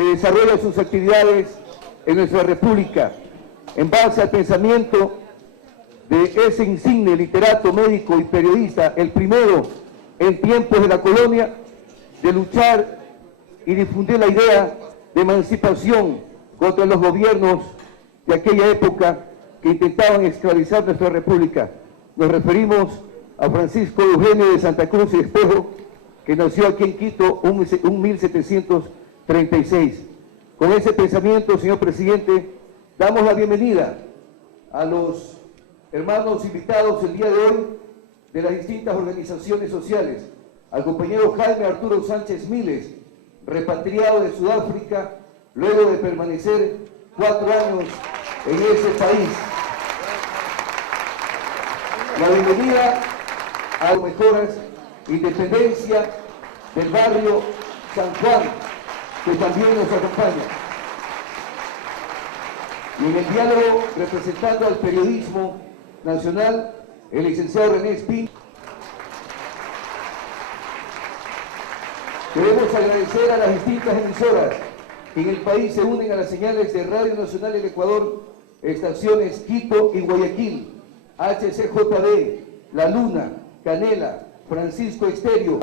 que desarrolla sus actividades en nuestra República, en base al pensamiento de ese insigne literato, médico y periodista, el primero en tiempos de la colonia, de luchar y difundir la idea de emancipación contra los gobiernos de aquella época que intentaban esclavizar nuestra República. Nos referimos a Francisco Eugenio de Santa Cruz y Espejo, que nació aquí en Quito en 1736. Con ese pensamiento, señor presidente, damos la bienvenida a los hermanos invitados el día de hoy de las distintas organizaciones sociales, al compañero Jaime Arturo Sánchez Miles, repatriado de Sudáfrica, luego de permanecer 4 años en ese país. La bienvenida a las mejoras Independencia del barrio San Juan, que también nos acompaña. Y en el diálogo, representando al periodismo nacional, el licenciado René Espín. Queremos agradecer a las distintas emisoras que en el país se unen a las señales de Radio Nacional del Ecuador, estaciones Quito y Guayaquil, HCJD, La Luna, Canela, Francisco Estéreo,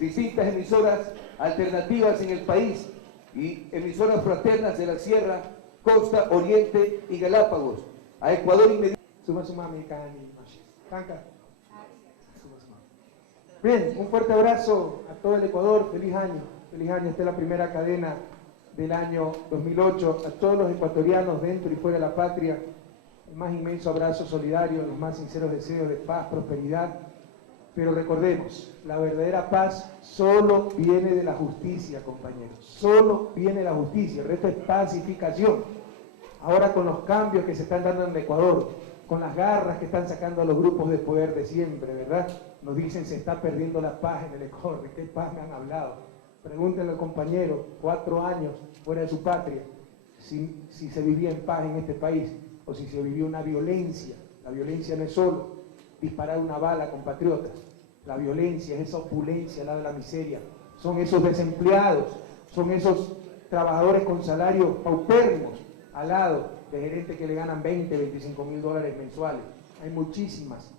distintas emisoras alternativas en el país y emisoras fraternas de la Sierra, Costa, Oriente y Galápagos, a Ecuador inmediato. Bien, un fuerte abrazo a todo el Ecuador, feliz año, esta es la primera cadena del año 2008, a todos los ecuatorianos dentro y fuera de la patria, el más inmenso abrazo solidario, los más sinceros deseos de paz, prosperidad, pero recordemos, la verdadera paz solo viene de la justicia, compañeros, solo viene de la justicia, el resto es pacificación. Ahora con los cambios que se están dando en el Ecuador, con las garras que están sacando a los grupos de poder de siempre, ¿verdad? Nos dicen se está perdiendo la paz en el Ecuador. ¿De qué paz me han hablado? Pregúntenle al compañero, 4 años fuera de su patria, si se vivía en paz en este país o si se vivía una violencia. La violencia no es solo disparar una bala, compatriotas. La violencia es esa opulencia al lado de la miseria. Son esos desempleados, son esos trabajadores con salarios paupérrimos al lado de gerentes que le ganan 20, 25 mil dólares mensuales. Hay muchísimas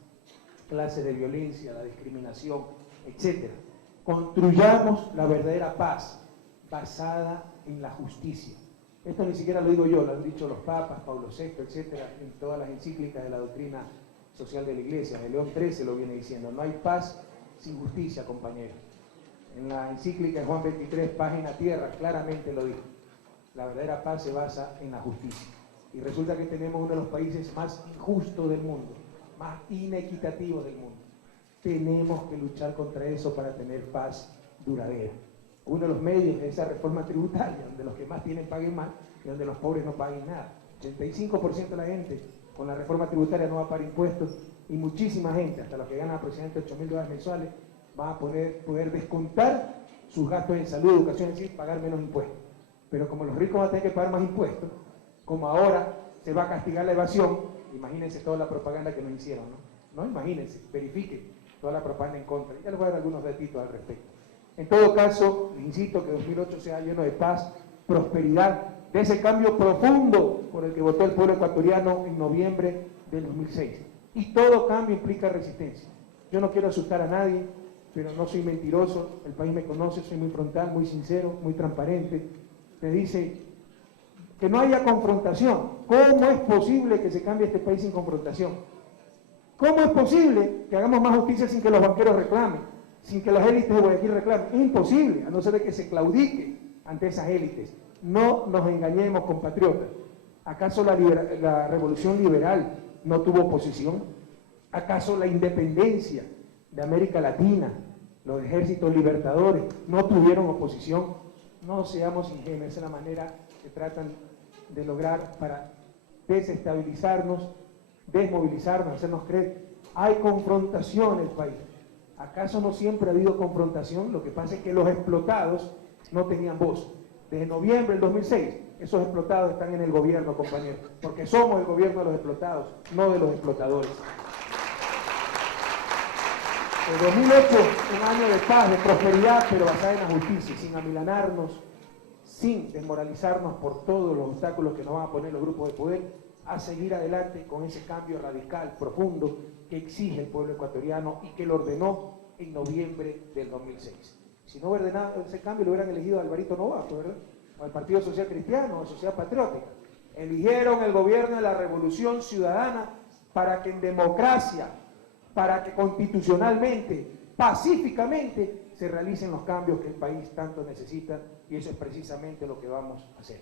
clases de violencia, la discriminación, etc. Construyamos la verdadera paz basada en la justicia. Esto ni siquiera lo digo yo, lo han dicho los papas, Pablo VI, etc., en todas las encíclicas de la doctrina social de la Iglesia. El León XIII lo viene diciendo, no hay paz sin justicia, compañeros. En la encíclica de Juan XXIII, Paz en la Tierra, claramente lo dijo. La verdadera paz se basa en la justicia. Y resulta que tenemos uno de los países más injustos del mundo, más inequitativos del mundo. Tenemos que luchar contra eso para tener paz duradera. Uno de los medios es esa reforma tributaria, donde los que más tienen paguen más y donde los pobres no paguen nada. 85% de la gente con la reforma tributaria no va a pagar impuestos y muchísima gente, hasta los que ganan aproximadamente 8 mil dólares mensuales, va a poder descontar sus gastos en salud, educación, es decir, pagar menos impuestos. Pero como los ricos van a tener que pagar más impuestos, como ahora se va a castigar la evasión, imagínense toda la propaganda que nos hicieron, ¿no? No, imagínense, verifiquen toda la propaganda en contra. Ya les voy a dar algunos datitos al respecto. En todo caso, insisto que 2008 sea lleno de paz, prosperidad, de ese cambio profundo por el que votó el pueblo ecuatoriano en noviembre del 2006. Y todo cambio implica resistencia. Yo no quiero asustar a nadie, pero no soy mentiroso, el país me conoce, soy muy frontal, muy sincero, muy transparente. Me dice que no haya confrontación. ¿Cómo es posible que se cambie este país sin confrontación? ¿Cómo es posible que hagamos más justicia sin que los banqueros reclamen, sin que las élites de Guayaquil reclamen? Es imposible, a no ser de que se claudique ante esas élites. No nos engañemos, compatriotas. ¿Acaso la revolución liberal no tuvo oposición? ¿Acaso la independencia de América Latina, los ejércitos libertadores, no tuvieron oposición? No seamos ingenuos, esa es la manera que tratan de lograr para desestabilizarnos, desmovilizarnos, hacernos creer. Hay confrontación en el país. ¿Acaso no siempre ha habido confrontación? Lo que pasa es que los explotados no tenían voz. Desde noviembre del 2006, esos explotados están en el gobierno, compañeros, porque somos el gobierno de los explotados, no de los explotadores. El 2008, un año de paz, de prosperidad, pero basada en la justicia, sin amilanarnos, sin desmoralizarnos por todos los obstáculos que nos van a poner los grupos de poder, a seguir adelante con ese cambio radical, profundo, que exige el pueblo ecuatoriano y que lo ordenó en noviembre del 2006. Si no hubiera ordenado ese cambio, lo hubieran elegido a Alvarito Novato, ¿verdad? O al Partido Social Cristiano, o Sociedad Patriótica. Eligieron el gobierno de la Revolución Ciudadana para que en democracia, para que constitucionalmente, pacíficamente, se realicen los cambios que el país tanto necesita, y eso es precisamente lo que vamos a hacer.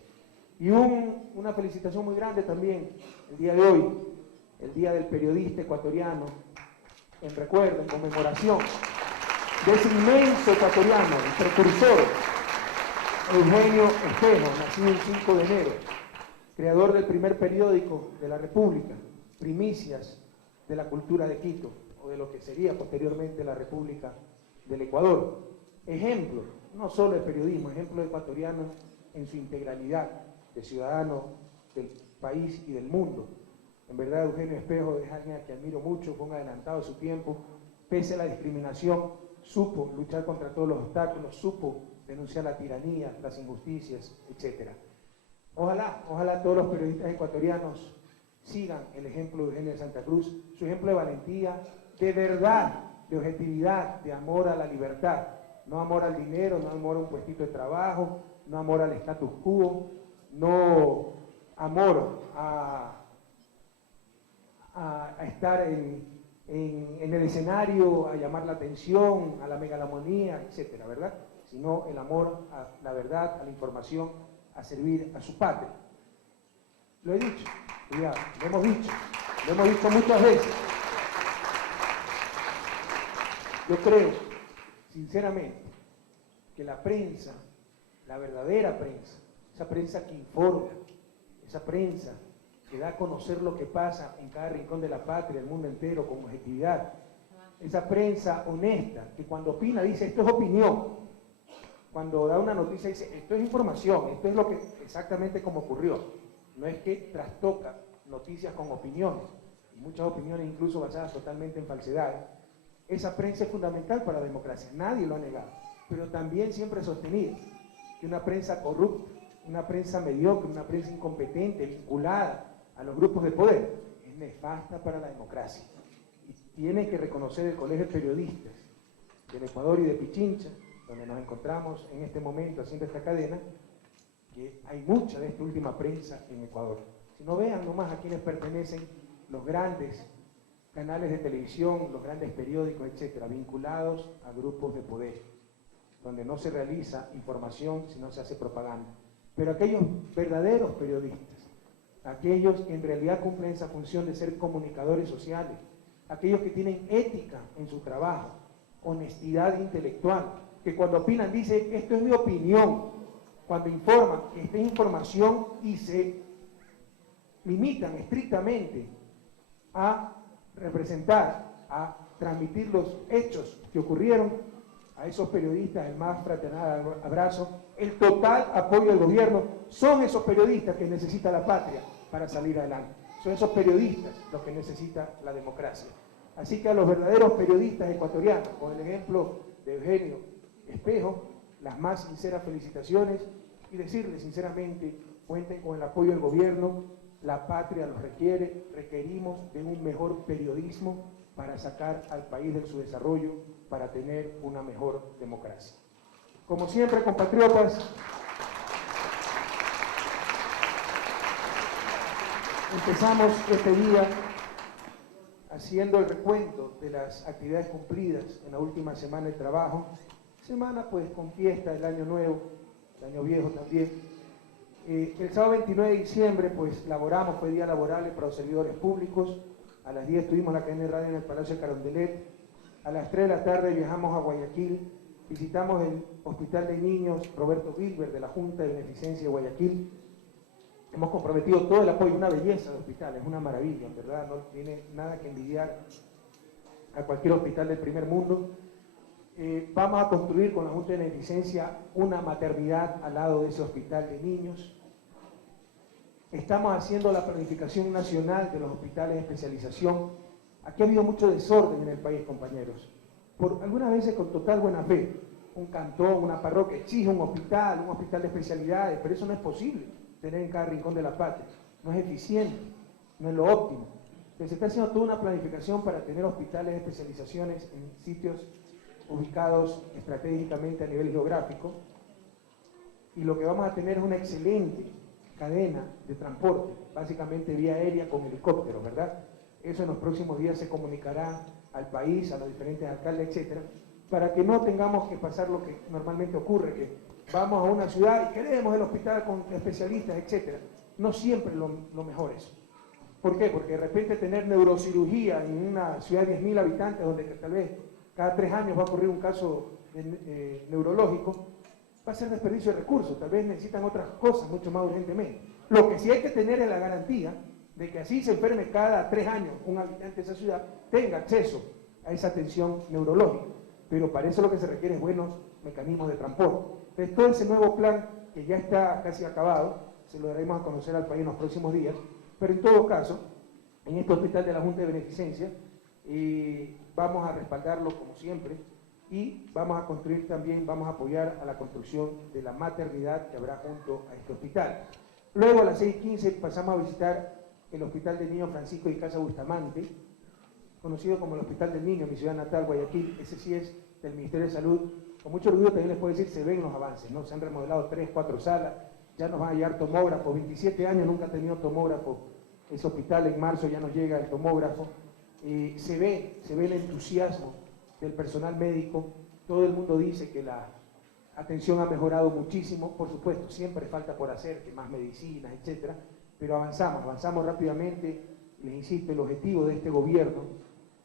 Y una felicitación muy grande también el día de hoy, el Día del Periodista Ecuatoriano, en recuerdo, en conmemoración de ese inmenso ecuatoriano, el precursor, Eugenio Espejo, nacido el 5 de enero, creador del primer periódico de la República, Primicias de la Cultura de Quito, o de lo que sería posteriormente la República del Ecuador. Ejemplo, no solo de periodismo, ejemplo ecuatoriano en su integralidad, de ciudadano del país y del mundo. En verdad, Eugenio Espejo es alguien a que admiro mucho, fue un adelantado de su tiempo, pese a la discriminación, supo luchar contra todos los obstáculos, supo denunciar la tiranía, las injusticias, etc. Ojalá todos los periodistas ecuatorianos sigan el ejemplo de Eugenio de Santa Cruz, su ejemplo de valentía, de verdad, de objetividad, de amor a la libertad, no amor al dinero, no amor a un puestito de trabajo, no amor al status quo, no amor a estar en el escenario, a llamar la atención, a la megalomanía, etcétera, ¿verdad? Sino el amor a la verdad, a la información, a servir a su patria. Lo he dicho, cuidado, lo hemos dicho muchas veces. Yo creo, sinceramente, que la prensa, la verdadera prensa, esa prensa que informa, esa prensa que da a conocer lo que pasa en cada rincón de la patria, el mundo entero, con objetividad, esa prensa honesta, que cuando opina dice, esto es opinión, cuando da una noticia dice, esto es información, esto es lo que exactamente como ocurrió, no es que trastoca noticias con opiniones, y muchas opiniones incluso basadas totalmente en falsedades. Esa prensa es fundamental para la democracia, nadie lo ha negado, pero también siempre he sostenido que una prensa corrupta, una prensa mediocre, una prensa incompetente, vinculada a los grupos de poder, es nefasta para la democracia. Y tiene que reconocer el Colegio de Periodistas del Ecuador y de Pichincha, donde nos encontramos en este momento haciendo esta cadena, que hay mucha de esta última prensa en Ecuador. Si no, vean nomás a quienes pertenecen los grandes canales de televisión, los grandes periódicos, etcétera, vinculados a grupos de poder, donde no se realiza información, sino se hace propaganda. Pero aquellos verdaderos periodistas, aquellos que en realidad cumplen esa función de ser comunicadores sociales, aquellos que tienen ética en su trabajo, honestidad intelectual, que cuando opinan dicen, esto es mi opinión, cuando informan, esta es información, y se limitan estrictamente a representar, a transmitir los hechos que ocurrieron, a esos periodistas el más fraternal abrazo, el total apoyo del gobierno. Son esos periodistas que necesita la patria para salir adelante, son esos periodistas los que necesita la democracia. Así que a los verdaderos periodistas ecuatorianos, con el ejemplo de Eugenio Espejo, las más sinceras felicitaciones, y decirles sinceramente, cuenten con el apoyo del gobierno, la patria los requiere, requerimos de un mejor periodismo para sacar al país de su desarrollo, para tener una mejor democracia. Como siempre, compatriotas, empezamos este día haciendo el recuento de las actividades cumplidas en la última semana de trabajo, semana pues con fiesta del Año Nuevo, el Año Viejo también. El sábado 29 de diciembre pues laboramos, fue día laborable para los servidores públicos. A las 10 tuvimos la cadena de radio en el Palacio de Carondelet. A las 3 de la tarde viajamos a Guayaquil, visitamos el Hospital de Niños Roberto Wilber de la Junta de Beneficencia de Guayaquil. Hemos comprometido todo el apoyo, una belleza de hospital, es una maravilla, en verdad, no tiene nada que envidiar a cualquier hospital del primer mundo. Vamos a construir con la Junta de Beneficencia una maternidad al lado de ese hospital de niños. Estamos haciendo la planificación nacional de los hospitales de especialización. Aquí ha habido mucho desorden en el país, compañeros, por algunas veces con total buena fe, un cantón, una parroquia, exige un hospital de especialidades, pero eso no es posible tener en cada rincón de la patria. No es eficiente, no es lo óptimo. Entonces se está haciendo toda una planificación para tener hospitales de especializaciones en sitios ubicados estratégicamente a nivel geográfico, y lo que vamos a tener es una excelente cadena de transporte, básicamente vía aérea con helicóptero, ¿verdad? Eso en los próximos días se comunicará al país, a los diferentes alcaldes, etcétera, para que no tengamos que pasar lo que normalmente ocurre, que vamos a una ciudad y queremos el hospital con especialistas, etcétera. No siempre lo mejor es. ¿Por qué? Porque de repente tener neurocirugía en una ciudad de 10.000 habitantes, donde tal vez cada 3 años va a ocurrir un caso neurológico, va a ser desperdicio de recursos, tal vez necesitan otras cosas mucho más urgentemente. Lo que sí hay que tener es la garantía de que así se enferme cada 3 años un habitante de esa ciudad, tenga acceso a esa atención neurológica. Pero para eso lo que se requiere es buenos mecanismos de transporte. Entonces todo ese nuevo plan, que ya está casi acabado, se lo daremos a conocer al país en los próximos días, pero en todo caso, en este hospital de la Junta de Beneficencia, vamos a respaldarlo como siempre, y vamos a construir también, vamos a apoyar a la construcción de la maternidad que habrá junto a este hospital. Luego a las 6:15 pasamos a visitar el Hospital del Niño Francisco y Casa Bustamante, conocido como el Hospital del Niño, mi ciudad natal, Guayaquil. Ese sí es del Ministerio de Salud. Con mucho orgullo también les puedo decir, se ven los avances, ¿no? Se han remodelado 3, 4 salas, ya nos va a llegar tomógrafo, 27 años nunca ha tenido tomógrafo ese hospital, en marzo ya nos llega el tomógrafo. Se ve el entusiasmo del personal médico, todo el mundo dice que la atención ha mejorado muchísimo, por supuesto, siempre falta por hacer, que más medicinas, etcétera, pero avanzamos rápidamente. Les insisto, el objetivo de este gobierno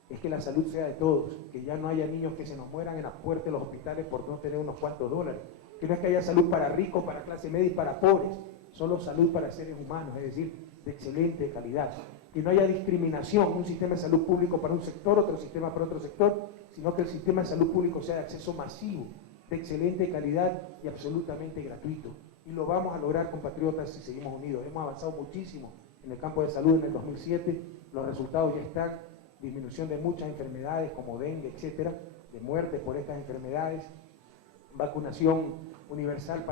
es que la salud sea de todos, que ya no haya niños que se nos mueran en las puertas de los hospitales por no tener unos cuantos dólares, que no es que haya salud para ricos, para clase media y para pobres, solo salud para seres humanos, es decir, de excelente calidad. Que no haya discriminación, un sistema de salud público para un sector, otro sistema para otro sector, sino que el sistema de salud público sea de acceso masivo, de excelente calidad y absolutamente gratuito. Y lo vamos a lograr, compatriotas, si seguimos unidos. Hemos avanzado muchísimo en el campo de salud en el 2007, los resultados ya están, disminución de muchas enfermedades como dengue, etcétera, de muerte por estas enfermedades, vacunación universal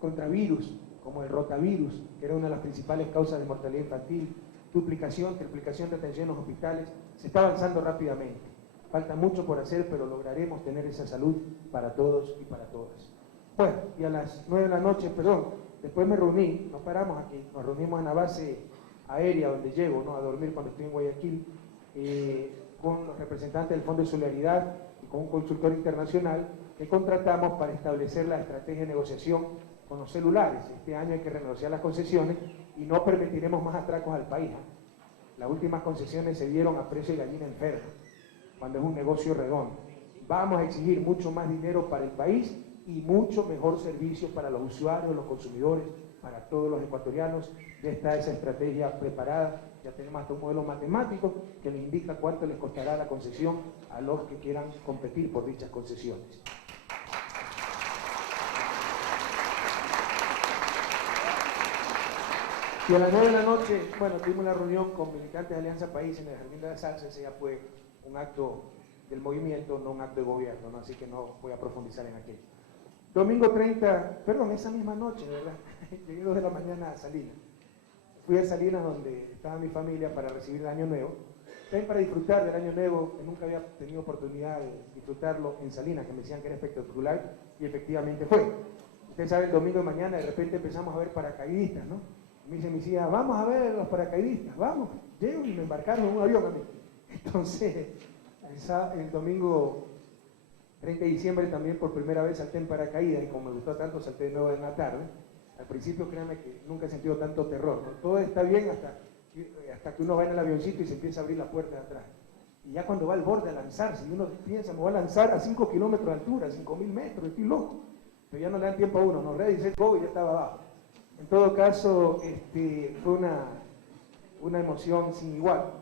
contra virus, como el rotavirus, que era una de las principales causas de mortalidad infantil, triplicación de atención en los hospitales. Se está avanzando rápidamente. Falta mucho por hacer, pero lograremos tener esa salud para todos y para todas. Bueno, y a las 9 de la noche, después me reuní, nos paramos aquí, nos reunimos en la base aérea donde llego, ¿no?, a dormir cuando estoy en Guayaquil, con los representantes del Fondo de Solidaridad y con un consultor internacional que contratamos para establecer la estrategia de negociación con los celulares. Este año hay que renegociar las concesiones y no permitiremos más atracos al país. Las últimas concesiones se dieron a precio de gallina enferma, cuando es un negocio redondo. Vamos a exigir mucho más dinero para el país y mucho mejor servicio para los usuarios, los consumidores, para todos los ecuatorianos. Ya está esa estrategia preparada, ya tenemos hasta un modelo matemático que le indica cuánto les costará la concesión a los que quieran competir por dichas concesiones. Y a las 9 de la noche, tuvimos una reunión con militantes de Alianza País en el Jardín de la Salsa. Ese ya fue un acto del movimiento, no un acto de gobierno, ¿no? Así que no voy a profundizar en aquello. Domingo 30, esa misma noche, ¿verdad? Llegué 2 de la mañana a Salinas. Fui a Salinas, donde estaba mi familia, para recibir el Año Nuevo. También para disfrutar del Año Nuevo, que nunca había tenido oportunidad de disfrutarlo en Salinas, que me decían que era espectacular, y efectivamente fue. Ustedes saben, el domingo de mañana de repente empezamos a ver paracaidistas, ¿no? Me dice mis hijas, vamos a ver los paracaidistas, vamos. Llego y me embarcaron en un avión a mí. Entonces, el domingo 30 de diciembre también por primera vez salté en paracaídas, y como me gustó tanto salté de nuevo en la tarde. Al principio, créanme que nunca he sentido tanto terror, ¿no? Todo está bien hasta que uno va en el avioncito y se empieza a abrir la puerta de atrás. Y ya cuando va al borde a lanzarse, y uno piensa, me voy a lanzar a 5 kilómetros de altura, 5.000 metros, estoy loco. Pero ya no le dan tiempo a uno, no, ready, set, go, y ya estaba abajo. En todo caso, fue una emoción sin igual.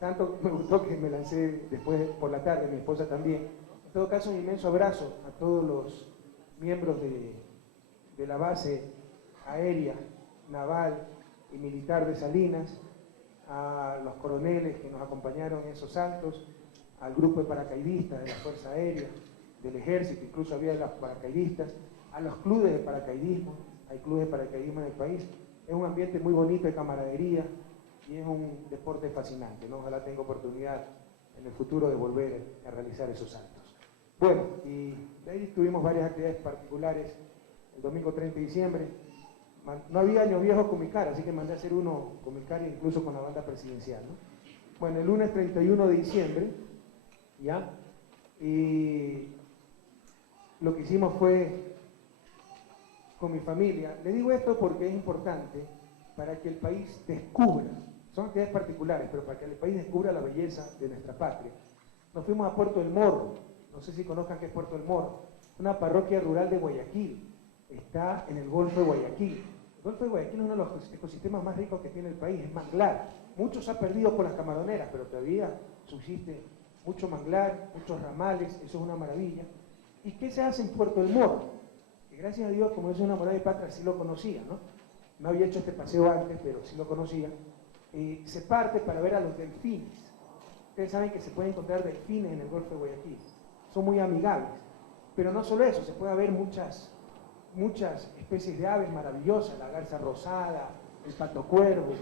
Tanto me gustó que me lancé después por la tarde, mi esposa también. En todo caso, un inmenso abrazo a todos los miembros de la base aérea, naval y militar de Salinas, a los coroneles que nos acompañaron en esos actos, al grupo de paracaidistas de la Fuerza Aérea, del ejército, incluso había de los paracaidistas, a los clubes de paracaidismo, hay clubes de paracaidismo en el país. Es un ambiente muy bonito de camaradería y es un deporte fascinante, ¿no? Ojalá tenga oportunidad en el futuro de volver a realizar esos saltos. Bueno, y de ahí tuvimos varias actividades particulares. El domingo 30 de diciembre, no había año viejo con mi cara, así que mandé a hacer uno con mi cara, incluso con la banda presidencial, ¿no? Bueno, el lunes 31 de diciembre, ¿ya? Y lo que hicimos fue con mi familia. Le digo esto porque es importante para que el país descubra, son actividades particulares, pero para que el país descubra la belleza de nuestra patria. Nos fuimos a Puerto del Morro, no sé si conozcan qué es Puerto del Morro, una parroquia rural de Guayaquil, está en el Golfo de Guayaquil. El Golfo de Guayaquil es uno de los ecosistemas más ricos que tiene el país, es manglar. Muchos se ha perdido por las camaroneras, pero todavía subsiste mucho manglar, muchos ramales, eso es una maravilla. ¿Y qué se hace en Puerto del Morro? Que gracias a Dios, como yo soy enamorado de patria, sí lo conocía, ¿no? No había hecho este paseo antes, pero sí lo conocía. Se parte para ver a los delfines. Ustedes saben que se pueden encontrar delfines en el Golfo de Guayaquil. Son muy amigables. Pero no solo eso, se puede ver muchas especies de aves maravillosas, la garza rosada, el pato cuervo,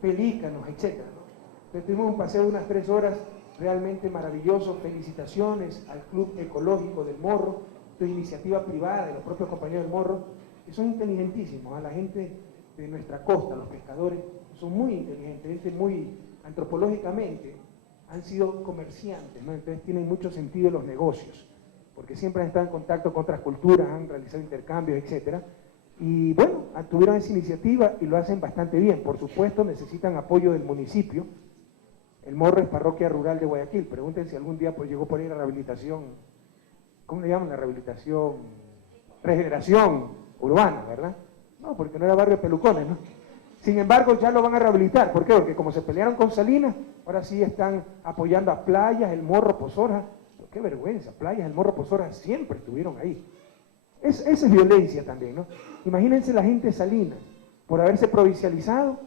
pelícanos, etc., ¿no? Entonces tuvimos un paseo de unas 3 horas realmente maravilloso. Felicitaciones al Club Ecológico del Morro, esta iniciativa privada de los propios compañeros del Morro, que son inteligentísimos. A la gente de nuestra costa, los pescadores, son muy inteligentes, gente muy antropológicamente, han sido comerciantes, ¿no? Entonces tienen mucho sentido los negocios, porque siempre han estado en contacto con otras culturas, han realizado intercambios, etc. Y bueno, tuvieron esa iniciativa y lo hacen bastante bien. Por supuesto, necesitan apoyo del municipio. El Morro es parroquia rural de Guayaquil. Pregunten si algún día pues, llegó por ahí la rehabilitación, ¿cómo le llaman la rehabilitación? Regeneración urbana, ¿verdad? No, porque no era barrio de pelucones, ¿no? Sin embargo, ya lo van a rehabilitar. ¿Por qué? Porque como se pelearon con Salinas, ahora sí están apoyando a Playas, el Morro, Pozorja. Qué vergüenza, Playas, el Morro, Pozorja siempre estuvieron ahí. Esa es violencia también, ¿no? Imagínense la gente de Salinas, por haberse provincializado,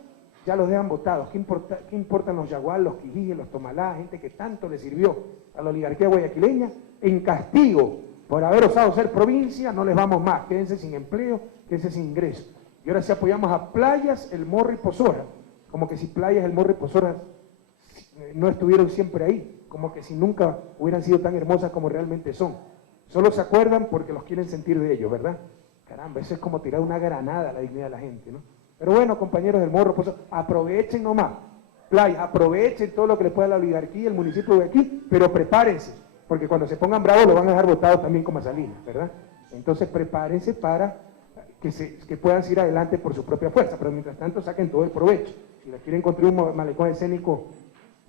ya los dejan votados. ¿Qué importan los yagual, los quijíes, los tomalá, gente que tanto le sirvió a la oligarquía guayaquileña? En castigo por haber osado ser provincia, no les vamos más, quédense sin empleo, quédense sin ingreso. Y ahora sí apoyamos a Playas, el Morro y Pozorja, como que si Playas, el Morro y Pozorja no estuvieron siempre ahí, como que si nunca hubieran sido tan hermosas como realmente son. Solo se acuerdan porque los quieren sentir de ellos, ¿verdad? Caramba, eso es como tirar una granada a la dignidad de la gente, ¿no? Pero bueno, compañeros del Morro, pues aprovechen nomás, Playas, aprovechen todo lo que les pueda la oligarquía, el municipio de aquí, pero prepárense, porque cuando se pongan bravos lo van a dejar votados también como a Salinas, ¿verdad? Entonces prepárense para que puedan seguir adelante por su propia fuerza, pero mientras tanto saquen todo el provecho. Si les quieren construir un malecón escénico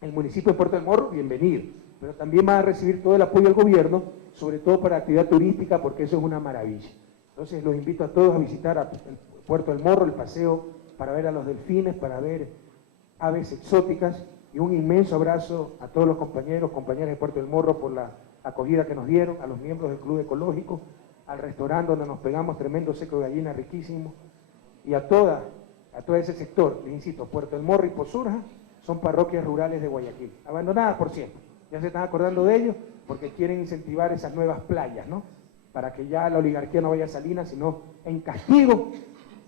el municipio de Puerto del Morro, bienvenido. Pero también van a recibir todo el apoyo del gobierno, sobre todo para actividad turística, porque eso es una maravilla. Entonces los invito a todos a visitar el Puerto del Morro, el paseo para ver a los delfines, para ver aves exóticas, y un inmenso abrazo a todos los compañeros, compañeras de Puerto del Morro por la acogida que nos dieron, a los miembros del Club Ecológico, al restaurante donde nos pegamos tremendo seco de gallina riquísimo, y a todo ese sector. Les insisto, Puerto del Morro y Pozorja son parroquias rurales de Guayaquil, abandonadas por siempre. Ya se están acordando de ellos porque quieren incentivar esas nuevas playas, ¿no? Para que ya la oligarquía no vaya a Salinas, sino en castigo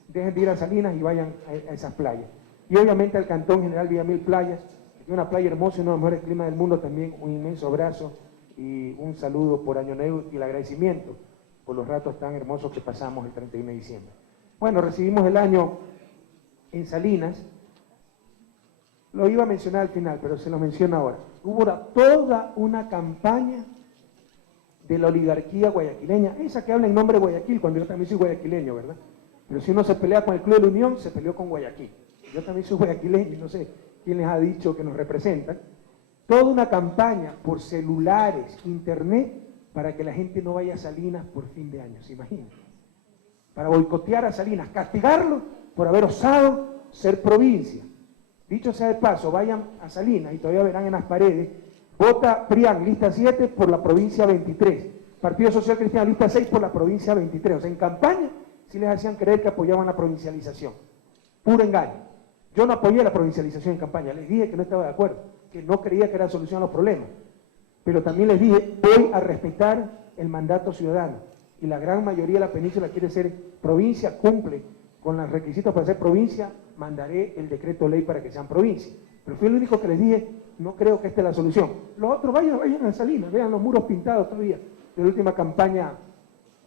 dejen de ir a Salinas y vayan a esas playas. Y obviamente al Cantón General Villamil Playas, que tiene una playa hermosa y uno de los mejores climas del mundo, también un inmenso abrazo y un saludo por Año Nuevo y el agradecimiento por los ratos tan hermosos que pasamos el 31 de diciembre. Bueno, recibimos el año en Salinas. Lo iba a mencionar al final, pero se lo menciono ahora. Hubo toda una campaña de la oligarquía guayaquileña, esa que habla en nombre de Guayaquil, cuando yo también soy guayaquileño, ¿verdad? Pero si uno se pelea con el Club de la Unión, se peleó con Guayaquil. Yo también soy guayaquileño, no sé quién les ha dicho que nos representan. Toda una campaña por celulares, internet, para que la gente no vaya a Salinas por fin de año, ¿se imaginan? Para boicotear a Salinas, castigarlo por haber osado ser provincia. Dicho sea de paso, vayan a Salinas y todavía verán en las paredes, vota PRIAN, lista 7 por la provincia 23, Partido Social Cristiano, lista 6 por la provincia 23. O sea, en campaña sí les hacían creer que apoyaban la provincialización. Puro engaño. Yo no apoyé la provincialización en campaña, les dije que no estaba de acuerdo, que no creía que era solución a los problemas. Pero también les dije, voy a respetar el mandato ciudadano. Y la gran mayoría de la península quiere ser provincia, cumple con los requisitos para ser provincia, mandaré el decreto ley para que sean provincia. Pero fui el único que les dije, no creo que esta es la solución. Los otros vayan a Salinas, vean los muros pintados todavía de la última campaña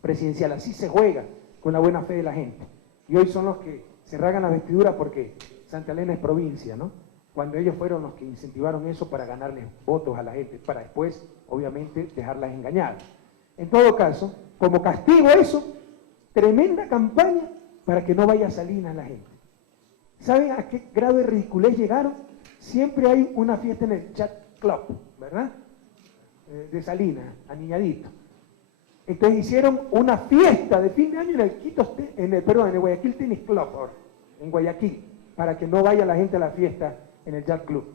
presidencial. Así se juega con la buena fe de la gente. Y hoy son los que se rasgan la vestidura porque Santa Elena es provincia, ¿no? Cuando ellos fueron los que incentivaron eso para ganarles votos a la gente, para después, obviamente, dejarlas engañadas. En todo caso, como castigo a eso, tremenda campaña para que no vaya a Salinas la gente. ¿Saben a qué grado de ridiculez llegaron? Siempre hay una fiesta en el Chat Club, ¿verdad? De Salinas, aniñadito. Entonces hicieron una fiesta de fin de año en el Guayaquil Tennis Club, ahora, en Guayaquil, para que no vaya la gente a la fiesta en el Yacht Club.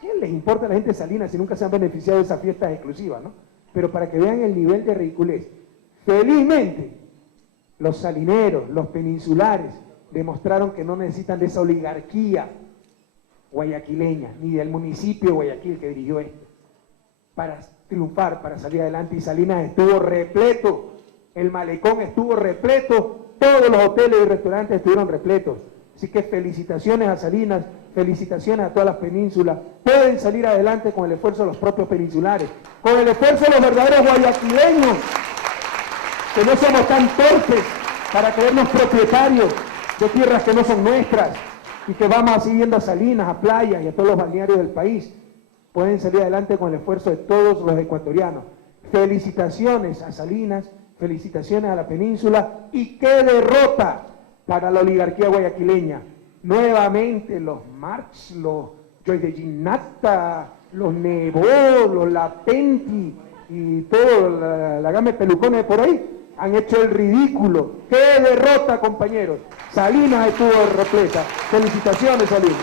¿Qué les importa a la gente de Salinas si nunca se han beneficiado de esas fiestas exclusivas, no? Pero para que vean el nivel de ridiculez. Felizmente, los salineros, los peninsulares, demostraron que no necesitan de esa oligarquía guayaquileña, ni del municipio de Guayaquil que dirigió esto, para triunfar, para salir adelante. Y Salinas estuvo repleto, el malecón estuvo repleto, todos los hoteles y restaurantes estuvieron repletos. Así que felicitaciones a Salinas, felicitaciones a todas las penínsulas. Pueden salir adelante con el esfuerzo de los propios peninsulares, con el esfuerzo de los verdaderos guayaquileños, que no somos tan torpes para creernos propietarios de tierras que no son nuestras y que vamos a seguir yendo a Salinas, a playas y a todos los balnearios del país. Pueden salir adelante con el esfuerzo de todos los ecuatorianos. Felicitaciones a Salinas, felicitaciones a la península, y qué derrota para la oligarquía guayaquileña. Nuevamente los Marx, los Joy de Ginata, los Nebo, los Latenti y toda la gama de pelucones de por ahí han hecho el ridículo. ¡Qué derrota, compañeros! Salinas estuvo repleta. Felicitaciones, Salinas.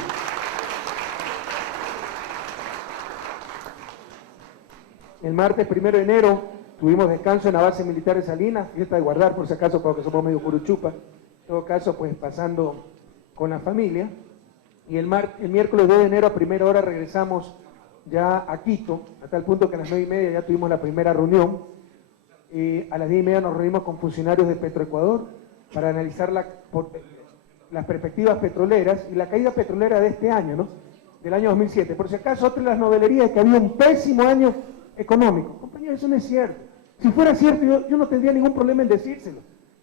El martes 1 de enero tuvimos descanso en la base militar de Salinas, fiesta de guardar por si acaso, porque somos medio curuchupa. En todo caso, pues pasando con la familia. Y el miércoles 2 de enero a primera hora regresamos ya a Quito, a tal punto que a las 9:30 ya tuvimos la primera reunión. A las 10:30 nos reunimos con funcionarios de Petroecuador para analizar las perspectivas petroleras y la caída petrolera de este año, ¿no? Del año 2007. Por si acaso, otra de las novelerías es que había un pésimo año económico. Compañeros, eso no es cierto. Si fuera cierto, yo no tendría ningún problema en decírselo,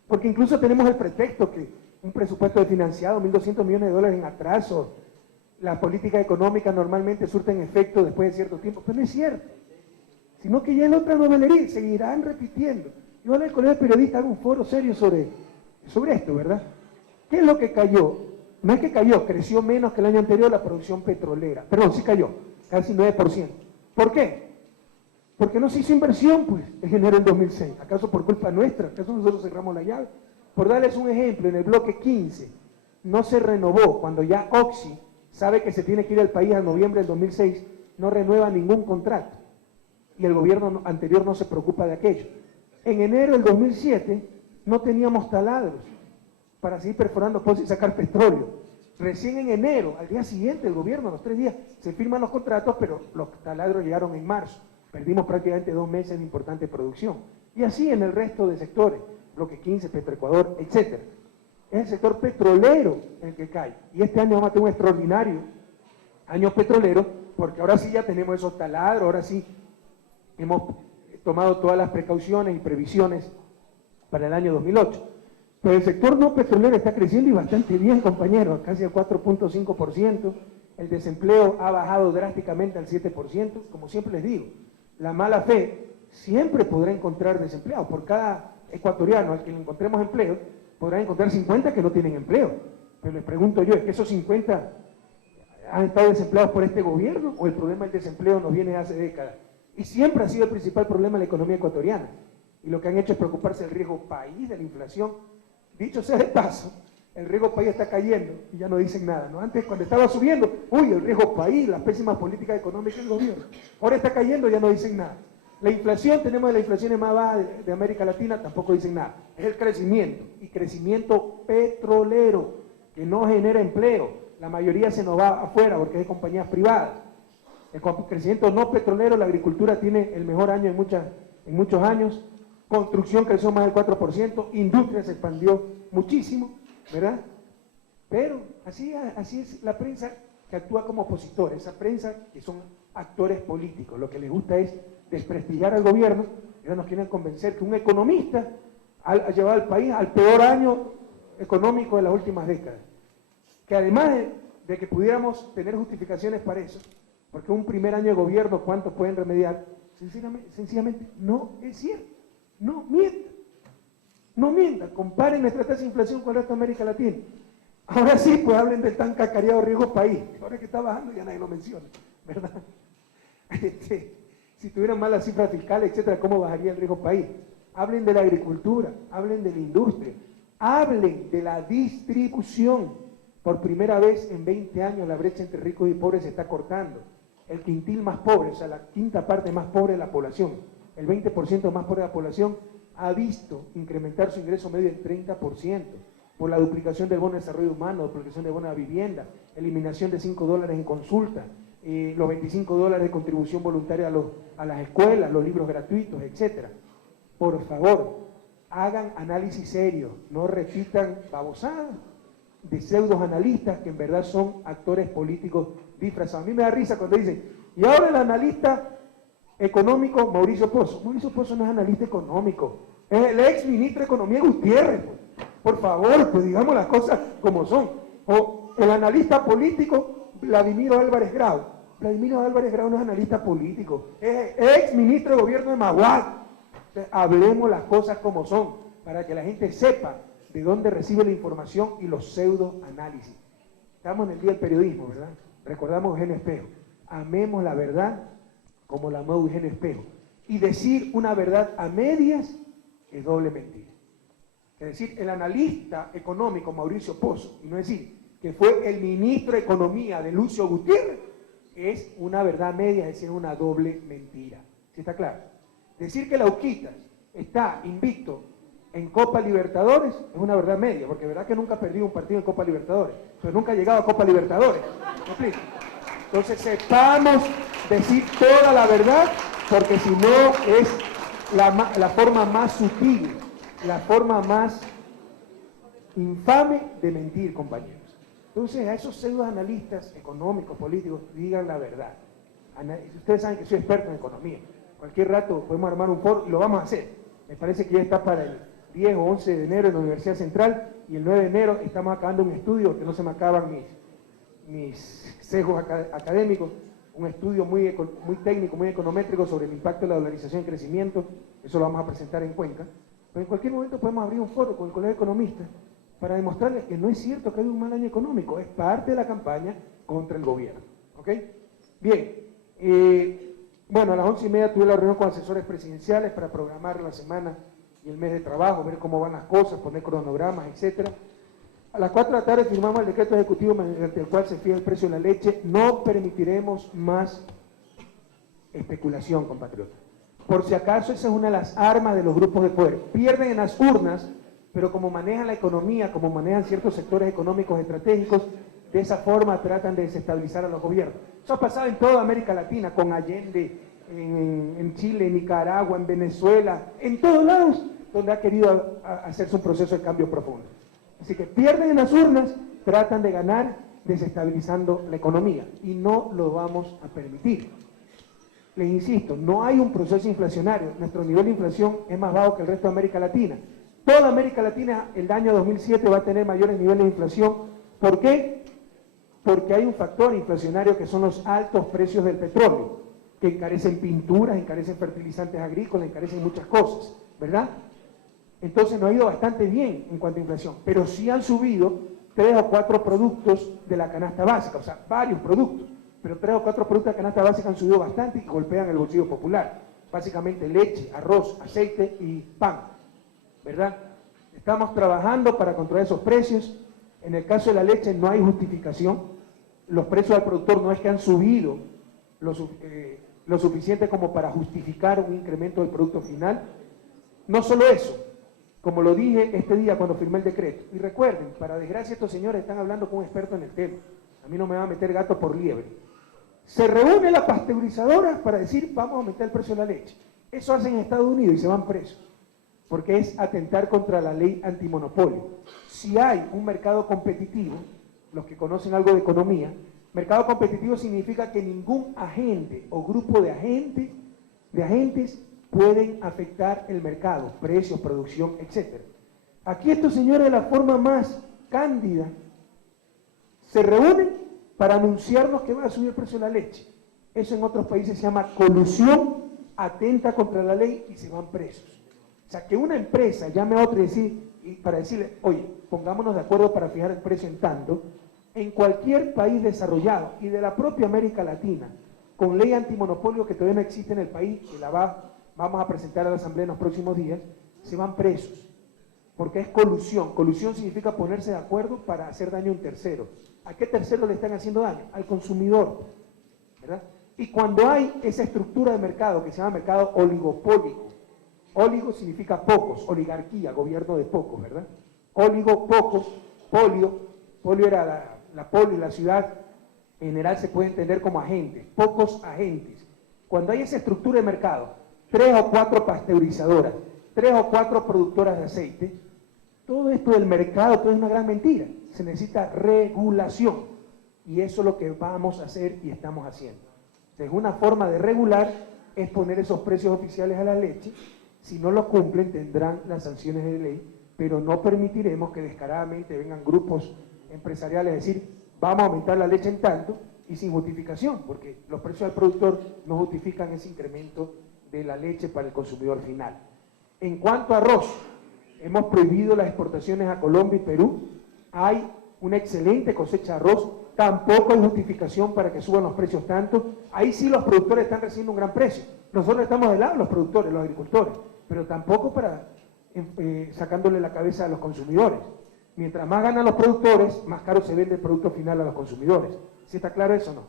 porque incluso tenemos el pretexto que un presupuesto desfinanciado, 1.200 millones de dólares en atraso, las políticas económicas normalmente surten efecto después de cierto tiempo, pero no es cierto, sino que ya es otra novelería, seguirán repitiendo. Yo en el colegio de periodistas hago un foro serio sobre esto, ¿verdad? ¿Qué es lo que cayó? No es que cayó, creció menos que el año anterior la producción petrolera, perdón, sí cayó, casi 9%. ¿Por qué? Porque no se hizo inversión, pues, en enero del 2006. ¿Acaso por culpa nuestra? ¿Acaso nosotros cerramos la llave? Por darles un ejemplo, en el bloque 15 no se renovó, cuando ya Oxy sabe que se tiene que ir al país a noviembre del 2006, no renueva ningún contrato. Y el gobierno anterior no se preocupa de aquello. En enero del 2007 no teníamos taladros para seguir perforando pozos y sacar petróleo. Recién en enero, al día siguiente, el gobierno, a los 3 días, se firman los contratos, pero los taladros llegaron en marzo. Perdimos prácticamente 2 meses de importante producción. Y así en el resto de sectores, bloque 15, Petroecuador, etc. Es el sector petrolero el que cae. Y este año vamos a tener un extraordinario año petrolero, porque ahora sí ya tenemos esos taladros, ahora sí hemos tomado todas las precauciones y previsiones para el año 2008. Pero el sector no petrolero está creciendo y bastante bien, compañeros, casi al 4.5%. El desempleo ha bajado drásticamente al 7%, como siempre les digo. La mala fe siempre podrá encontrar desempleados. Por cada ecuatoriano al que le encontremos empleo, podrán encontrar 50 que no tienen empleo. Pero les pregunto yo, ¿es que esos 50 han estado desempleados por este gobierno o el problema del desempleo nos viene hace décadas? Y siempre ha sido el principal problema de la economía ecuatoriana. Y lo que han hecho es preocuparse del riesgo país, de la inflación. Dicho sea de paso, el riesgo país está cayendo y ya no dicen nada, ¿no? Antes, cuando estaba subiendo, uy, el riesgo país, las pésimas políticas económicas del gobierno. Ahora está cayendo, ya no dicen nada. La inflación, tenemos de las inflaciones más bajas de América Latina, tampoco dicen nada. Es el crecimiento, y crecimiento petrolero, que no genera empleo. La mayoría se nos va afuera porque es de compañías privadas. El crecimiento no petrolero, la agricultura tiene el mejor año en muchos años. construcción creció más del 4%, industria se expandió muchísimo, ¿verdad? Pero así es la prensa que actúa como opositor, esa prensa que son actores políticos, lo que les gusta es desprestigiar al gobierno, y ahora nos quieren convencer que un economista ha llevado al país al peor año económico de las últimas décadas. Que además de que pudiéramos tener justificaciones para eso, porque un primer año de gobierno, ¿cuántos pueden remediar? Sencillamente no es cierto. No mientan. No mientan. Comparen nuestra tasa de inflación con el resto de América Latina. Ahora sí, pues hablen del tan cacareado riesgo país. Ahora que está bajando ya nadie lo menciona, ¿verdad? Si tuvieran malas cifras fiscales, etcétera, ¿cómo bajaría el riesgo país? Hablen de la agricultura, hablen de la industria, hablen de la distribución. Por primera vez en 20 años la brecha entre ricos y pobres se está cortando. El quintil más pobre, o sea, la quinta parte más pobre de la población, el 20% más pobre de la población, ha visto incrementar su ingreso medio en 30%, por la duplicación del bono de desarrollo humano, duplicación del bono de vivienda, eliminación de $5 en consulta, los $25 de contribución voluntaria a las escuelas, los libros gratuitos, etc. Por favor, hagan análisis serios, no repitan babosadas de pseudos analistas que en verdad son actores políticos disfrazados. A mí me da risa cuando dicen, y ahora el analista económico Mauricio Pozo. Mauricio Pozo no es analista económico, es el ex ministro de Economía Gutiérrez. Pues. Por favor, pues digamos las cosas como son. O el analista político Vladimiro Álvarez Grau. Vladimiro Álvarez Grau no es analista político, es ex ministro de gobierno de Maguad. Entonces, hablemos las cosas como son, para que la gente sepa de dónde recibe la información y los pseudoanálisis. Estamos en el día del periodismo, ¿verdad? Recordamos a Eugenio Espejo. Amemos la verdad como la amó Eugenio Espejo. Y decir una verdad a medias es doble mentira. Es decir, el analista económico Mauricio Pozo, y no decir que fue el ministro de Economía de Lucio Gutiérrez, es una verdad a medias, es decir, una doble mentira. ¿Sí está claro? Decir que la Uquitas está invicto en Copa Libertadores es una verdad media, porque verdad que nunca ha perdido un partido en Copa Libertadores, pero nunca ha llegado a Copa Libertadores. ¿Me explico? Entonces sepamos decir toda la verdad, porque si no es la forma más sutil, la forma más infame de mentir, compañeros. Entonces a esos pseudoanalistas económicos, políticos, digan la verdad. Ustedes saben que soy experto en economía. Cualquier rato podemos armar un foro y lo vamos a hacer. Me parece que ya está para el 10 o 11 de enero en la Universidad Central y el 9 de enero estamos acabando un estudio, que no se me acaban mis sesgos académicos, un estudio muy técnico, muy econométrico sobre el impacto de la dolarización y crecimiento. Eso lo vamos a presentar en Cuenca. Pero en cualquier momento podemos abrir un foro con el Colegio de Economistas para demostrarles que no es cierto que haya un mal año económico, es parte de la campaña contra el gobierno. ¿Ok? Bien, bueno, a las 11:30 tuve la reunión con asesores presidenciales para programar la semana y el mes de trabajo, ver cómo van las cosas, poner cronogramas, etc. A las 4 de la tarde firmamos el decreto ejecutivo mediante el cual se fija el precio de la leche. No permitiremos más especulación, compatriotas. Por si acaso, esa es una de las armas de los grupos de poder. Pierden en las urnas, pero como manejan la economía, como manejan ciertos sectores económicos estratégicos, de esa forma tratan de desestabilizar a los gobiernos. Eso ha pasado en toda América Latina, con Allende, en Chile, en Nicaragua, en Venezuela, en todos lados donde ha querido hacerse un proceso de cambio profundo. Así que pierden en las urnas, tratan de ganar desestabilizando la economía y no lo vamos a permitir. Les insisto, no hay un proceso inflacionario. Nuestro nivel de inflación es más bajo que el resto de América Latina. Toda América Latina el año 2007 va a tener mayores niveles de inflación. ¿Por qué? Porque hay un factor inflacionario que son los altos precios del petróleo, que encarecen pinturas, encarecen fertilizantes agrícolas, encarecen muchas cosas, ¿verdad? Entonces nos ha ido bastante bien en cuanto a inflación, pero sí han subido 3 o 4 productos de la canasta básica, o sea, varios productos, pero 3 o 4 productos de la canasta básica han subido bastante y golpean el bolsillo popular. Básicamente leche, arroz, aceite y pan, ¿verdad? Estamos trabajando para controlar esos precios. En el caso de la leche no hay justificación. Los precios al productor no es que han subido lo suficiente como para justificar un incremento del producto final. No solo eso, como lo dije este día cuando firmé el decreto. Y recuerden, para desgracia estos señores están hablando con un experto en el tema. A mí no me va a meter gato por liebre. Se reúne la pasteurizadora para decir, vamos a aumentar el precio de la leche. Eso hacen en Estados Unidos y se van presos. porque es atentar contra la ley antimonopolio. Si hay un mercado competitivo, los que conocen algo de economía, mercado competitivo significa que ningún agente o grupo de agentes pueden afectar el mercado, precios, producción, etc. Aquí estos señores de la forma más cándida se reúnen para anunciarnos que va a subir el precio de la leche. Eso en otros países se llama colusión, atenta contra la ley y se van presos. O sea, que una empresa llame a otra para decirle, oye, pongámonos de acuerdo para fijar el precio en tanto, en cualquier país desarrollado y de la propia América Latina, con ley antimonopolio que todavía no existe en el país, que vamos a presentar a la Asamblea en los próximos días, se van presos, porque es colusión. Colusión significa ponerse de acuerdo para hacer daño a un tercero. ¿A qué tercero le están haciendo daño? Al consumidor, ¿verdad? Y cuando hay esa estructura de mercado que se llama mercado oligopólico, oligo significa pocos, oligarquía, gobierno de pocos, ¿verdad? Oligo, pocos, polio era la poli, la ciudad, en general se puede entender como agentes, pocos agentes. Cuando hay esa estructura de mercado, 3 o 4 pasteurizadoras, 3 o 4 productoras de aceite, todo esto del mercado, todo es una gran mentira. Se necesita regulación y eso es lo que vamos a hacer y estamos haciendo. Entonces, una forma de regular es poner esos precios oficiales a la leche. Si no lo cumplen, tendrán las sanciones de ley, pero no permitiremos que descaradamente vengan grupos empresariales a decir, vamos a aumentar la leche en tanto, y sin justificación, porque los precios al productor no justifican ese incremento de la leche para el consumidor final. En cuanto a arroz, hemos prohibido las exportaciones a Colombia y Perú. Hay una excelente cosecha de arroz, tampoco hay justificación para que suban los precios tanto. Ahí sí los productores están recibiendo un gran precio. Nosotros estamos del lado de los productores, los agricultores, pero tampoco para sacándole la cabeza a los consumidores. Mientras más ganan los productores, más caro se vende el producto final a los consumidores. ¿Sí está claro eso o no?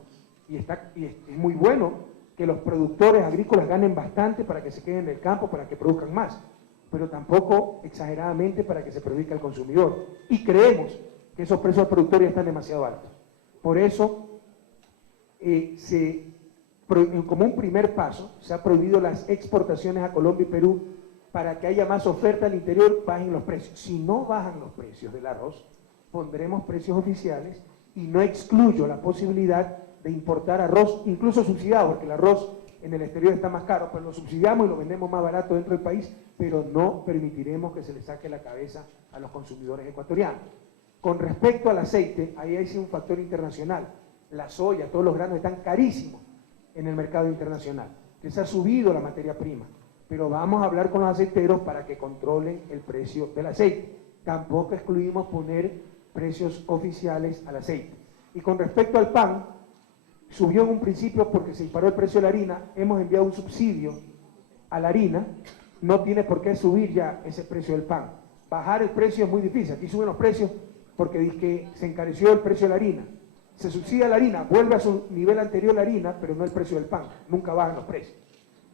Y es muy bueno que los productores agrícolas ganen bastante para que se queden en el campo, para que produzcan más, pero tampoco exageradamente para que se perjudique al consumidor. Y creemos que esos precios productores están demasiado altos. Por eso, como un primer paso, se ha prohibido las exportaciones a Colombia y Perú para que haya más oferta al interior, bajen los precios. Si no bajan los precios del arroz, pondremos precios oficiales y no excluyo la posibilidad de importar arroz, incluso subsidiado, porque el arroz en el exterior está más caro, pero lo subsidiamos y lo vendemos más barato dentro del país, pero no permitiremos que se le saque la cabeza a los consumidores ecuatorianos. Con respecto al aceite, ahí hay sí un factor internacional. La soya, todos los granos están carísimos en el mercado internacional. Se ha subido la materia prima, pero vamos a hablar con los aceiteros para que controlen el precio del aceite. Tampoco excluimos poner precios oficiales al aceite. Y con respecto al pan, subió en un principio porque se disparó el precio de la harina. Hemos enviado un subsidio a la harina. No tiene por qué subir ya ese precio del pan. Bajar el precio es muy difícil. Aquí suben los precios porque dice que se encareció el precio de la harina. Se subsidia la harina, vuelve a su nivel anterior la harina, pero no el precio del pan. Nunca bajan los precios.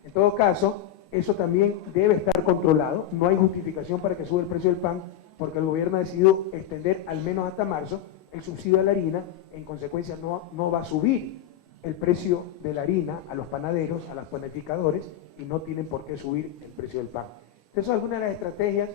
En todo caso, eso también debe estar controlado. No hay justificación para que suba el precio del pan, porque el gobierno ha decidido extender al menos hasta marzo el subsidio a la harina. En consecuencia, no va a subir el precio de la harina a los panaderos, a los panificadores, y no tienen por qué subir el precio del pan. Entonces, son algunas de las estrategias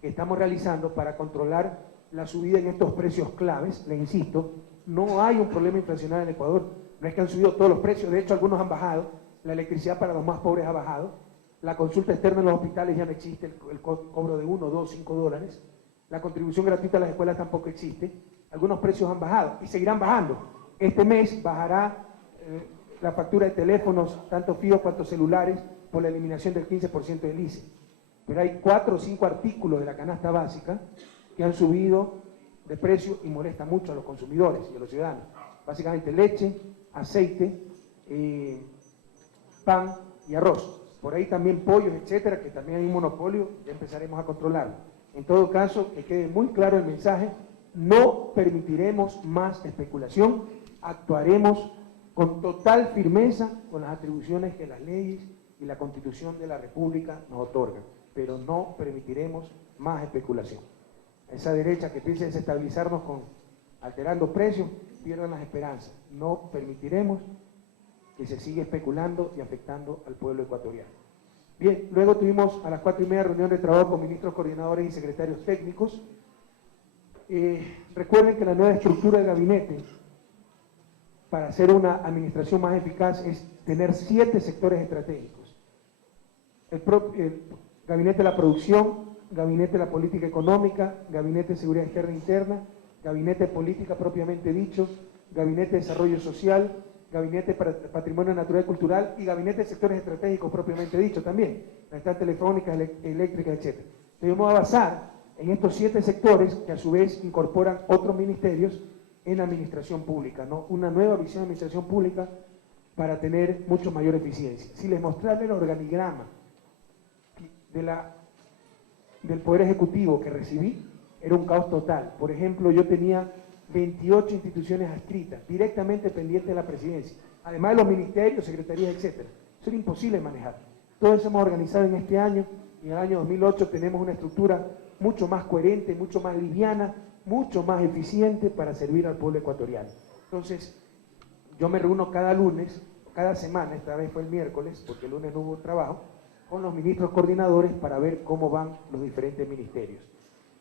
que estamos realizando para controlar la subida en estos precios claves. Le insisto, no hay un problema inflacionario en Ecuador. No es que han subido todos los precios, de hecho algunos han bajado. La electricidad para los más pobres ha bajado. La consulta externa en los hospitales ya no existe, el cobro de 1, 2, 5 dólares. La contribución gratuita a las escuelas tampoco existe. Algunos precios han bajado y seguirán bajando. Este mes bajará la factura de teléfonos, tanto fijos cuanto celulares, por la eliminación del 15% del ICE. Pero hay 4 o 5 artículos de la canasta básica que han subido de precio y molesta mucho a los consumidores y a los ciudadanos. Básicamente leche, aceite, pan y arroz. Por ahí también pollos, etcétera, que también hay un monopolio, ya empezaremos a controlarlo. En todo caso, que quede muy claro el mensaje, no permitiremos más especulación, actuaremos con total firmeza con las atribuciones que las leyes y la Constitución de la República nos otorgan, pero no permitiremos más especulación. Esa derecha que piensa desestabilizarnos alterando precios, pierdan las esperanzas. No permitiremos que se siga especulando y afectando al pueblo ecuatoriano. Bien, luego tuvimos a las 4:30 reunión de trabajo con ministros coordinadores y secretarios técnicos. Recuerden que la nueva estructura del gabinete, para hacer una administración más eficaz, es tener 7 sectores estratégicos. El gabinete de la producción, gabinete de la política económica, gabinete de seguridad externa e interna, gabinete de política propiamente dicho, gabinete de desarrollo social, gabinete para patrimonio natural y cultural y gabinete de sectores estratégicos propiamente dicho también, las telefónicas, eléctricas, etc. Entonces vamos a basar en estos 7 sectores que a su vez incorporan otros ministerios en la administración pública, ¿no? Una nueva visión de administración pública para tener mucho mayor eficiencia. Si les mostrarle el organigrama del Poder Ejecutivo que recibí, era un caos total. Por ejemplo, yo tenía 28 instituciones adscritas, directamente pendientes de la presidencia, además de los ministerios, secretarías, etc. Eso era imposible de manejar. Todo eso hemos organizado en este año, y en el año 2008 tenemos una estructura mucho más coherente, mucho más liviana, mucho más eficiente para servir al pueblo ecuatoriano. Entonces, yo me reúno cada lunes, cada semana, esta vez fue el miércoles, porque el lunes no hubo trabajo, con los ministros coordinadores para ver cómo van los diferentes ministerios.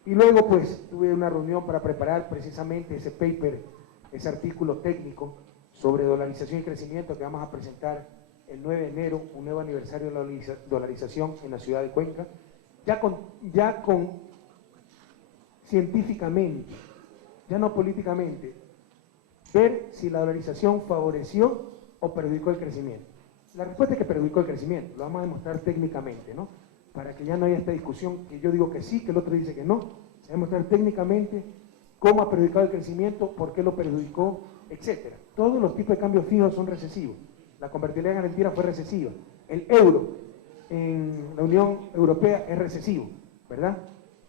Y luego, pues, tuve una reunión para preparar precisamente ese paper, ese artículo técnico sobre dolarización y crecimiento que vamos a presentar el 9 de enero, un nuevo aniversario de la dolarización en la ciudad de Cuenca, ya con científicamente, ya no políticamente, ver si la dolarización favoreció o perjudicó el crecimiento. La respuesta es que perjudicó el crecimiento, lo vamos a demostrar técnicamente, ¿no? Para que ya no haya esta discusión que yo digo que sí, que el otro dice que no. Se va a demostrar técnicamente cómo ha perjudicado el crecimiento, por qué lo perjudicó, etc. Todos los tipos de cambios fijos son recesivos. La convertibilidad en garantía fue recesiva. El euro en la Unión Europea es recesivo, ¿verdad?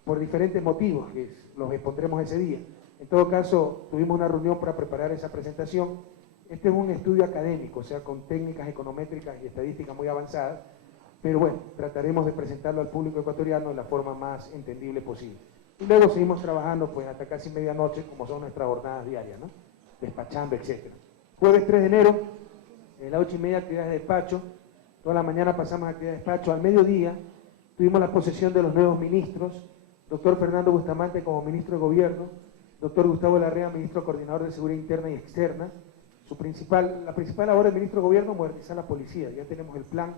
Por diferentes motivos, que los expondremos ese día. En todo caso, tuvimos una reunión para preparar esa presentación. Este es un estudio académico, o sea, con técnicas econométricas y estadísticas muy avanzadas, pero bueno, trataremos de presentarlo al público ecuatoriano de la forma más entendible posible. Y luego seguimos trabajando pues hasta casi medianoche, como son nuestras jornadas diarias, ¿no? Despachando, etc. Jueves 3 de enero, a las 8:30 actividades de despacho, toda la mañana pasamos a actividades de despacho, al mediodía tuvimos la posesión de los nuevos ministros, doctor Fernando Bustamante como ministro de Gobierno, doctor Gustavo Larrea, ministro coordinador de Seguridad Interna y Externa. La principal labor del ministro de Gobierno es modernizar la policía, ya tenemos el plan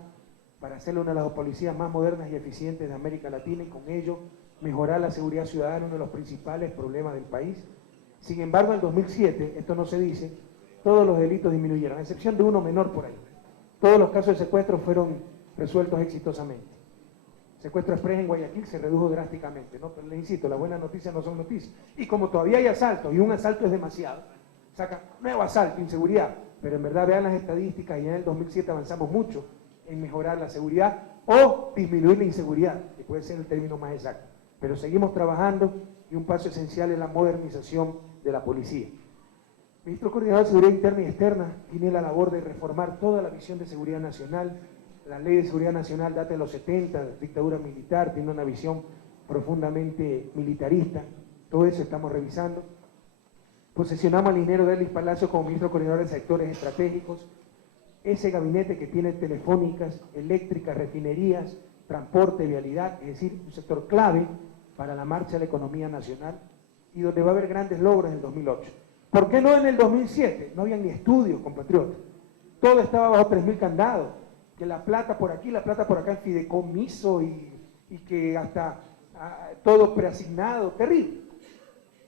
para hacerle una de las policías más modernas y eficientes de América Latina y con ello mejorar la seguridad ciudadana, uno de los principales problemas del país. Sin embargo, en el 2007, esto no se dice, todos los delitos disminuyeron, a excepción de uno menor por ahí. Todos los casos de secuestro fueron resueltos exitosamente. Secuestro express en Guayaquil se redujo drásticamente, ¿no? Pero les insisto, las buenas noticias no son noticias. Y como todavía hay asaltos, y un asalto es demasiado, sacan nuevo asalto, inseguridad, pero en verdad vean las estadísticas y en el 2007 avanzamos mucho en mejorar la seguridad o disminuir la inseguridad, que puede ser el término más exacto. Pero seguimos trabajando y un paso esencial es la modernización de la policía. Ministro Coordinador de Seguridad Interna y Externa tiene la labor de reformar toda la visión de seguridad nacional. La ley de seguridad nacional data de los 70, dictadura militar, tiene una visión profundamente militarista. Todo eso estamos revisando. Posesionamos al ingeniero Derlis Palacio como ministro coordinador de sectores estratégicos. Ese gabinete que tiene telefónicas, eléctricas, refinerías, transporte, vialidad, es decir, un sector clave para la marcha de la economía nacional y donde va a haber grandes logros en el 2008. ¿Por qué no en el 2007? No había ni estudios, compatriotas. Todo estaba bajo 3.000 candados. Que la plata por aquí, la plata por acá en fideicomiso y que hasta todo preasignado, terrible.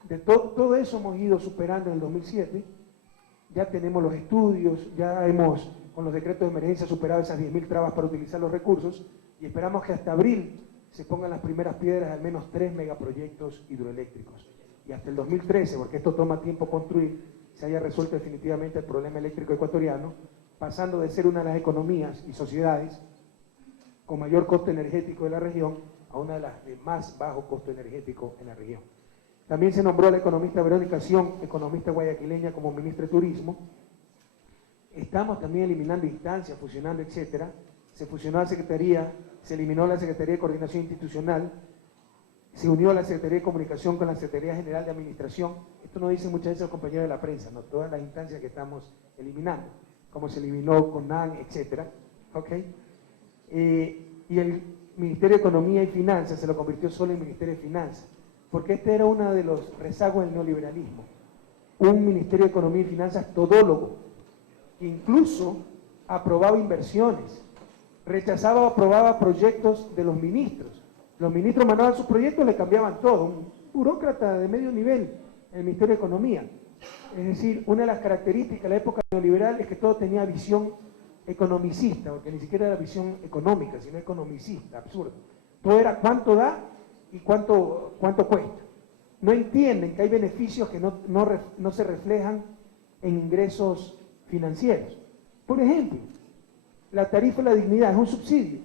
De todo eso hemos ido superando en el 2007. Ya tenemos los estudios, ya hemos con los decretos de emergencia superado esas 10.000 trabas para utilizar los recursos y esperamos que hasta abril se pongan las primeras piedras de al menos 3 megaproyectos hidroeléctricos. Y hasta el 2013, porque esto toma tiempo construir, se haya resuelto definitivamente el problema eléctrico ecuatoriano, pasando de ser una de las economías y sociedades con mayor costo energético de la región a una de las de más bajo costo energético en la región. También se nombró a la economista Verónica Sion, economista guayaquileña, como ministra de Turismo. Estamos también eliminando instancias, fusionando, etcétera. Se fusionó la Secretaría, se eliminó la Secretaría de Coordinación Institucional, se unió la Secretaría de Comunicación con la Secretaría General de Administración. Esto no dicen muchas veces los compañeros de la prensa, ¿no? Todas las instancias que estamos eliminando, como se eliminó CONAN, etcétera. ¿Okay? y el Ministerio de Economía y Finanzas se lo convirtió solo en Ministerio de Finanzas, porque este era uno de los rezagos del neoliberalismo, un Ministerio de Economía y Finanzas todólogo, que incluso aprobaba inversiones, rechazaba o aprobaba proyectos de los ministros. Los ministros mandaban sus proyectos, le cambiaban todo, un burócrata de medio nivel en el Ministerio de Economía. Es decir, una de las características de la época neoliberal es que todo tenía visión economicista, porque ni siquiera era visión económica, sino economicista, absurdo. Todo era cuánto da y cuánto cuesta. No entienden que hay beneficios que no se reflejan en ingresos financieros. Por ejemplo, la tarifa de la dignidad es un subsidio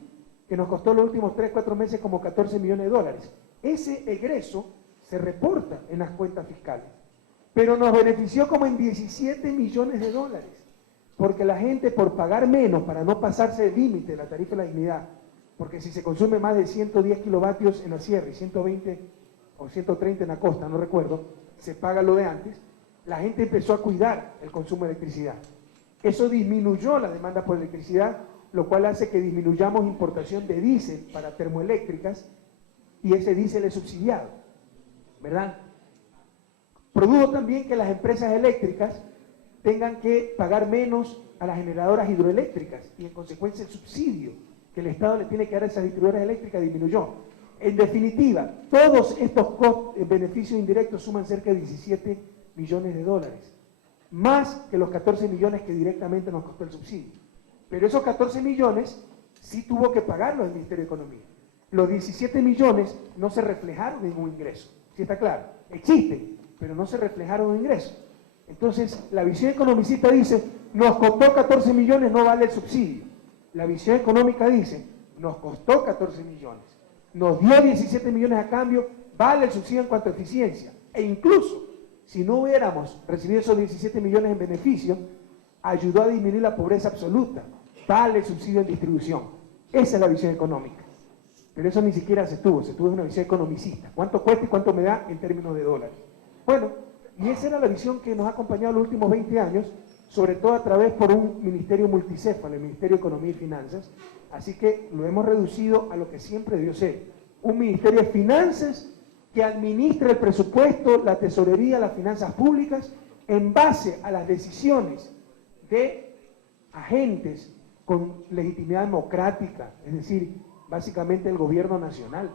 que nos costó los últimos 3-4 meses como 14 millones de dólares. Ese egreso se reporta en las cuentas fiscales, pero nos benefició como en 17 millones de dólares, porque la gente, por pagar menos para no pasarse el límite de la tarifa de la dignidad, porque si se consume más de 110 kilovatios en la sierra y 120 o 130 en la costa, no recuerdo, se paga lo de antes, la gente empezó a cuidar el consumo de electricidad. Eso disminuyó la demanda por electricidad, lo cual hace que disminuyamos importación de diésel para termoeléctricas y ese diésel es subsidiado, ¿verdad? Produjo también que las empresas eléctricas tengan que pagar menos a las generadoras hidroeléctricas y en consecuencia el subsidio que el Estado le tiene que dar a esas distribuidoras eléctricas disminuyó. En definitiva, todos estos beneficios indirectos suman cerca de 17 millones de dólares, más que los 14 millones que directamente nos costó el subsidio. Pero esos 14 millones sí tuvo que pagarlos el Ministerio de Economía. Los 17 millones no se reflejaron en un ingreso, ¿sí está claro? Existen, pero no se reflejaron en ingresos. Entonces, la visión economicista dice, nos costó 14 millones, no vale el subsidio. La visión económica dice, nos costó 14 millones, nos dio 17 millones a cambio, vale el subsidio en cuanto a eficiencia. E incluso, si no hubiéramos recibido esos 17 millones en beneficio, ayudó a disminuir la pobreza absoluta, vale el subsidio en distribución. Esa es la visión económica. Pero eso ni siquiera se tuvo una visión economicista. ¿Cuánto cuesta y cuánto me da en términos de dólares? Bueno, y esa era la visión que nos ha acompañado los últimos 20 años, sobre todo a través por un ministerio multicéfalo, el Ministerio de Economía y Finanzas. Así que lo hemos reducido a lo que siempre debió ser, un Ministerio de Finanzas que administra el presupuesto, la tesorería, las finanzas públicas, en base a las decisiones de agentes con legitimidad democrática, es decir, básicamente el gobierno nacional.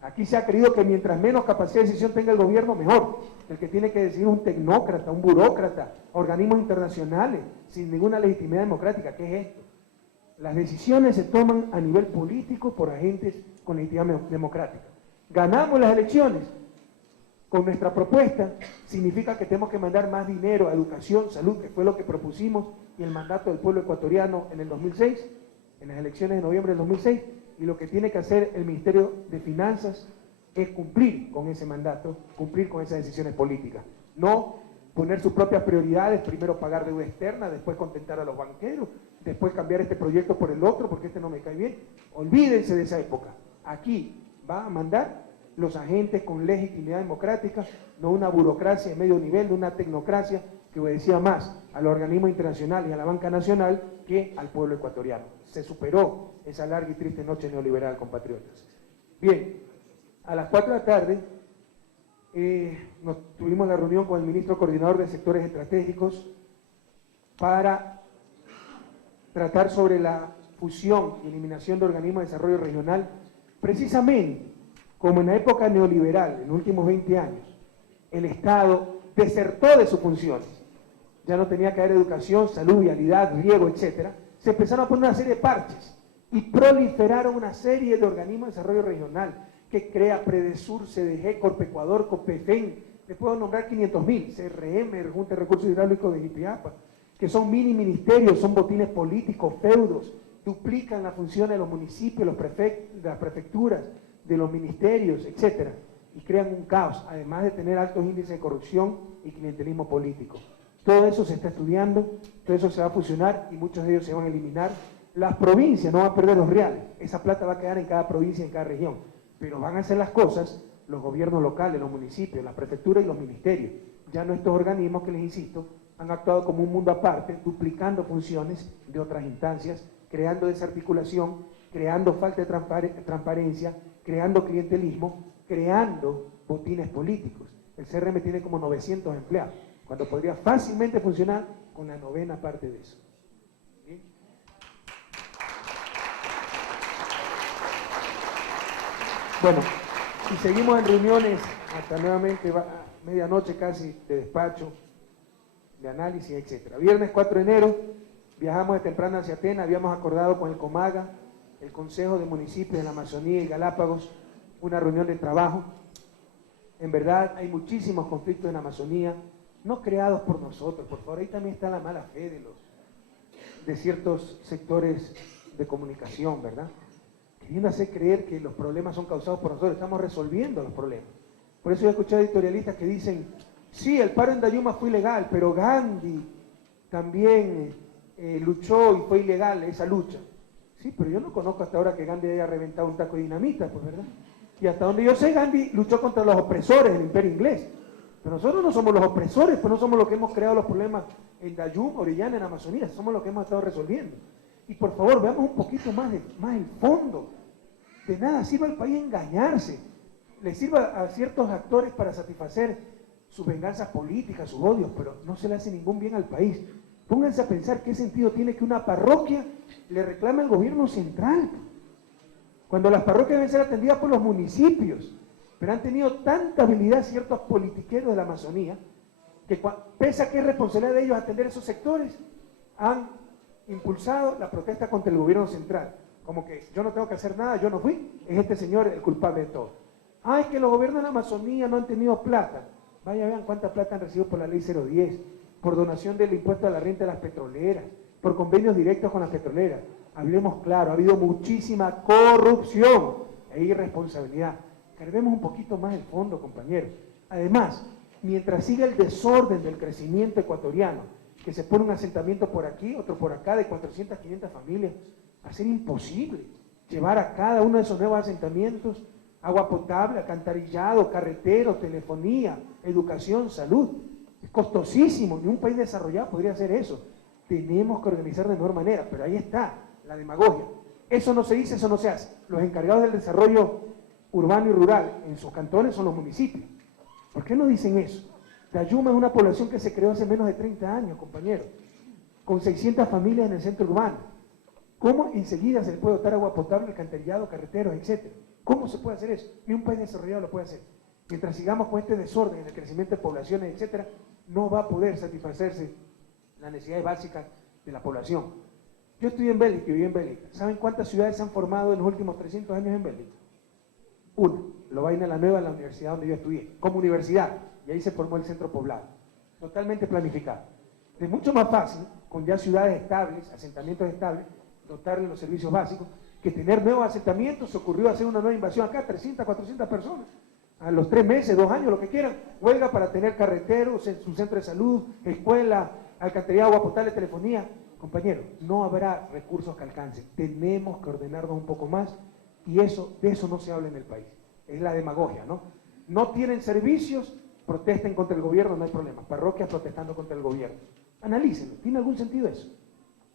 Aquí se ha creído que mientras menos capacidad de decisión tenga el gobierno, mejor. El que tiene que decidir un tecnócrata, un burócrata, organismos internacionales, sin ninguna legitimidad democrática. ¿Qué es esto? Las decisiones se toman a nivel político por agentes con legitimidad democrática. Ganamos las elecciones. Con nuestra propuesta significa que tenemos que mandar más dinero a educación, salud, que fue lo que propusimos y el mandato del pueblo ecuatoriano en el 2006, en las elecciones de noviembre del 2006, y lo que tiene que hacer el Ministerio de Finanzas es cumplir con ese mandato, cumplir con esas decisiones políticas. No poner sus propias prioridades, primero pagar deuda externa, después contentar a los banqueros, después cambiar este proyecto por el otro porque este no me cae bien. Olvídense de esa época. Aquí va a mandar los agentes con legitimidad democrática, no una burocracia de medio nivel, no una tecnocracia que obedecía más a los organismos internacionales y a la banca nacional que al pueblo ecuatoriano. Se superó esa larga y triste noche neoliberal, compatriotas. Bien, a las 4 de la tarde tuvimos la reunión con el ministro coordinador de sectores estratégicos para tratar sobre la fusión y eliminación de organismos de desarrollo regional, precisamente como en la época neoliberal, en los últimos 20 años, el Estado desertó de sus funciones. Ya no tenía que haber educación, salud, vialidad, riego, etc. Se empezaron a poner una serie de parches y proliferaron una serie de organismos de desarrollo regional que crea Predesur, CDG, Corpecuador, Copefén, les puedo nombrar 500.000, CRM, Junta de Recursos Hidráulicos de Jipiapa, que son mini ministerios, son botines políticos, feudos, duplican las funciones de los municipios, de las prefecturas, de los ministerios, etcétera, y crean un caos, además de tener altos índices de corrupción y clientelismo político. Todo eso se está estudiando, todo eso se va a fusionar y muchos de ellos se van a eliminar. Las provincias no van a perder los reales, esa plata va a quedar en cada provincia, en cada región, pero van a hacer las cosas los gobiernos locales, los municipios, las prefecturas y los ministerios. Ya no estos organismos que les insisto, han actuado como un mundo aparte, duplicando funciones de otras instancias, creando desarticulación creando falta de transparencia, creando clientelismo, creando botines políticos. El CRM tiene como 900 empleados, cuando podría fácilmente funcionar con la 9ª parte de eso. ¿Sí? Bueno, y seguimos en reuniones hasta nuevamente medianoche casi de despacho, de análisis, etc. Viernes 4 de enero, viajamos de temprano hacia Atenas, habíamos acordado con el Comaga, el Consejo de Municipios de la Amazonía y Galápagos, una reunión de trabajo. En verdad hay muchísimos conflictos en la Amazonía, no creados por nosotros, por favor, ahí también está la mala fe de ciertos sectores de comunicación, ¿verdad? Queriendo hacer creer que los problemas son causados por nosotros, estamos resolviendo los problemas. Por eso he escuchado editorialistas que dicen, sí, el paro en Dayuma fue ilegal, pero Gandhi también luchó y fue ilegal esa lucha. Sí, pero yo no conozco hasta ahora que Gandhi haya reventado un taco de dinamita, pues, ¿verdad? Y hasta donde yo sé, Gandhi luchó contra los opresores del imperio inglés. Pero nosotros no somos los opresores, pues no somos los que hemos creado los problemas en Dayuma, Orellana, en Amazonía, somos los que hemos estado resolviendo. Y por favor, veamos un poquito más el fondo. De nada sirve al país engañarse. Le sirve a ciertos actores para satisfacer sus venganzas políticas, sus odios, pero no se le hace ningún bien al país. Pónganse a pensar qué sentido tiene que una parroquia le reclame al gobierno central, cuando las parroquias deben ser atendidas por los municipios, pero han tenido tanta habilidad ciertos politiqueros de la Amazonía, que pese a que es responsabilidad de ellos atender esos sectores, han impulsado la protesta contra el gobierno central, como que yo no tengo que hacer nada, yo no fui, es este señor el culpable de todo. Ay, que los gobiernos de la Amazonía no han tenido plata. Vaya, vean cuánta plata han recibido por la ley 010, por donación del impuesto a la renta de las petroleras, por convenios directos con las petroleras. Hablemos claro, ha habido muchísima corrupción e irresponsabilidad. Carguemos un poquito más el fondo, compañeros. Además, mientras siga el desorden del crecimiento ecuatoriano, que se pone un asentamiento por aquí, otro por acá, de 400, 500 familias, va a ser imposible llevar a cada uno de esos nuevos asentamientos agua potable, alcantarillado, carreteros, telefonía, educación, salud. Es costosísimo, ni un país desarrollado podría hacer eso. Tenemos que organizar de mejor manera, pero ahí está la demagogia. Eso no se dice, eso no se hace. Los encargados del desarrollo urbano y rural en sus cantones son los municipios. ¿Por qué no dicen eso? Dayuma es una población que se creó hace menos de 30 años, compañeros, con 600 familias en el centro urbano. ¿Cómo enseguida se le puede dotar agua potable, alcantarillado, carreteros, etcétera? ¿Cómo se puede hacer eso? Ni un país desarrollado lo puede hacer. Mientras sigamos con este desorden en el crecimiento de poblaciones, etcétera, no va a poder satisfacerse las necesidades básicas de la población. Yo estoy en Bélgica y viví en Bélgica. ¿Saben cuántas ciudades se han formado en los últimos 300 años en Bélgica? Una, Lovaina la Nueva, la universidad donde yo estudié, como universidad, y ahí se formó el centro poblado, totalmente planificado. Es mucho más fácil, con ya ciudades estables, asentamientos estables, dotarle los servicios básicos, que tener nuevos asentamientos. Se ocurrió hacer una nueva invasión acá, 300, 400 personas. A los 3 meses, 2 años, lo que quieran, huelga para tener carreteros, su centro de salud, escuela, alcantarillado, agua potable, telefonía. Compañeros, no habrá recursos que alcancen. Tenemos que ordenarnos un poco más y de eso no se habla en el país. Es la demagogia, ¿no? No tienen servicios, protesten contra el gobierno, no hay problema. Parroquias protestando contra el gobierno. Analícenlo. ¿Tiene algún sentido eso?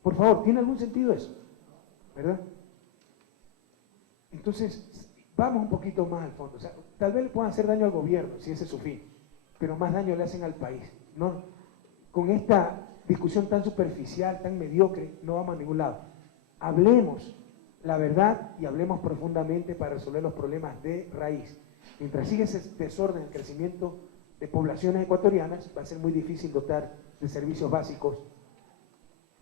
Por favor, ¿tiene algún sentido eso? ¿Verdad? Entonces, vamos un poquito más al fondo. O sea, tal vez le puedan hacer daño al gobierno, si ese es su fin, pero más daño le hacen al país. No, con esta discusión tan superficial, tan mediocre, no vamos a ningún lado. Hablemos la verdad y hablemos profundamente para resolver los problemas de raíz. Mientras sigue ese desorden, el crecimiento de poblaciones ecuatorianas, va a ser muy difícil dotar de servicios básicos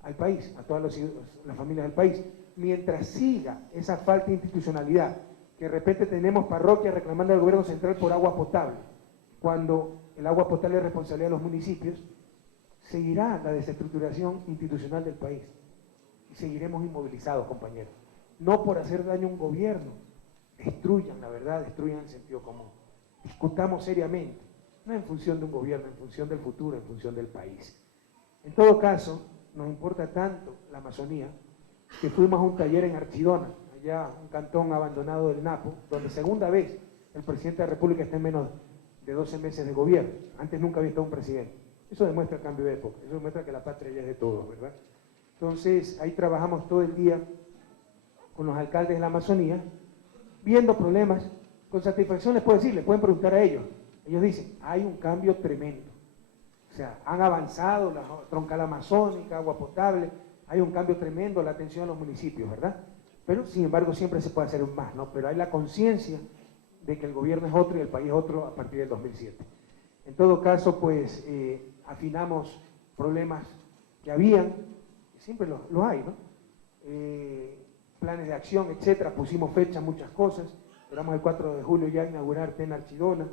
al país, a todas las familias del país. Mientras siga esa falta de institucionalidad, que de repente tenemos parroquias reclamando al gobierno central por agua potable, cuando el agua potable es responsabilidad de los municipios, seguirá la desestructuración institucional del país y seguiremos inmovilizados, compañeros. No por hacer daño a un gobierno, destruyan la verdad, destruyan el sentido común. Discutamos seriamente, no en función de un gobierno, en función del futuro, en función del país. En todo caso, nos importa tanto la Amazonía, que fuimos a un taller en Archidona, allá un cantón abandonado del Napo, donde segunda vez el presidente de la República está en menos de 12 meses de gobierno. Antes nunca había estado un presidente. Eso demuestra el cambio de época, eso demuestra que la patria ya es de todos, ¿verdad? Entonces, ahí trabajamos todo el día con los alcaldes de la Amazonía, viendo problemas. Con satisfacción les puedo decir, les pueden preguntar a ellos. Ellos dicen, hay un cambio tremendo. O sea, han avanzado la troncal amazónica, agua potable, hay un cambio tremendo, la atención a los municipios, ¿verdad? Pero, sin embargo, siempre se puede hacer más, ¿no? Pero hay la conciencia de que el gobierno es otro y el país es otro a partir del 2007. En todo caso, pues, afinamos problemas que habían, siempre los hay, ¿no? Planes de acción, etcétera, pusimos fecha, muchas cosas. Esperamos el 4 de julio ya inaugurar TEN Archidona,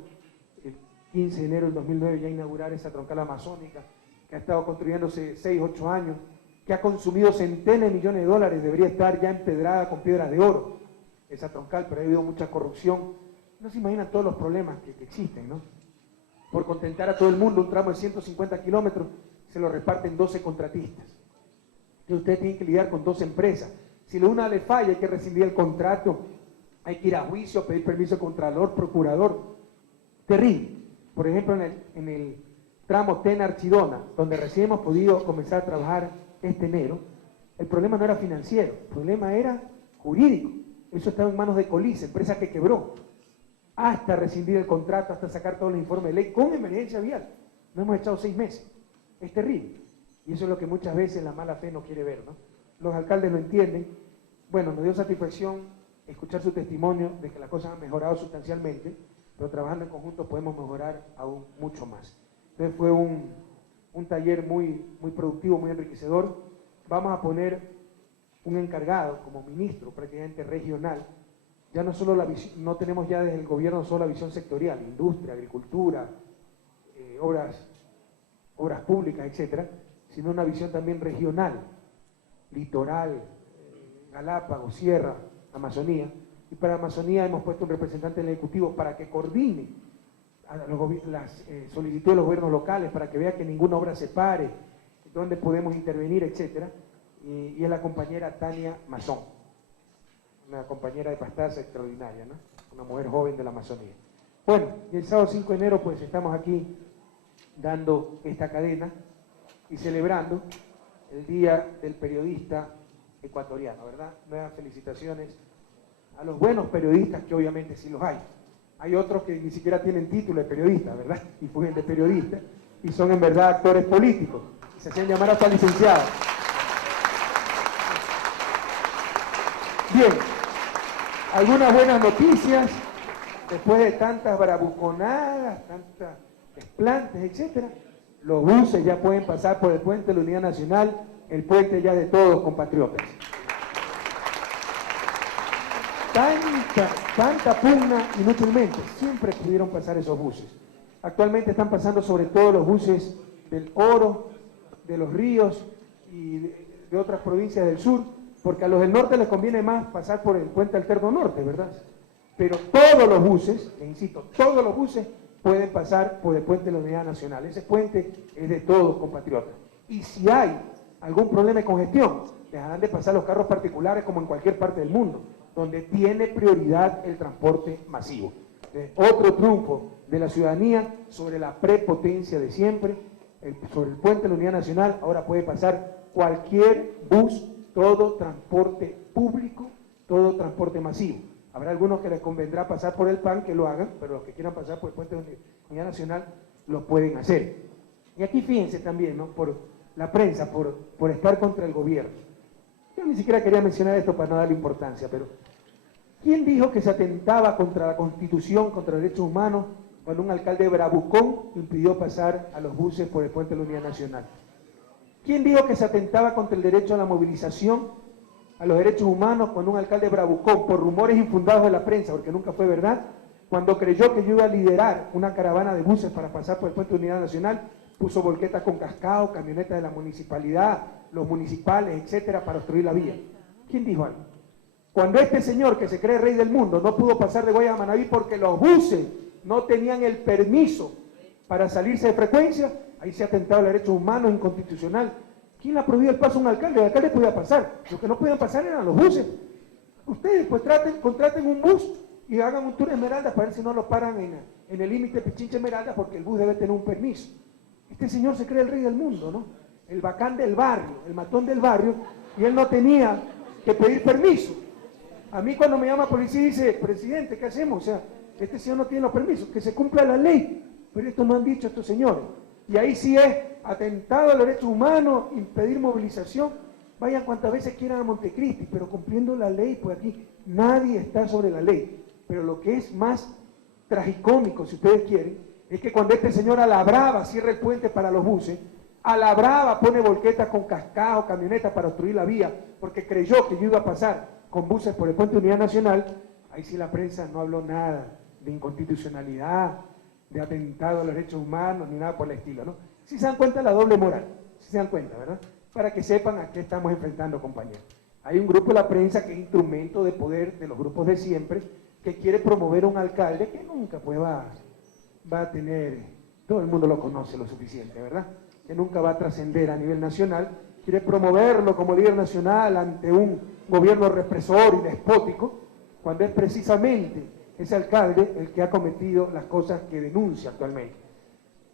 el 15 de enero del 2009 ya inaugurar esa troncal amazónica, que ha estado construyéndose 6, 8 años, que ha consumido centenas de millones de dólares, debería estar ya empedrada con piedras de oro, esa troncal, pero ha habido mucha corrupción. No se imaginan todos los problemas que existen, ¿no? Por contentar a todo el mundo, un tramo de 150 kilómetros se lo reparten 12 contratistas. Entonces ustedes tienen que lidiar con 2 empresas. Si la una le falla, hay que rescindir el contrato, hay que ir a juicio, pedir permiso al contralor, procurador. Terrible. Por ejemplo, en el tramo TEN Archidona, donde recién hemos podido comenzar a trabajar este enero, el problema no era financiero, el problema era jurídico. Eso estaba en manos de Colise, empresa que quebró. Hasta rescindir el contrato, hasta sacar todos los informes de ley, con emergencia vial. No hemos echado 6 meses. Es terrible. Y eso es lo que muchas veces la mala fe no quiere ver, ¿no? Los alcaldes lo entienden. Bueno, nos dio satisfacción escuchar su testimonio de que las cosas han mejorado sustancialmente, pero trabajando en conjunto podemos mejorar aún mucho más. Entonces fue un taller muy productivo, muy enriquecedor. Vamos a poner un encargado como ministro prácticamente regional. Ya no solo la visión, no tenemos ya desde el gobierno solo la visión sectorial, industria, agricultura, obras públicas, etcétera, sino una visión también regional, litoral, Galápagos, Sierra, Amazonía. Y para Amazonía hemos puesto un representante en el Ejecutivo para que coordine las solicitudes de los gobiernos locales, para que vea que ninguna obra se pare, dónde podemos intervenir, etcétera. Y es la compañera Tania Mazón, una compañera de Pastaza extraordinaria, ¿no? Una mujer joven de la Amazonía. Bueno, y el sábado 5 de enero pues estamos aquí dando esta cadena y celebrando el Día del Periodista Ecuatoriano, ¿verdad? Nuevas felicitaciones a los buenos periodistas, que obviamente sí los hay. Hay otros que ni siquiera tienen título de periodista, ¿verdad? Y fugen de periodista y son en verdad actores políticos. Se hacían llamar hasta licenciados. Bien, algunas buenas noticias, después de tantas bravuconadas, tantas desplantes, etcétera, los buses ya pueden pasar por el puente de la Unidad Nacional, el puente ya de todos, compatriotas. Tanta pugna inútilmente, siempre pudieron pasar esos buses. Actualmente están pasando sobre todo los buses del Oro, de los Ríos y de otras provincias del sur, porque a los del norte les conviene más pasar por el puente alterno norte, ¿verdad? Pero todos los buses, le insisto, todos los buses pueden pasar por el puente de la Unidad Nacional. Ese puente es de todos, compatriotas. Y si hay algún problema de congestión, dejarán de pasar los carros particulares como en cualquier parte del mundo, donde tiene prioridad el transporte masivo. Otro triunfo de la ciudadanía sobre la prepotencia de siempre, sobre el puente de la Unidad Nacional, ahora puede pasar cualquier bus, todo transporte público, todo transporte masivo. Habrá algunos que les convendrá pasar por el PAN, que lo hagan, pero los que quieran pasar por el puente de la Unidad Nacional lo pueden hacer. Y aquí fíjense también, ¿no? Por la prensa, por estar contra el gobierno. Yo ni siquiera quería mencionar esto para no darle importancia, pero ¿quién dijo que se atentaba contra la Constitución, contra los derechos humanos, cuando un alcalde bravucón impidió pasar a los buses por el puente de la Unidad Nacional? ¿Quién dijo que se atentaba contra el derecho a la movilización, a los derechos humanos, cuando un alcalde bravucón, por rumores infundados de la prensa, porque nunca fue verdad, cuando creyó que yo iba a liderar una caravana de buses para pasar por el puente de Unidad Nacional, puso volquetas con cascado, camionetas de la municipalidad, los municipales, etcétera, para obstruir la vía? ¿Quién dijo algo? Cuando este señor, que se cree rey del mundo, no pudo pasar de Guayas a Manaví porque los buses no tenían el permiso para salirse de frecuencia, ahí se ha atentado a los derechos humanos, inconstitucional. ¿Quién le ha prohibido el paso a un alcalde? El alcalde podía pasar. Lo que no podían pasar eran los buses. Ustedes pues contraten un bus y hagan un tour Esmeralda para ver si no lo paran en el límite Pichincha Esmeralda, porque el bus debe tener un permiso. Este señor se cree el rey del mundo, ¿no? El bacán del barrio, el matón del barrio, y él no tenía que pedir permiso. A mí cuando me llama policía dice, presidente, ¿qué hacemos? O sea, este señor no tiene los permisos, que se cumpla la ley. Pero esto no han dicho estos señores. Y ahí sí es atentado a los derechos humanos, impedir movilización. Vayan cuantas veces quieran a Montecristi, pero cumpliendo la ley, pues aquí nadie está sobre la ley. Pero lo que es más tragicómico, si ustedes quieren, es que cuando este señor a la brava cierra el puente para los buses, a la brava pone volquetas con cascajo, camionetas para obstruir la vía, porque creyó que yo iba a pasar con buses por el puente de Unidad Nacional, ahí sí la prensa no habló nada de inconstitucionalidad, de atentado a los derechos humanos, ni nada por el estilo, ¿no? Si se dan cuenta de la doble moral, si se dan cuenta, ¿verdad? Para que sepan a qué estamos enfrentando, compañeros. Hay un grupo de la prensa que es instrumento de poder de los grupos de siempre, que quiere promover un alcalde que nunca pues va a tener, todo el mundo lo conoce lo suficiente, ¿verdad? Que nunca va a trascender a nivel nacional, quiere promoverlo como líder nacional ante un gobierno represor y despótico, cuando es precisamente ese alcalde el que ha cometido las cosas que denuncia actualmente.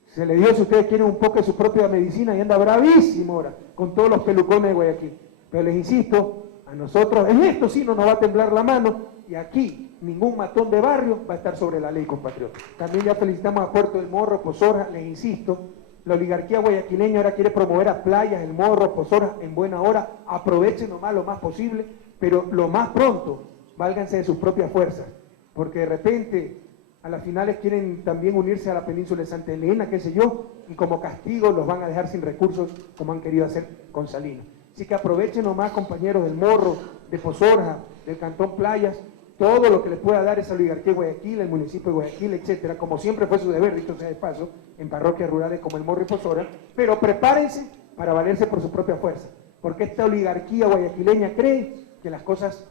Se le dio, si ustedes quieren, un poco de su propia medicina y anda bravísimo ahora con todos los pelucones de Guayaquil. Pero les insisto, a nosotros en esto sí no nos va a temblar la mano y aquí ningún matón de barrio va a estar sobre la ley, compatriotas. También ya felicitamos a Puerto del Morro, Pozorja, les insisto, la oligarquía guayaquileña ahora quiere promover a Playas, El Morro, Pozorja en buena hora, aprovechen nomás lo más posible, pero lo más pronto, válganse de sus propias fuerzas, porque de repente a las finales quieren también unirse a la península de Santa Elena, qué sé yo, y como castigo los van a dejar sin recursos como han querido hacer con Salinas. Así que aprovechen nomás, compañeros del Morro, de Pozorja, del Cantón Playas, todo lo que les pueda dar esa oligarquía de Guayaquil, el municipio de Guayaquil, etcétera, como siempre fue su deber, dicho sea de paso, en parroquias rurales como el Morro y Pozorja, pero prepárense para valerse por su propia fuerza, porque esta oligarquía guayaquileña cree que las cosas,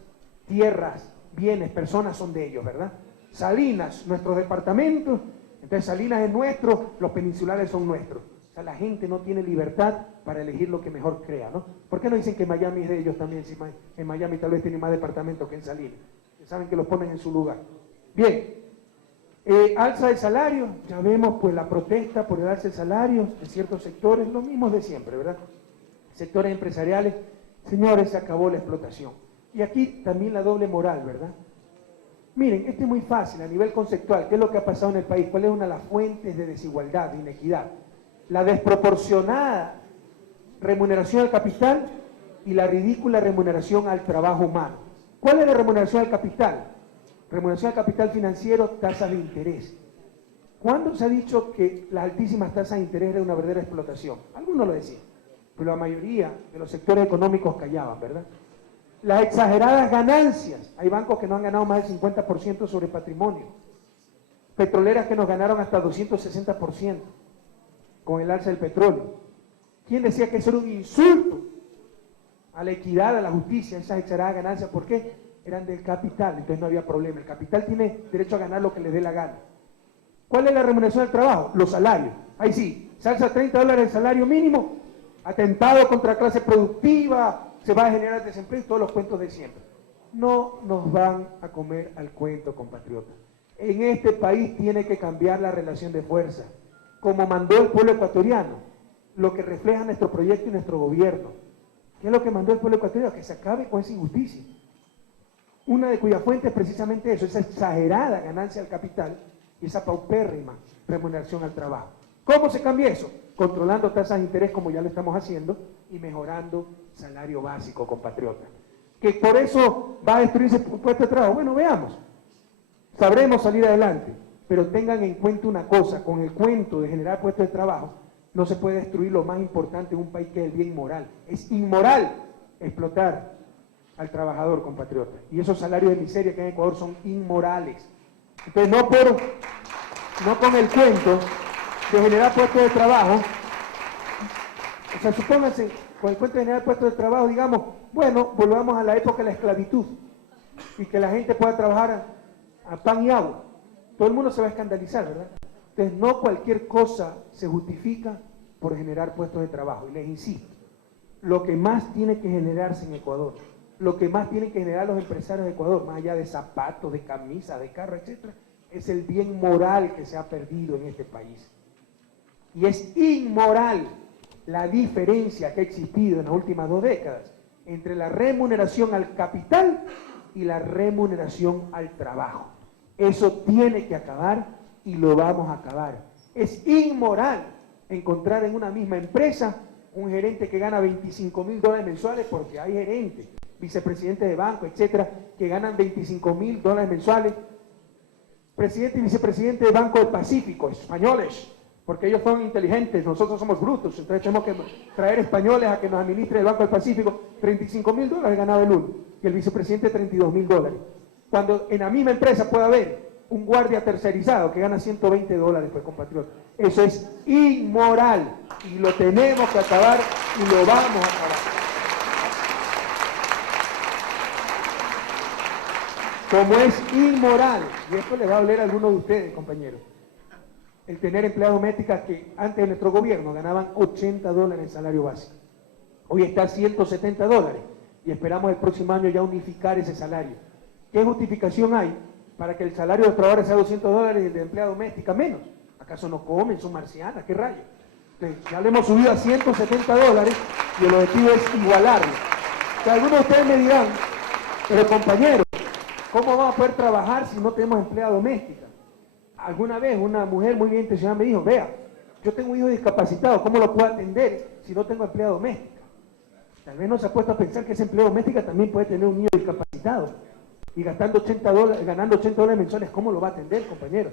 tierras, bienes, personas son de ellos, ¿verdad? Salinas, nuestros departamentos, entonces Salinas es nuestro, los peninsulares son nuestros. O sea, la gente no tiene libertad para elegir lo que mejor crea, ¿no? ¿Por qué no dicen que Miami es de ellos también? Si en Miami tal vez tienen más departamentos que en Salinas. Saben que los ponen en su lugar. Bien, alza de salario, ya vemos pues la protesta por el alza de salario de ciertos sectores, los mismos de siempre, ¿verdad? Sectores empresariales, señores, se acabó la explotación. Y aquí también la doble moral, ¿verdad? Miren, esto es muy fácil a nivel conceptual. ¿Qué es lo que ha pasado en el país? ¿Cuál es una de las fuentes de desigualdad, de inequidad? La desproporcionada remuneración al capital y la ridícula remuneración al trabajo humano. ¿Cuál es la remuneración al capital? Remuneración al capital financiero, tasas de interés. ¿Cuándo se ha dicho que las altísimas tasas de interés eran una verdadera explotación? Algunos lo decían, pero la mayoría de los sectores económicos callaban, ¿verdad? Las exageradas ganancias. Hay bancos que no han ganado más del 50% sobre patrimonio. Petroleras que nos ganaron hasta 260% con el alza del petróleo. ¿Quién decía que eso era un insulto a la equidad, a la justicia, esas exageradas ganancias? ¿Por qué? Eran del capital, entonces no había problema. El capital tiene derecho a ganar lo que le dé la gana. ¿Cuál es la remuneración del trabajo? Los salarios. Ahí sí, se alza $30 el salario mínimo, atentado contra la clase productiva, se va a generar desempleo y todos los cuentos de siempre. No nos van a comer al cuento, compatriotas. En este país tiene que cambiar la relación de fuerza, como mandó el pueblo ecuatoriano, lo que refleja nuestro proyecto y nuestro gobierno. ¿Qué es lo que mandó el pueblo ecuatoriano? Que se acabe con esa injusticia. Una de cuyas fuentes es precisamente eso, esa exagerada ganancia al capital y esa paupérrima remuneración al trabajo. ¿Cómo se cambia eso? Controlando tasas de interés como ya lo estamos haciendo y mejorando salario básico, compatriotas. ¿Que por eso va a destruirse el puesto de trabajo? Bueno, veamos. Sabremos salir adelante, pero tengan en cuenta una cosa, con el cuento de generar puestos de trabajo, no se puede destruir lo más importante en un país que es el bien moral. Es inmoral explotar al trabajador, compatriota. Y esos salarios de miseria que hay en Ecuador son inmorales. Entonces, no con el cuento de generar puestos de trabajo, o sea, supónganse, con el cuento de generar puestos de trabajo, digamos, bueno, volvamos a la época de la esclavitud y que la gente pueda trabajar a pan y agua. Todo el mundo se va a escandalizar, ¿verdad? Entonces, no cualquier cosa se justifica por generar puestos de trabajo. Y les insisto, lo que más tiene que generarse en Ecuador, lo que más tienen que generar los empresarios de Ecuador, más allá de zapatos, de camisas, de carros, etc., es el bien moral que se ha perdido en este país. Y es inmoral la diferencia que ha existido en las últimas 2 décadas entre la remuneración al capital y la remuneración al trabajo. Eso tiene que acabar y lo vamos a acabar. Es inmoral encontrar en una misma empresa un gerente que gana $25.000 mensuales, porque hay gerentes, vicepresidentes de banco, etcétera, que ganan $25.000 mensuales. Presidente y vicepresidente del Banco del Pacífico, españoles, porque ellos son inteligentes, nosotros somos brutos, entonces tenemos que traer españoles a que nos administre el Banco del Pacífico. $35.000 ganaba el uno, y el vicepresidente $32.000. Cuando en la misma empresa puede haber un guardia tercerizado que gana $120, pues, compatriota. Eso es inmoral, y lo tenemos que acabar, y lo vamos a acabar. Como es inmoral, y esto le va a doler a algunos de ustedes, compañeros, el tener empleadas domésticas que antes de nuestro gobierno ganaban $80 en salario básico. Hoy está a $170 y esperamos el próximo año ya unificar ese salario. ¿Qué justificación hay para que el salario de los trabajadores sea $200 y el de empleada doméstica menos? ¿Acaso no comen, son marcianas? ¿Qué rayos? Entonces, ya le hemos subido a $170 y el objetivo es igualarlo. Que algunos de ustedes me dirán, pero compañeros, ¿cómo vamos a poder trabajar si no tenemos empleada doméstica? Alguna vez una mujer muy bien intencionada me dijo, vea, yo tengo un hijo discapacitado, ¿cómo lo puedo atender si no tengo empleada doméstica? Tal vez no se ha puesto a pensar que esa empleada doméstica también puede tener un niño discapacitado. Y ganando $80 mensuales, ¿cómo lo va a atender, compañero?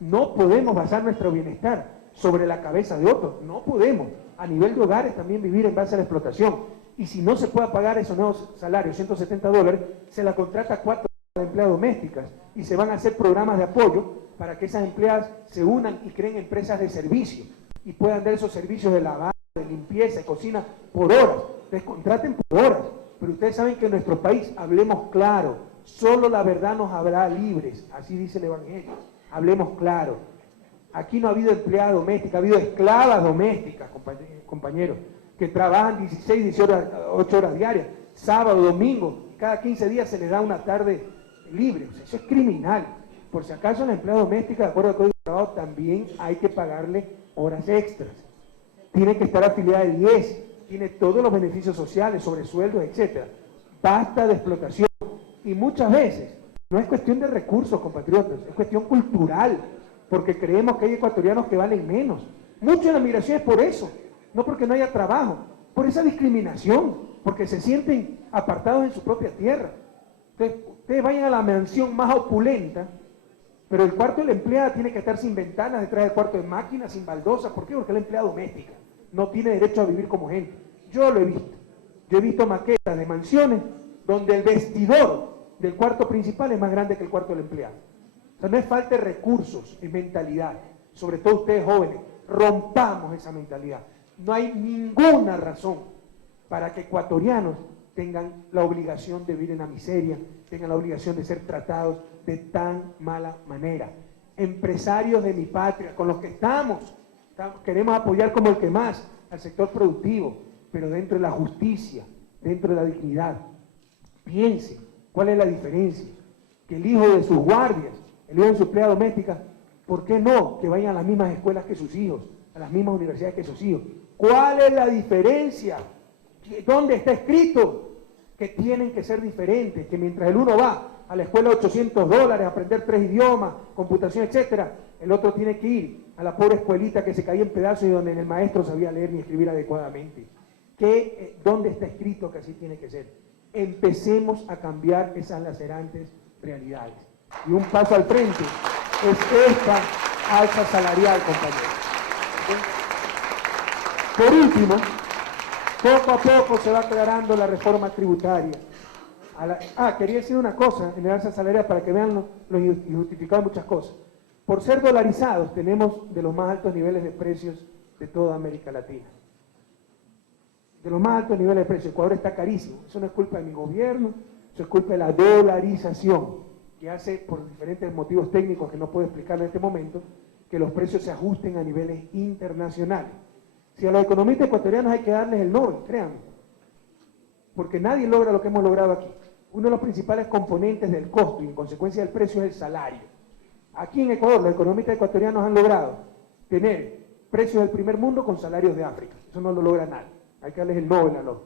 No podemos basar nuestro bienestar sobre la cabeza de otros. No podemos. A nivel de hogares también vivir en base a la explotación. Y si no se puede pagar esos nuevos salarios, $170, se la contrata 4 empleadas domésticas y se van a hacer programas de apoyo para que esas empleadas se unan y creen empresas de servicio y puedan dar esos servicios de lavado, de limpieza, de cocina por horas. Les contraten por horas. Pero ustedes saben que en nuestro país, hablemos claro, solo la verdad nos hará libres, así dice el Evangelio. Hablemos claro. Aquí no ha habido empleada doméstica, ha habido esclavas domésticas, compañeros, que trabajan 16, 18 horas diarias, sábado, domingo, y cada 15 días se les da una tarde libre. O sea, eso es criminal. Por si acaso la empleada doméstica, de acuerdo al Código de Trabajo, también hay que pagarle horas extras. Tiene que estar afiliada de 10, tiene todos los beneficios sociales, sobresueldos, etc. Basta de explotación. Y muchas veces no es cuestión de recursos, compatriotas, es cuestión cultural, porque creemos que hay ecuatorianos que valen menos. Mucho de la migración es por eso, no porque no haya trabajo, por esa discriminación, porque se sienten apartados en su propia tierra. Entonces, ustedes vayan a la mansión más opulenta, pero el cuarto de la empleada tiene que estar sin ventanas, detrás del cuarto de máquinas, sin baldosas. ¿Por qué? Porque es la empleada doméstica. No tiene derecho a vivir como gente. Yo lo he visto. Yo he visto maquetas de mansiones donde el vestidor del cuarto principal es más grande que el cuarto del empleado. O sea, no es falta de recursos, es mentalidad. Sobre todo ustedes jóvenes, rompamos esa mentalidad. No hay ninguna razón para que ecuatorianos tengan la obligación de vivir en la miseria, tengan la obligación de ser tratados de tan mala manera. Empresarios de mi patria, con los que estamos queremos apoyar como el que más al sector productivo, pero dentro de la justicia, dentro de la dignidad. Piensen, ¿cuál es la diferencia? Que el hijo de sus guardias, el hijo de su empleada doméstica, ¿por qué no que vayan a las mismas escuelas que sus hijos, a las mismas universidades que sus hijos? ¿Cuál es la diferencia? ¿Dónde está escrito que tienen que ser diferentes? Que mientras el uno va a la escuela $800 a aprender 3 idiomas, computación, etcétera, el otro tiene que ir a la pobre escuelita que se caía en pedazos y donde el maestro sabía leer ni escribir adecuadamente. ¿Dónde está escrito que así tiene que ser? Empecemos a cambiar esas lacerantes realidades. Y un paso al frente es esta alza salarial, compañeros. Por último, poco a poco se va aclarando la reforma tributaria. Quería decir una cosa en el alza salarial para que vean lo injustificado de muchas cosas. Por ser dolarizados tenemos de los más altos niveles de precios de toda América Latina. De los más altos niveles de precios. Ecuador está carísimo. Eso no es culpa de mi gobierno, eso es culpa de la dolarización, que hace, por diferentes motivos técnicos que no puedo explicar en este momento, que los precios se ajusten a niveles internacionales. Si a los economistas ecuatorianos hay que darles el Nobel, créanme, porque nadie logra lo que hemos logrado aquí. Uno de los principales componentes del costo y en consecuencia del precio es el salario. Aquí en Ecuador, los economistas ecuatorianos han logrado tener precios del primer mundo con salarios de África. Eso no lo logra nadie. Hay que darles el Nobel a los.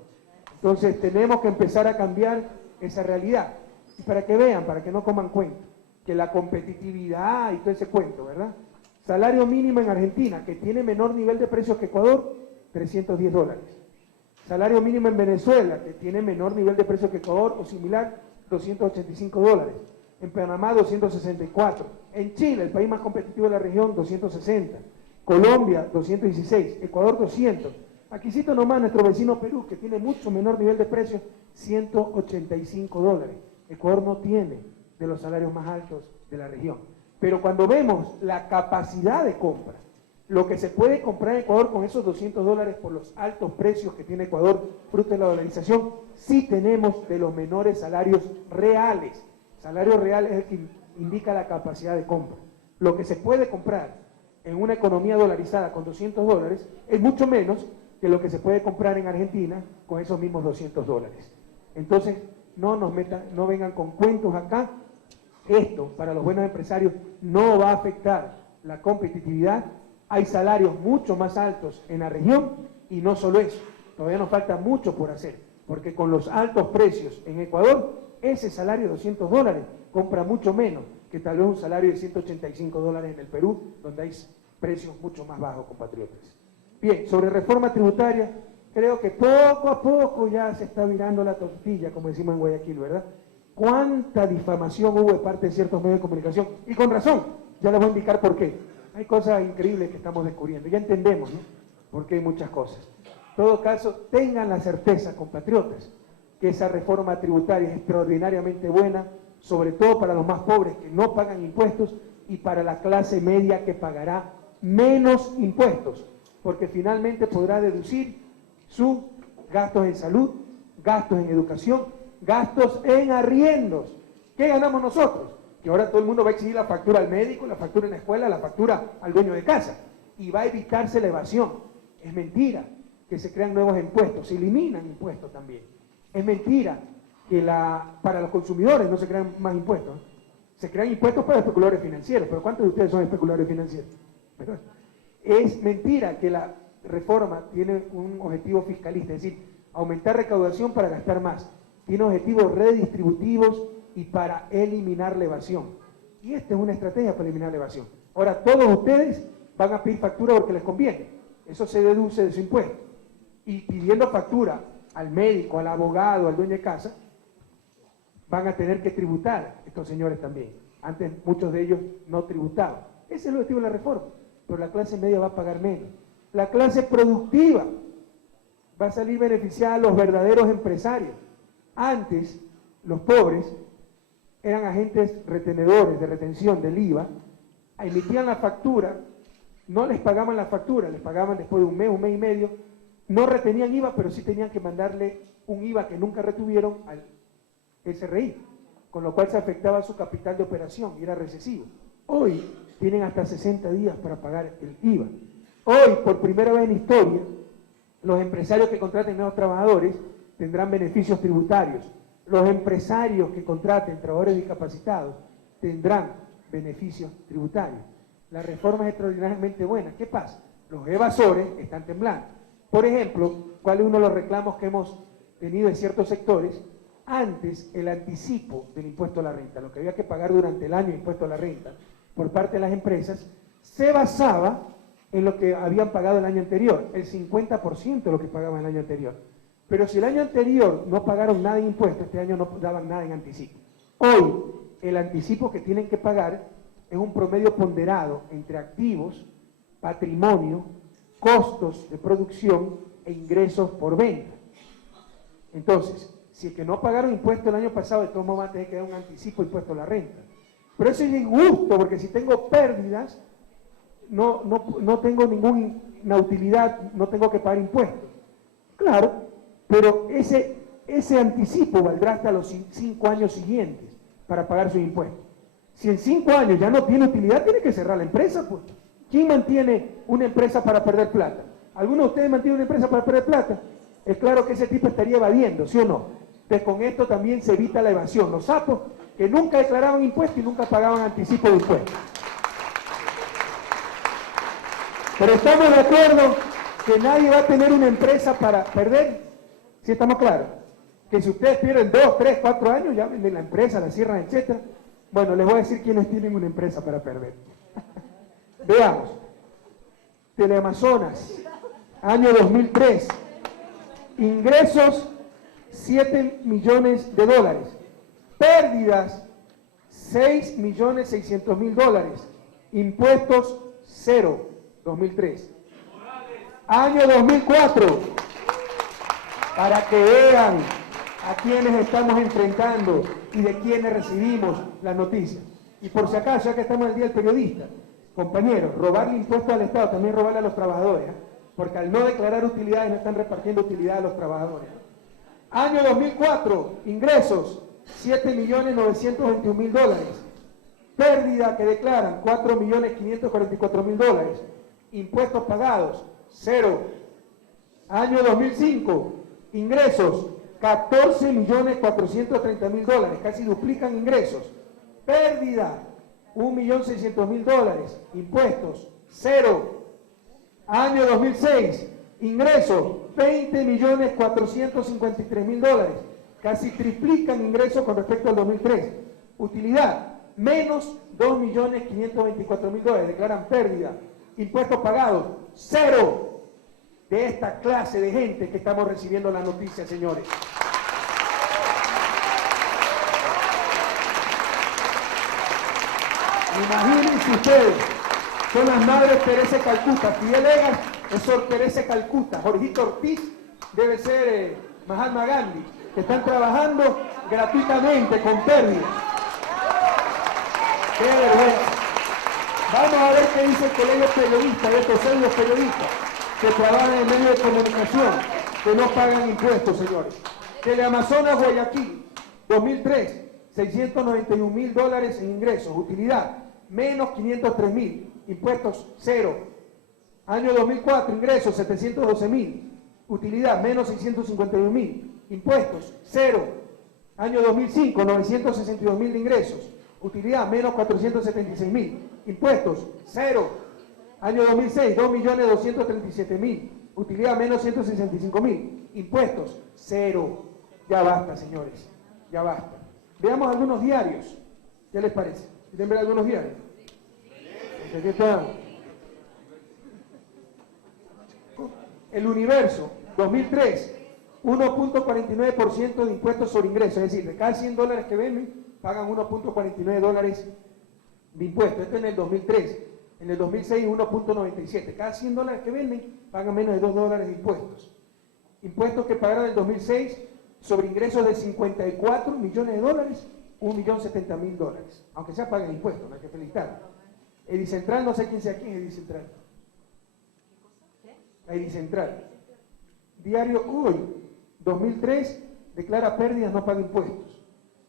Entonces tenemos que empezar a cambiar esa realidad. Y para que vean, para que no coman cuento, que la competitividad y todo ese cuento, ¿verdad? Salario mínimo en Argentina, que tiene menor nivel de precios que Ecuador, $310. Salario mínimo en Venezuela, que tiene menor nivel de precios que Ecuador o similar, $285. En Panamá, 264. En Chile, el país más competitivo de la región, 260. Colombia, 216. Ecuador, 200. Aquí cito nomás nuestro vecino Perú, que tiene mucho menor nivel de precios, $185. Ecuador no tiene de los salarios más altos de la región. Pero cuando vemos la capacidad de compra, lo que se puede comprar en Ecuador con esos $200 por los altos precios que tiene Ecuador, fruto de la dolarización, sí tenemos de los menores salarios reales. Salario real es el que indica la capacidad de compra. Lo que se puede comprar en una economía dolarizada con $200 es mucho menos que lo que se puede comprar en Argentina con esos mismos $200. Entonces, no vengan con cuentos acá. Esto, para los buenos empresarios, no va a afectar la competitividad. Hay salarios mucho más altos en la región y no solo eso, todavía nos falta mucho por hacer, porque con los altos precios en Ecuador, ese salario de $200 compra mucho menos que tal vez un salario de $185 en el Perú, donde hay precios mucho más bajos, compatriotas. Bien, sobre reforma tributaria, creo que poco a poco ya se está virando la tortilla, como decimos en Guayaquil, ¿verdad? ¿Cuánta difamación hubo de parte de ciertos medios de comunicación? Y con razón, ya les voy a indicar por qué. Hay cosas increíbles que estamos descubriendo, ya entendemos, ¿no? Porque hay muchas cosas. En todo caso, tengan la certeza, compatriotas, que esa reforma tributaria es extraordinariamente buena, sobre todo para los más pobres que no pagan impuestos y para la clase media que pagará menos impuestos, porque finalmente podrá deducir sus gastos en salud, gastos en educación, gastos en arriendos. ¿Qué ganamos nosotros? Que ahora todo el mundo va a exigir la factura al médico, la factura en la escuela, la factura al dueño de casa, y va a evitarse la evasión. Es mentira que se crean nuevos impuestos, se eliminan impuestos también. Es mentira que para los consumidores no se crean más impuestos. Se crean impuestos para especuladores financieros, pero ¿cuántos de ustedes son especuladores financieros? ¿Verdad? Es mentira que la reforma tiene un objetivo fiscalista, es decir, aumentar recaudación para gastar más. Tiene objetivos redistributivos y para eliminar la evasión. Y esta es una estrategia para eliminar la evasión. Ahora, todos ustedes van a pedir factura porque les conviene. Eso se deduce de su impuesto. Y pidiendo factura al médico, al abogado, al dueño de casa, van a tener que tributar estos señores también. Antes muchos de ellos no tributaban. Ese es el objetivo de la reforma. Pero la clase media va a pagar menos. La clase productiva va a salir beneficiada a los verdaderos empresarios. Antes, los pobres eran agentes retenedores de retención del IVA, emitían la factura, no les pagaban la factura, les pagaban después de un mes y medio, no retenían IVA, pero sí tenían que mandarle un IVA que nunca retuvieron al SRI, con lo cual se afectaba su capital de operación y era recesivo. Hoy tienen hasta 60 días para pagar el IVA. Hoy, por primera vez en historia, los empresarios que contraten nuevos trabajadores tendrán beneficios tributarios. Los empresarios que contraten trabajadores discapacitados tendrán beneficios tributarios. La reforma es extraordinariamente buena. ¿Qué pasa? Los evasores están temblando. Por ejemplo, ¿cuál es uno de los reclamos que hemos tenido en ciertos sectores? Antes, el anticipo del impuesto a la renta, lo que había que pagar durante el año de impuesto a la renta por parte de las empresas, se basaba en lo que habían pagado el año anterior, el 50% de lo que pagaban el año anterior. Pero si el año anterior no pagaron nada en impuestos, este año no daban nada en anticipo. Hoy, el anticipo que tienen que pagar es un promedio ponderado entre activos, patrimonio, costos de producción e ingresos por venta. Entonces, si es que no pagaron impuestos el año pasado, de todos modos van a tener que dar un anticipo de impuesto a la renta. Pero eso es injusto, porque si tengo pérdidas, no tengo ninguna utilidad, no tengo que pagar impuestos. Claro, pero ese anticipo valdrá hasta los 5 años siguientes para pagar sus impuestos. Si en 5 años ya no tiene utilidad, tiene que cerrar la empresa, pues. ¿Quién mantiene una empresa para perder plata? ¿Alguno de ustedes mantiene una empresa para perder plata? Es claro que ese tipo estaría evadiendo, ¿sí o no? Entonces con esto también se evita la evasión. Los sapos que nunca declaraban impuestos y nunca pagaban anticipo de impuestos. Pero estamos de acuerdo que nadie va a tener una empresa para perder, ¿sí estamos claros? que si ustedes pierden 2, 3, 4 años, ya venden la empresa, la cierran, etc. Bueno, les voy a decir quiénes tienen una empresa para perder. Veamos. Teleamazonas, año 2003, ingresos 7 millones de dólares, pérdidas 6.600.000 dólares, impuestos 0, 2003. Año 2004, para que vean a quienes estamos enfrentando y de quienes recibimos las noticias. Y por si acaso, ya que estamos en el Día del Periodista, compañeros, robarle impuestos al Estado también robarle a los trabajadores, porque al no declarar utilidades no están repartiendo utilidades a los trabajadores. Año 2004, ingresos 7.921.000 dólares, pérdida que declaran 4.544.000 dólares, impuestos pagados 0. Año 2005, ingresos 14.430.000 dólares, casi duplican ingresos, pérdida 1.600.000 dólares, impuestos 0. Año 2006, ingresos 20.453.000 dólares, casi triplican ingresos con respecto al 2003. Utilidad, menos 2.524.000 dólares, declaran pérdida. Impuestos pagados, 0. De esta clase de gente que estamos recibiendo las noticias, señores. Imagínense ustedes, son las madres Teresa Calcuta, Fidel Egas es Sor Teresa Calcuta, Jorgito Ortiz debe ser Mahatma Gandhi, que están trabajando gratuitamente con pérdida. ¡Qué vergüenza! Vamos a ver qué dice el colegio periodista, de estos serios periodistas que trabajan en medios de comunicación, que no pagan impuestos, señores. Teleamazonas Guayaquil, 2003, 691.000 dólares en ingresos, utilidad, menos 503.000, impuestos 0. Año 2004, ingresos 712.000, utilidad, menos 651.000, impuestos 0. Año 2005, 962.000 de ingresos, utilidad, menos 476.000, impuestos 0. Año 2006, 2.237.000, utilidad menos 165.000, impuestos 0. Ya basta, señores, ya basta. Veamos algunos diarios. ¿Qué les parece? ¿Quieren ver algunos diarios? Aquí está. El Universo, 2003, 1.49% de impuestos sobre ingresos, es decir, de cada 100 dólares que venden, pagan 1.49 dólares de impuestos. Esto en el 2003. En el 2006, 1.97. Cada 100 dólares que venden, pagan menos de 2 dólares de impuestos. Impuestos que pagaron en el 2006 sobre ingresos de 54 millones de dólares, 1.070.000 dólares. Aunque sea pagan impuestos, no hay que felicitar. Edicentral, no sé quién sea quién es Edicentral. Edicentral. Diario Hoy, 2003, declara pérdidas, no paga impuestos.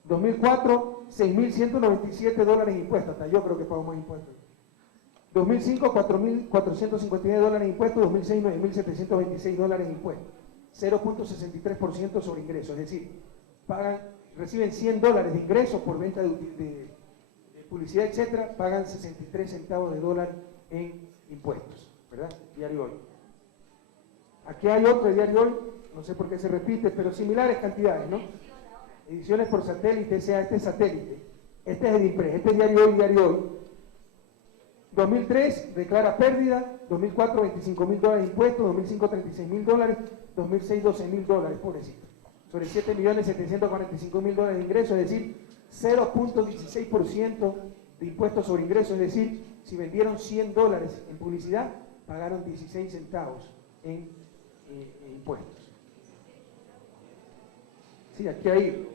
2004, 6.197 dólares de impuestos. Hasta yo creo que pago más impuestos. 2005, 4.459 dólares de impuestos, 2006, 9.726 dólares de impuestos, 0.63% sobre ingresos, es decir, reciben 100 dólares de ingresos por venta de publicidad, etcétera, pagan 63 centavos de dólar en impuestos, ¿verdad? Diario Hoy. Aquí hay otro Diario Hoy, no sé por qué se repite, pero similares cantidades, ¿no? Ediciones por satélite, sea este satélite, este es el IMPRES, este es Diario Hoy. 2003 declara pérdida, 2004 25.000 dólares de impuestos, 2005 36.000 dólares, 2006 12.000 dólares, pobrecito. Sobre 7.745.000 dólares de ingresos, es decir, 0.16% de impuestos sobre ingresos, es decir, si vendieron 100 dólares en publicidad, pagaron 16 centavos en impuestos. Sí, aquí hay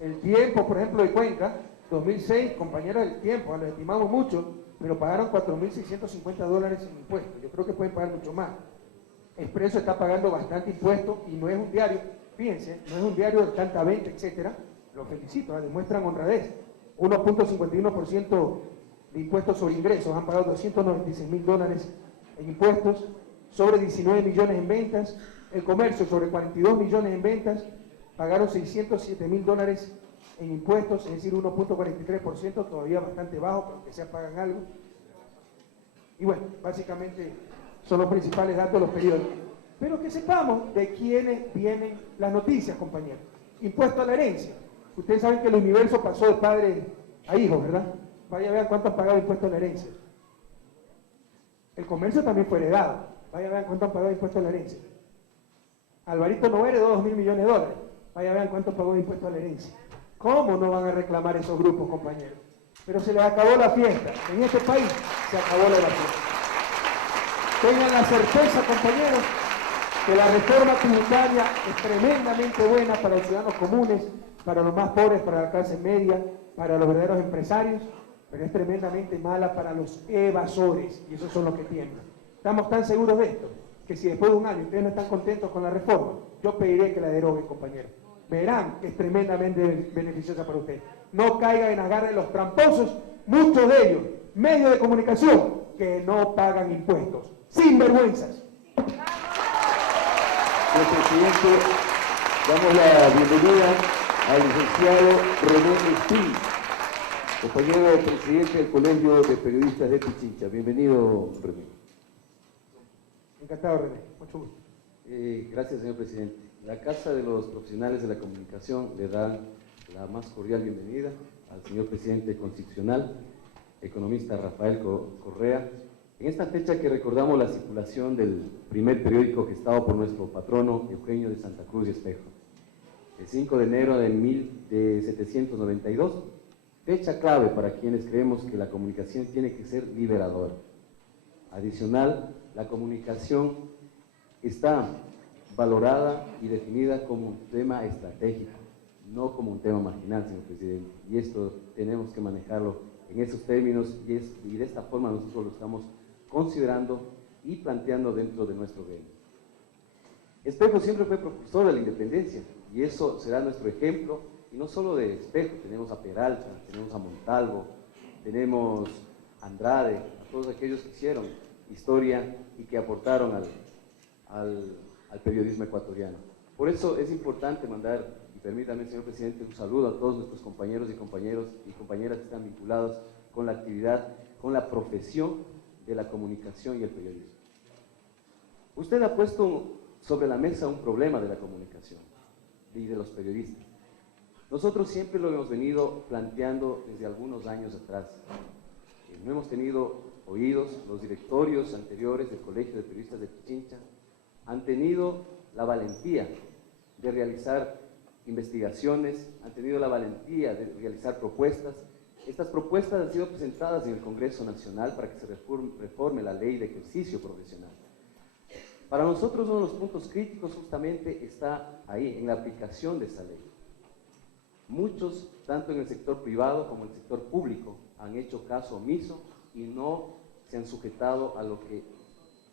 el Tiempo, por ejemplo, de Cuenca, 2006, compañeros del Tiempo, los estimamos mucho, pero pagaron 4.650 dólares en impuestos. Yo creo que pueden pagar mucho más. Expreso está pagando bastante impuesto y no es un diario, fíjense, no es un diario de tanta venta, etcétera. Los felicito, demuestran honradez. 1.51% de impuestos sobre ingresos, han pagado 296.000 dólares en impuestos, sobre 19 millones en ventas. El Comercio, sobre 42 millones en ventas, pagaron 607.000 dólares en impuestos, es decir, 1.43%, todavía bastante bajo, pero aunque sea pagan algo. Y bueno, básicamente son los principales datos de los periódicos. Pero que sepamos de quiénes vienen las noticias, compañeros. Impuesto a la herencia. Ustedes saben que el universo pasó de padre a hijo, ¿verdad? Vaya a ver cuánto han pagado impuesto a la herencia. El comercio también fue heredado. Vaya a ver cuánto han pagado impuesto a la herencia. Alvarito no heredó $2.000 millones. Vaya a ver cuánto pagó de impuesto a la herencia. ¿Cómo no van a reclamar esos grupos, compañeros? Pero se les acabó la fiesta. En este país se acabó la fiesta. Tengan la certeza, compañeros, que la reforma tributaria es tremendamente buena para los ciudadanos comunes, para los más pobres, para la clase media, para los verdaderos empresarios, pero es tremendamente mala para los evasores, y esos son los que tiemblan. Estamos tan seguros de esto, que si después de un año ustedes no están contentos con la reforma, yo pediré que la deroguen, compañeros. Verán que es tremendamente beneficiosa para ustedes. No caigan en agarre los tramposos, muchos de ellos, medios de comunicación, que no pagan impuestos. ¡Sin vergüenzas! Señor presidente, damos la bienvenida al licenciado René Espín, compañero presidente del Colegio de Periodistas de Pichincha. Bienvenido, René. Encantado, René. Mucho gusto. Gracias, señor presidente. La Casa de los Profesionales de la Comunicación le da la más cordial bienvenida al señor presidente constitucional, economista Rafael Correa, en esta fecha que recordamos la circulación del primer periódico gestado por nuestro patrono Eugenio de Santa Cruz y Espejo, el 5 de enero de 1792, fecha clave para quienes creemos que la comunicación tiene que ser liberadora. Adicional, la comunicación está valorada y definida como un tema estratégico, no como un tema marginal, señor presidente, y esto tenemos que manejarlo en esos términos y de esta forma nosotros lo estamos considerando y planteando dentro de nuestro gremio. Espejo siempre fue propulsor de la independencia y eso será nuestro ejemplo, y no solo de Espejo, tenemos a Peralta, tenemos a Montalvo, tenemos a Andrade, a todos aquellos que hicieron historia y que aportaron al periodismo ecuatoriano. Por eso es importante mandar, y permítame, señor presidente, un saludo a todos nuestros compañeros y compañeras que están vinculados con la actividad, con la profesión de la comunicación y el periodismo. Usted ha puesto sobre la mesa un problema de la comunicación y de los periodistas. Nosotros siempre lo hemos venido planteando desde algunos años atrás. No hemos tenido oídos, los directorios anteriores del Colegio de Periodistas de Pichincha han tenido la valentía de realizar investigaciones, han tenido la valentía de realizar propuestas. Estas propuestas han sido presentadas en el Congreso Nacional para que se reforme la ley de ejercicio profesional. Para nosotros uno de los puntos críticos justamente está ahí, en la aplicación de esa ley. Muchos, tanto en el sector privado como en el sector público, han hecho caso omiso y no se han sujetado a lo que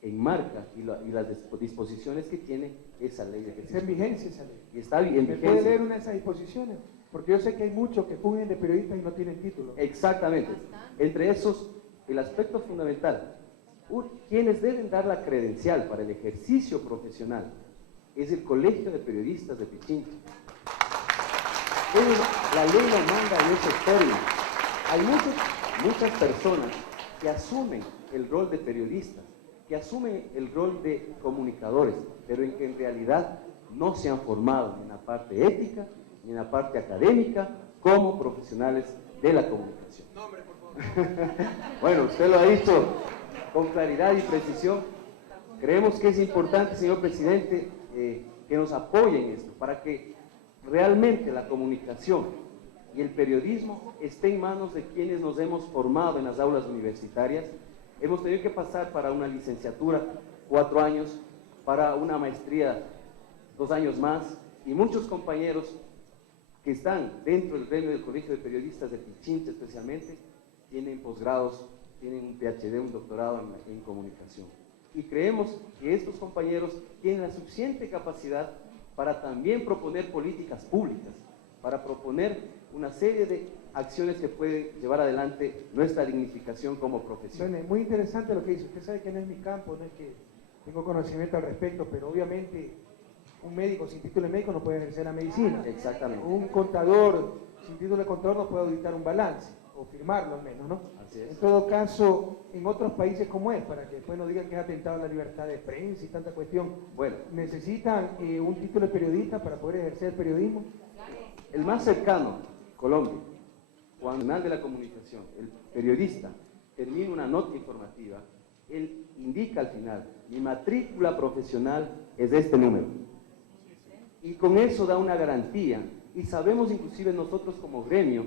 enmarca y las disposiciones que tiene esa ley de ejercicio. Está en vigencia esa ley. Y está en vigencia. ¿Me puede leer una de esas disposiciones? Porque yo sé que hay muchos que fungen de periodistas y no tienen título. Exactamente. Entre esos, el aspecto fundamental, quienes deben dar la credencial para el ejercicio profesional es el Colegio de Periodistas de Pichincha. La ley lo manda en esos términos. Hay muchas personas que asumen el rol de periodistas, que asumen el rol de comunicadores, pero en que en realidad no se han formado ni en la parte ética, ni en la parte académica, como profesionales de la comunicación. Nombre, por favor. Bueno, usted lo ha dicho con claridad y precisión. Creemos que es importante, señor presidente, que nos apoyen en esto, para que realmente la comunicación y el periodismo esté en manos de quienes nos hemos formado en las aulas universitarias. Hemos tenido que pasar para una licenciatura 4 años, para una maestría 2 años más, y muchos compañeros que están dentro del gremio del Colegio de Periodistas de Pichincha especialmente, tienen posgrados, tienen un PhD, un doctorado en comunicación. Y creemos que estos compañeros tienen la suficiente capacidad para también proponer políticas públicas, para proponer una serie de acciones que pueden llevar adelante nuestra dignificación como profesión. Bueno, muy interesante lo que dice. Usted sabe que no es mi campo, no es que tengo conocimiento al respecto, pero obviamente un médico sin título de médico no puede ejercer la medicina. Exactamente. Un contador sin título de contador no puede auditar un balance. o firmarlo al menos, ¿no? Así es. En todo caso, en otros países, ¿cómo es? Para que después no digan que es atentado a la libertad de prensa y tanta cuestión. Bueno, ¿Necesitan un título de periodista para poder ejercer el periodismo? el más cercano, Colombia, cuando el canal de la comunicación, el periodista, termina una nota informativa, él indica al final, mi matrícula profesional es de este número. Y con eso da una garantía, y sabemos inclusive nosotros como gremio,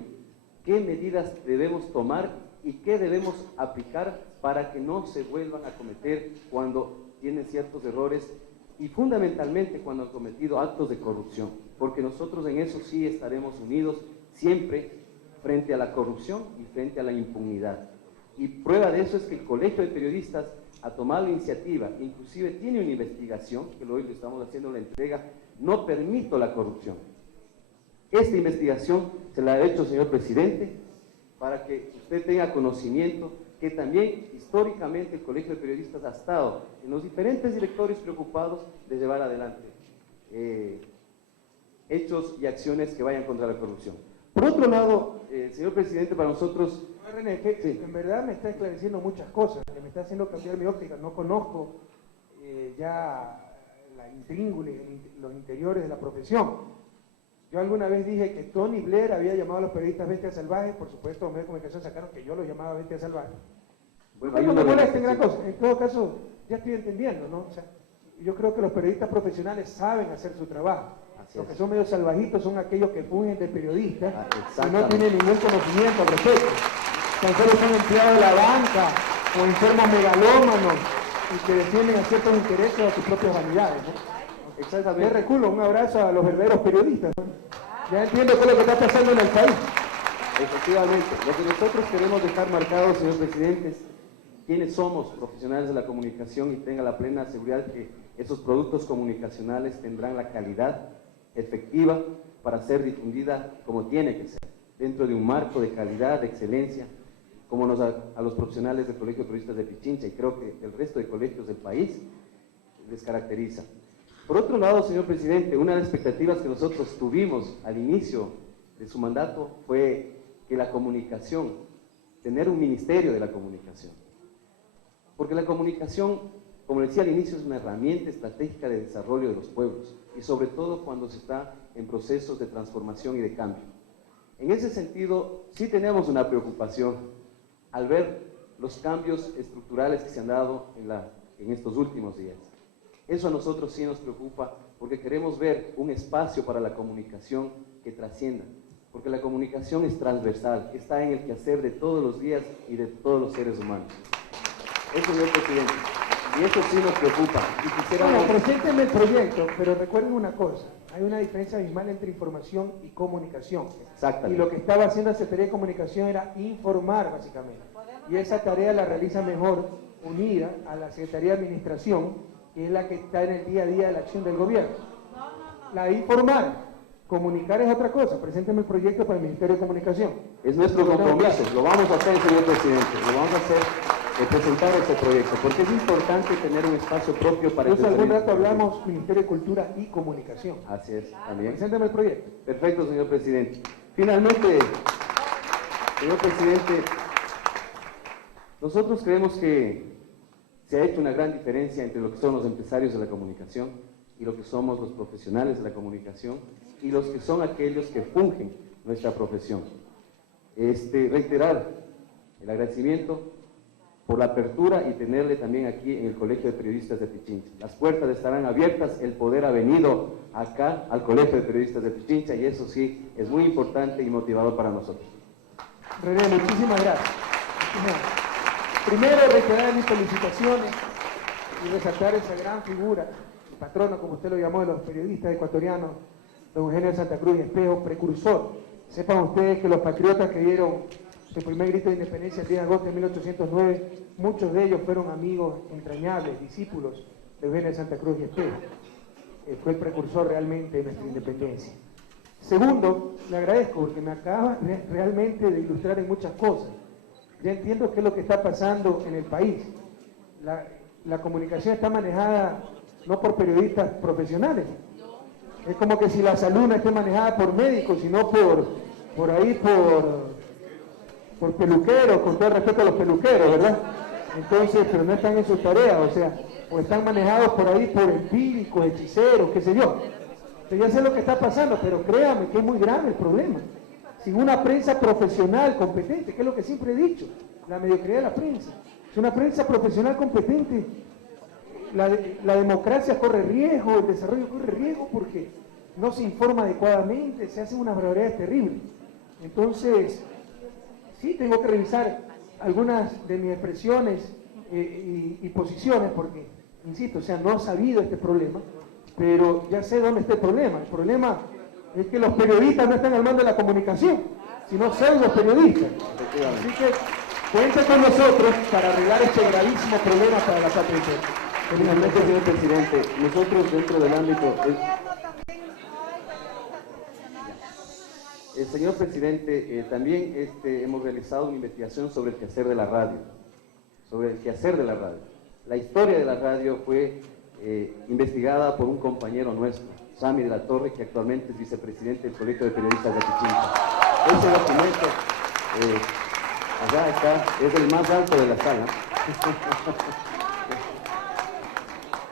qué medidas debemos tomar y qué debemos aplicar para que no se vuelvan a cometer cuando tienen ciertos errores y fundamentalmente cuando han cometido actos de corrupción, porque nosotros en eso sí estaremos unidos siempre frente a la corrupción y frente a la impunidad. Y prueba de eso es que el Colegio de Periodistas ha tomado la iniciativa, inclusive tiene una investigación, que hoy le estamos haciendo la entrega, no permito la corrupción. Esta investigación se la ha hecho, señor presidente, para que usted tenga conocimiento que también históricamente el Colegio de Periodistas ha estado en los diferentes directorios preocupados de llevar adelante hechos y acciones que vayan contra la corrupción. Por otro lado, señor presidente, para nosotros... René, que en verdad me está esclareciendo muchas cosas, que me está haciendo cambiar mi óptica. No conozco ya la intríngule, los interiores de la profesión. Yo alguna vez dije que Tony Blair había llamado a los periodistas bestias salvajes, por supuesto los medios de comunicación sacaron que yo los llamaba bestias salvajes. Bueno, No me molesten gran cosa, en todo caso ya estoy entendiendo, ¿no? O sea, yo creo que los periodistas profesionales saben hacer su trabajo. Los que son medio salvajitos son aquellos que fungen de periodistas y no tienen ningún conocimiento al respecto. Tan solo son empleados de la banca o enfermos megalómanos y que defienden a ciertos intereses a sus propias vanidades, ¿no? Exactamente. Reculo, un abrazo a los verdaderos periodistas, ¿no? Ya entiendo qué es lo que está pasando en el país. Efectivamente, lo que nosotros queremos dejar marcado, señor presidente, es quiénes somos profesionales de la comunicación y tenga la plena seguridad que esos productos comunicacionales tendrán la calidad efectiva para ser difundida como tiene que ser, dentro de un marco de calidad, de excelencia, como a los profesionales del Colegio de Periodistas de Pichincha, y creo que el resto de colegios del país les caracteriza. Por otro lado, señor presidente, una de las expectativas que nosotros tuvimos al inicio de su mandato fue que la comunicación, tener un ministerio de la comunicación, porque la comunicación, como decía al inicio, es una herramienta estratégica de desarrollo de los pueblos, y sobre todo cuando se está en procesos de transformación y de cambio. En ese sentido, sí tenemos una preocupación al ver los cambios estructurales que se han dado en estos últimos días. Eso a nosotros sí nos preocupa porque queremos ver un espacio para la comunicación que trascienda, porque la comunicación es transversal, está en el quehacer de todos los días y de todos los seres humanos. Eso, señor presidente, y eso sí nos preocupa. Y quisiéramos... Bueno, preséntenme el proyecto, pero recuerden una cosa, hay una diferencia abismal entre información y comunicación. Exactamente. Y lo que estaba haciendo la Secretaría de Comunicación era informar, básicamente. Y esa tarea la realiza mejor unida a la Secretaría de Administración, que es la que está en el día a día de la acción del gobierno. La de informar, comunicar es otra cosa. Presénteme el proyecto para el Ministerio de Comunicación. Es nuestro compromiso, lo vamos a hacer, señor presidente, lo vamos a hacer, presentar este proyecto, porque es importante tener un espacio propio para... Entonces algún rato hablamos Ministerio de Cultura y Comunicación. Así es, también. Presénteme el proyecto. Perfecto, señor presidente. Finalmente, señor presidente, nosotros creemos que se ha hecho una gran diferencia entre lo que son los empresarios de la comunicación y lo que somos los profesionales de la comunicación y los que son aquellos que fungen nuestra profesión. Reiterar el agradecimiento por la apertura y tenerle también aquí en el Colegio de Periodistas de Pichincha. Las puertas estarán abiertas, el poder ha venido acá al Colegio de Periodistas de Pichincha y eso sí es muy importante y motivador para nosotros. René, muchísimas gracias. Primero, reiterar mis felicitaciones y resaltar esa gran figura, el patrono, como usted lo llamó, de los periodistas ecuatorianos, don Eugenio de Santa Cruz y Espejo, precursor. Sepan ustedes que los patriotas que dieron su primer grito de independencia el 10 de agosto de 1809, muchos de ellos fueron amigos entrañables, discípulos de Eugenio de Santa Cruz y Espejo. Fue el precursor realmente de nuestra independencia. Segundo, le agradezco porque me acaba realmente de ilustrar en muchas cosas. Ya entiendo qué es lo que está pasando en el país. La comunicación está manejada no por periodistas profesionales. Es como que si la salud no esté manejada por médicos, sino por por peluqueros, con todo el respeto a los peluqueros, ¿verdad? Entonces, pero no están en su tarea, o sea, o están manejados por ahí por empíricos, hechiceros, qué sé yo. Entonces, ya sé lo que está pasando, pero créame que es muy grave el problema. Sin una prensa profesional, competente, que es lo que siempre he dicho, la mediocridad de la prensa. Si una prensa profesional competente, la democracia corre riesgo, el desarrollo corre riesgo porque no se informa adecuadamente, se hacen unas barbaridades terribles. Entonces, sí tengo que revisar algunas de mis expresiones y posiciones porque, insisto, o sea, no he sabido este problema, pero ya sé dónde está el problema. El problema es que los periodistas no están al mando de la comunicación, sino pseudo periodistas. Así que cuenten con nosotros para arreglar este gravísimo problema para la patria entera. Finalmente, señor presidente, nosotros dentro del ámbito... señor presidente, también hemos realizado una investigación sobre el quehacer de la radio, La historia de la radio fue investigada por un compañero nuestro, Sammy de la Torre, que actualmente es vicepresidente del Colegio de Periodistas de Pichincha. Ese documento, allá está, es el más alto de la sala.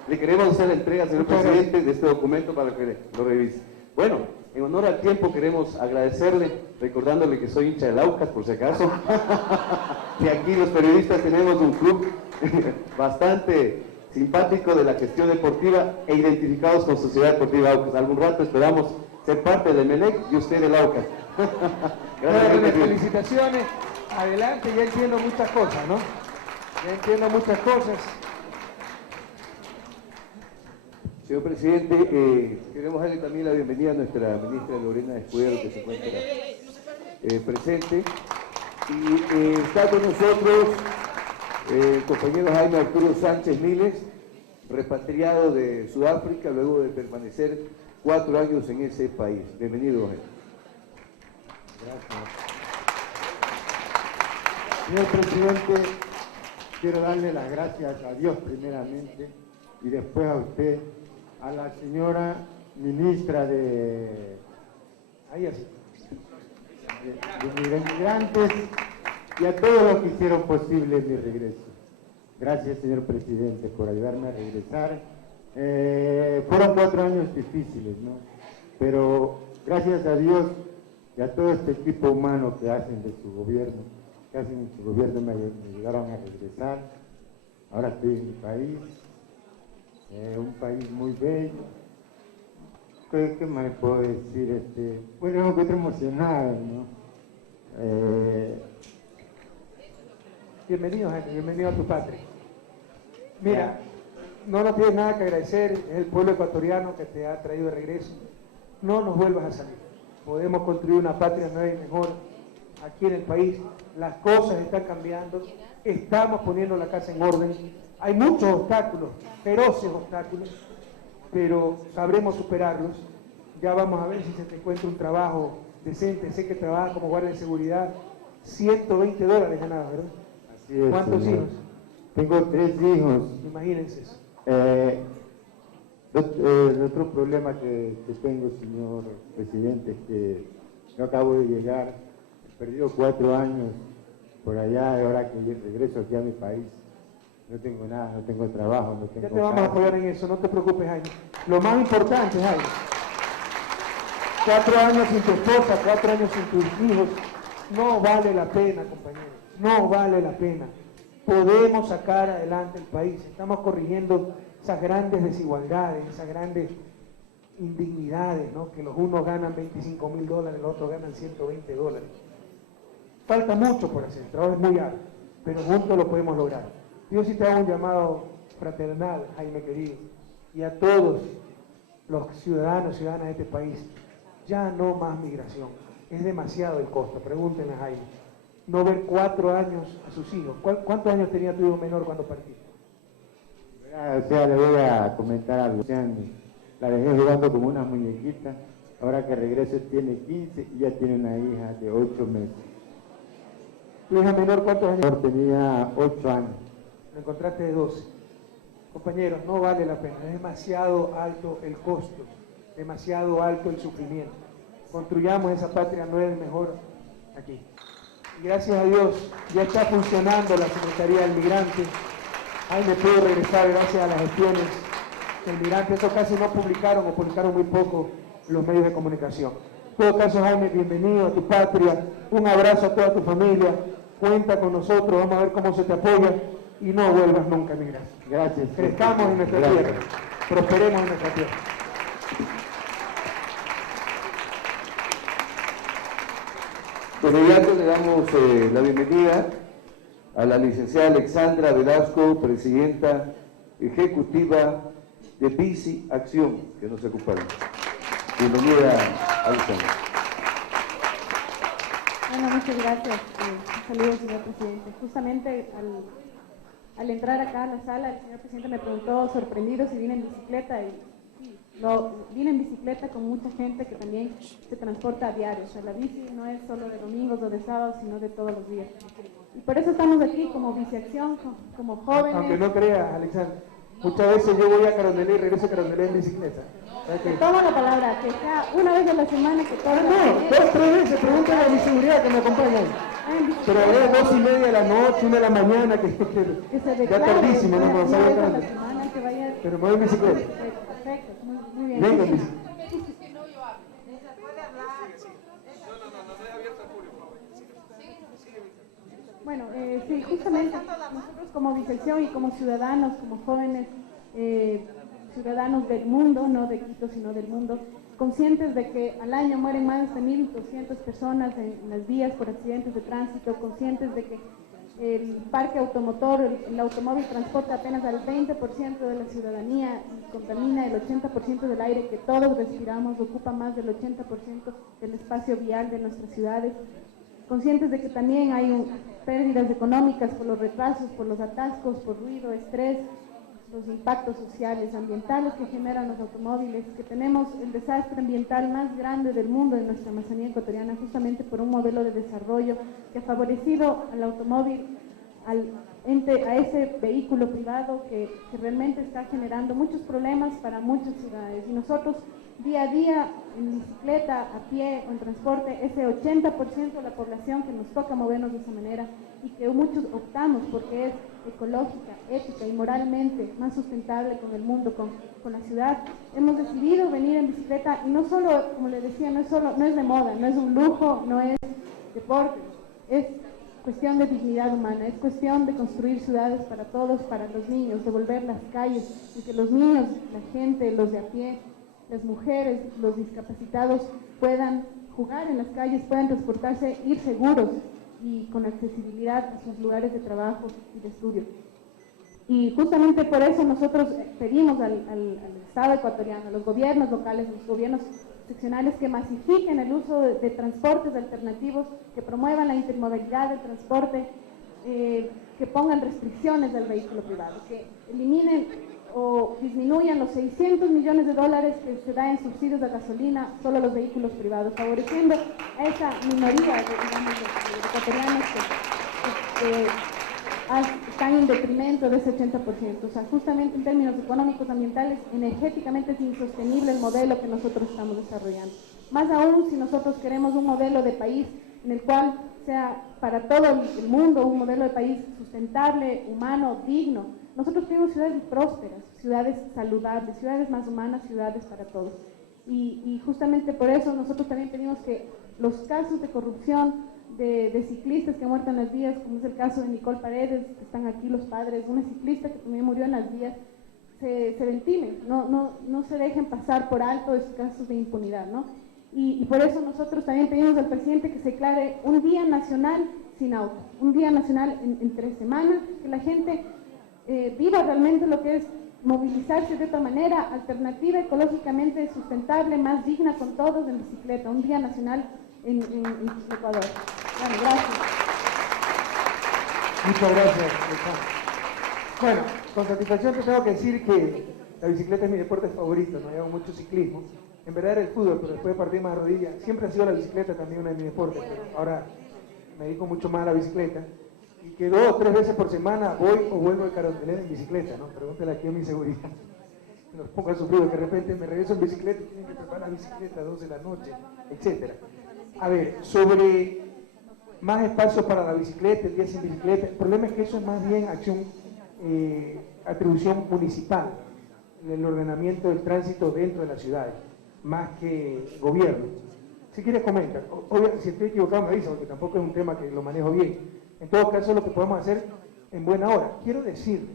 Le queremos hacer la entrega, señor presidente, de este documento para que lo revise. Bueno, en honor al tiempo queremos agradecerle, recordándole que soy hincha del Aucas, por si acaso, que aquí los periodistas tenemos un club bastante simpático de la gestión deportiva e identificados con Sociedad Deportiva Aucas. Algún rato esperamos ser parte del Emelec y usted del Aucas. Gracias, bueno, felicitaciones, adelante, ya entiendo muchas cosas, ¿no? Ya entiendo muchas cosas. Señor presidente, queremos darle también la bienvenida a nuestra ministra Lorena Escudero, que se encuentra presente. Y está con nosotros el compañero Jaime Arturo Sánchez Miles, repatriado de Sudáfrica luego de permanecer 4 años en ese país. Bienvenido, Jaime. Gracias. Señor presidente, quiero darle las gracias a Dios primeramente y después a usted, a la señora ministra de Migrantes y a todos los que hicieron posible mi regreso. Gracias, señor presidente, por ayudarme a regresar. Fueron 4 años difíciles, ¿no? Pero gracias a Dios y a todo este equipo humano que hacen de su gobierno, me ayudaron a regresar. Ahora estoy en mi país. Un país muy bello. ¿Qué más puedo decir? Bueno, me encuentro emocionado, ¿no? Bienvenido, Jaime, bienvenido a tu patria. Mira, no nos tienes nada que agradecer, es el pueblo ecuatoriano que te ha traído de regreso. No nos vuelvas a salir. Podemos construir una patria nueva y mejor aquí en el país. Las cosas están cambiando, estamos poniendo la casa en orden. Hay muchos obstáculos, feroces obstáculos, pero sabremos superarlos. Ya vamos a ver si se te encuentra un trabajo decente. Sé que trabajas como guardia de seguridad. $120 ganabas, ¿verdad? Así es. ¿Cuántos señor. hijos? Tengo 3 hijos. Imagínense eso. El otro problema que tengo, señor presidente, es que yo acabo de llegar, he perdido 4 años por allá, y ahora que regreso aquí a mi país, no tengo nada, no tengo trabajo, no tengo Ya te vamos a casa. apoyar en eso, no te preocupes, Jaime. Lo más importante, Jaime, 4 años sin tu esposa, 4 años sin tus hijos, no vale la pena, compañeros, no vale la pena. Podemos sacar adelante el país, estamos corrigiendo esas grandes desigualdades, esas grandes indignidades, ¿no? Que los unos ganan $25.000, los otros ganan $120. Falta mucho por hacer, el trabajo es muy arduo, pero juntos lo podemos lograr. Yo sí te hago un llamado fraternal, Jaime querido, y a todos los ciudadanos y ciudadanas de este país, ya no más migración, es demasiado el costo. Pregúntenle a Jaime, no ver 4 años a sus hijos. ¿Cuántos años tenía tu hijo menor cuando partiste? O sea, le voy a comentar algo. O sea, la dejé jugando como una muñequita, ahora que regreso tiene 15 y ya tiene una hija de 8 meses. ¿Tu hija menor cuántos años? Tenía 8 años. Lo encontraste de 12. Compañeros, no vale la pena, es demasiado alto el costo, demasiado alto el sufrimiento. Construyamos esa patria nueva y mejor aquí. y gracias a Dios ya está funcionando la Secretaría del Migrante. Jaime pudo regresar gracias a las gestiones del Migrante. Eso casi no publicaron o publicaron muy poco los medios de comunicación. En todo caso, Jaime, bienvenido a tu patria. Un abrazo a toda tu familia. Cuenta con nosotros, vamos a ver cómo se te apoya y no vuelvas nunca a migrar. Gracias. Crezcamos en nuestra tierra, prosperemos en nuestra tierra. De inmediato le damos la bienvenida a la licenciada Alexandra Velasco, presidenta ejecutiva de Bici Acción, que nos ocupará. Bienvenida, Alexandra. Bueno, muchas gracias. Saludos, señor presidente. Justamente al entrar acá a la sala, el señor presidente me preguntó, sorprendido, si vine en bicicleta. Y sí, vine en bicicleta con mucha gente que también se transporta a diario. O sea, la bici no es solo de domingos o de sábados, sino de todos los días. Y por eso estamos aquí como Biciacción, como jóvenes. Aunque no creas, Alexandra, muchas veces yo voy a Carondelet y regreso a Carondelet en bicicleta. Te tomo la palabra, que sea una vez a la semana que todo... No, 2 o 3 veces, pregúntale a mi seguridad que me acompañan. Pero es 2:30 de la noche, 1 de la mañana, que se ya declare tardísimo, no una nos vez a salga la tarde. semana que vaya... Pero me voy en bicicleta. Perfecto, muy bien. Venga en bicicleta. Bueno, sí, justamente nosotros como Biciacción y como ciudadanos, como jóvenes ciudadanos del mundo, no de Quito, sino del mundo, conscientes de que al año mueren más de 1.200 personas en las vías por accidentes de tránsito, conscientes de que el parque automotor, el automóvil transporta apenas al 20% de la ciudadanía y contamina el 80% del aire que todos respiramos, ocupa más del 80% del espacio vial de nuestras ciudades, conscientes de que también hay pérdidas económicas por los retrasos, por los atascos, por ruido, estrés, los impactos sociales, ambientales que generan los automóviles, que tenemos el desastre ambiental más grande del mundo en nuestra Amazonía ecuatoriana, justamente por un modelo de desarrollo que ha favorecido al automóvil, a ese vehículo privado que realmente está generando muchos problemas para muchas ciudades. Y nosotros, día a día, en bicicleta, a pie o en transporte, ese 80% de la población que nos toca movernos de esa manera y que muchos optamos porque es ecológica, ética y moralmente más sustentable con el mundo, con la ciudad, hemos decidido venir en bicicleta y no solo, como les decía, no es de moda, no es un lujo, no es deporte, es cuestión de dignidad humana, es cuestión de construir ciudades para todos, para los niños, de volver las calles y que los niños, la gente, los de a pie, las mujeres, los discapacitados puedan jugar en las calles, puedan transportarse, ir seguros y con accesibilidad a sus lugares de trabajo y de estudio. Y justamente por eso nosotros pedimos al Estado ecuatoriano, a los gobiernos locales, a los gobiernos seccionales que masifiquen el uso de transportes alternativos, que promuevan la intermodalidad del transporte, que pongan restricciones al vehículo privado, que eliminen o disminuyan los 600 millones de dólares que se da en subsidios de gasolina solo a los vehículos privados, favoreciendo a esa minoría de ecuatorianos que están en detrimento de ese 80%. O sea, justamente en términos económicos, ambientales, energéticamente es insostenible el modelo que nosotros estamos desarrollando. Más aún si nosotros queremos un modelo de país en el cual sea para todo el mundo un modelo de país sustentable, humano, digno. Nosotros queremos ciudades prósperas, ciudades saludables, ciudades más humanas, ciudades para todos. Y justamente por eso nosotros también pedimos que los casos de corrupción de ciclistas que han muerto en las vías, como es el caso de Nicole Paredes, que están aquí los padres, una ciclista que también murió en las vías, se ventilen, no se dejen pasar por alto esos casos de impunidad, ¿no? Y por eso nosotros también pedimos al presidente que se declare un día nacional sin auto, un día nacional entre semana, que la gente viva realmente lo que es movilizarse de otra manera, alternativa, ecológicamente sustentable, más digna con todos en bicicleta, un día nacional en Ecuador. Bueno, gracias. Muchas gracias, Alejandro. Bueno, con satisfacción te tengo que decir que la bicicleta es mi deporte favorito, no hago mucho ciclismo. En verdad era el fútbol, pero después de partir más rodillas, siempre ha sido la bicicleta también uno de mis deportes, pero ahora me dedico mucho más a la bicicleta. Y que 2 o 3 veces por semana voy o vuelvo de Carondelet en bicicleta, ¿no? Pregúntale aquí a mi seguridad. Me los pongo a sufrir, que de repente me regreso en bicicleta y tienen que preparar la bicicleta a 2 de la noche, etc. A ver, sobre más espacio para la bicicleta, el día sin bicicleta. El problema es que eso es más bien atribución municipal, el ordenamiento del tránsito dentro de las ciudades, más que gobierno. Si quieres comentar, si estoy equivocado me avisa, porque tampoco es un tema que lo manejo bien. En todo caso, lo que podemos hacer en buena hora. Quiero decir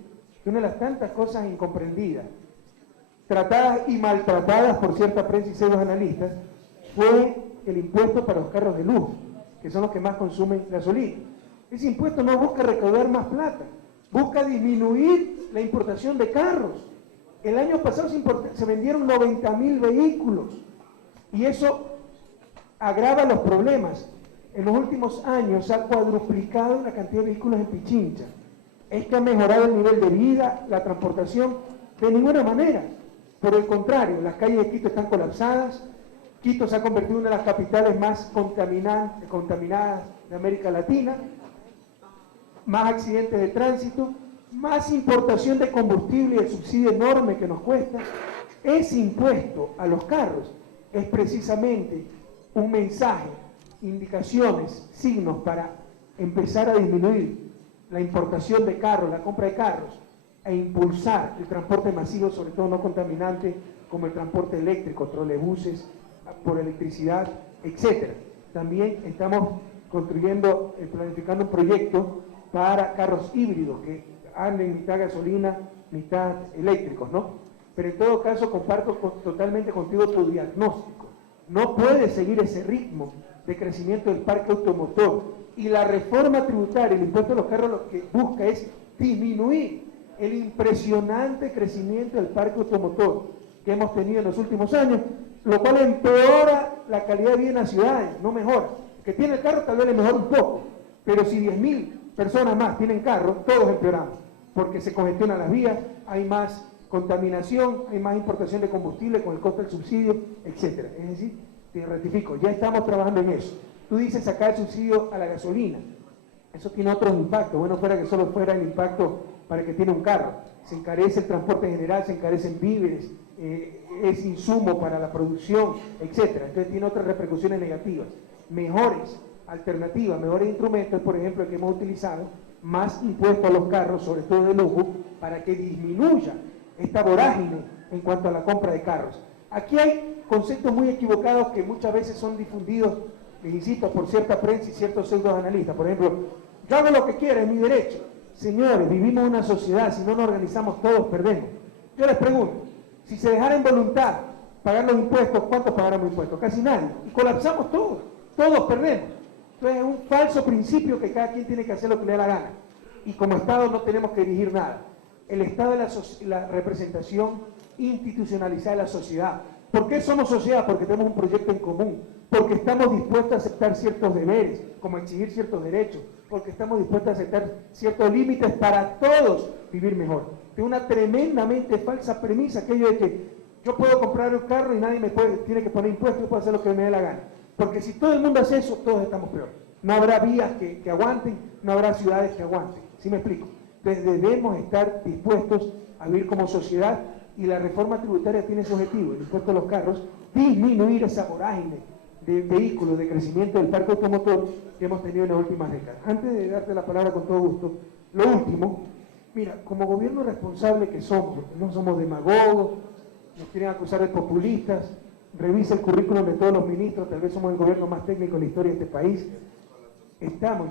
que una de las tantas cosas incomprendidas, tratadas y maltratadas por cierta prensa y serios analistas, fue el impuesto para los carros de lujo, que son los que más consumen gasolina. Ese impuesto no busca recaudar más plata, busca disminuir la importación de carros. El año pasado se vendieron 90.000 vehículos y eso agrava los problemas. En los últimos años se ha cuadruplicado la cantidad de vehículos en Pichincha. ¿Es que ha mejorado el nivel de vida, la transportación? De ninguna manera. Por el contrario, las calles de Quito están colapsadas. Quito se ha convertido en una de las capitales más contaminadas de América Latina. Más accidentes de tránsito, más importación de combustible y el subsidio enorme que nos cuesta. Ese impuesto a los carros es precisamente un mensaje, indicaciones, signos para empezar a disminuir la importación de carros, la compra de carros, e impulsar el transporte masivo, sobre todo no contaminante, como el transporte eléctrico, trolebuses, por electricidad, etc. También estamos construyendo, planificando un proyecto para carros híbridos que anden mitad gasolina, mitad eléctricos, ¿no? Pero en todo caso comparto totalmente contigo tu diagnóstico. No puede seguir ese ritmo de crecimiento del parque automotor, y la reforma tributaria, el impuesto a los carros, lo que busca es disminuir el impresionante crecimiento del parque automotor que hemos tenido en los últimos años, lo cual empeora la calidad de vida en las ciudades, no mejora. El que tiene el carro tal vez le mejora un poco, pero si 10.000 personas más tienen carro, todos empeoramos, porque se congestionan las vías, hay más contaminación, hay más importación de combustible con el costo del subsidio, etc. Es decir, te ratifico, ya estamos trabajando en eso. Tú dices sacar el subsidio a la gasolina, eso tiene otros impactos. Bueno, fuera que solo fuera el impacto para el que tiene un carro, se encarece el transporte en general, se encarecen víveres, es insumo para la producción, etc. Entonces tiene otras repercusiones negativas. Mejores alternativas, mejores instrumentos, por ejemplo, el que hemos utilizado, más impuestos a los carros, sobre todo de lujo, para que disminuya esta vorágine en cuanto a la compra de carros. Aquí hay conceptos muy equivocados que muchas veces son difundidos, les insisto, por cierta prensa y ciertos pseudoanalistas. Por ejemplo, yo hago lo que quiera, es mi derecho. Señores, vivimos en una sociedad, si no nos organizamos todos perdemos. Yo les pregunto, si se dejara en voluntad pagar los impuestos, ¿cuántos pagáramos impuestos? Casi nadie. Y colapsamos todos perdemos. Entonces es un falso principio que cada quien tiene que hacer lo que le da la gana. Y como Estado no tenemos que dirigir nada. El Estado es la representación institucionalizada de la sociedad. ¿Por qué somos sociedad? Porque tenemos un proyecto en común, porque estamos dispuestos a aceptar ciertos deberes, como exigir ciertos derechos, porque estamos dispuestos a aceptar ciertos límites para todos vivir mejor. Es una tremendamente falsa premisa aquello de que yo puedo comprar un carro y nadie tiene que poner impuestos, yo puedo hacer lo que me dé la gana. Porque si todo el mundo hace eso, todos estamos peor. No habrá vías que aguanten, no habrá ciudades que aguanten. ¿Sí me explico? Entonces debemos estar dispuestos a vivir como sociedad, y la reforma tributaria tiene ese objetivo, el impuesto a los carros, disminuir esa vorágine de vehículos, de crecimiento del parque automotor que hemos tenido en las últimas décadas. Antes de darte la palabra con todo gusto, lo último, mira, como gobierno responsable que somos, no somos demagogos, nos quieren acusar de populistas, revisa el currículum de todos los ministros, tal vez somos el gobierno más técnico en la historia de este país.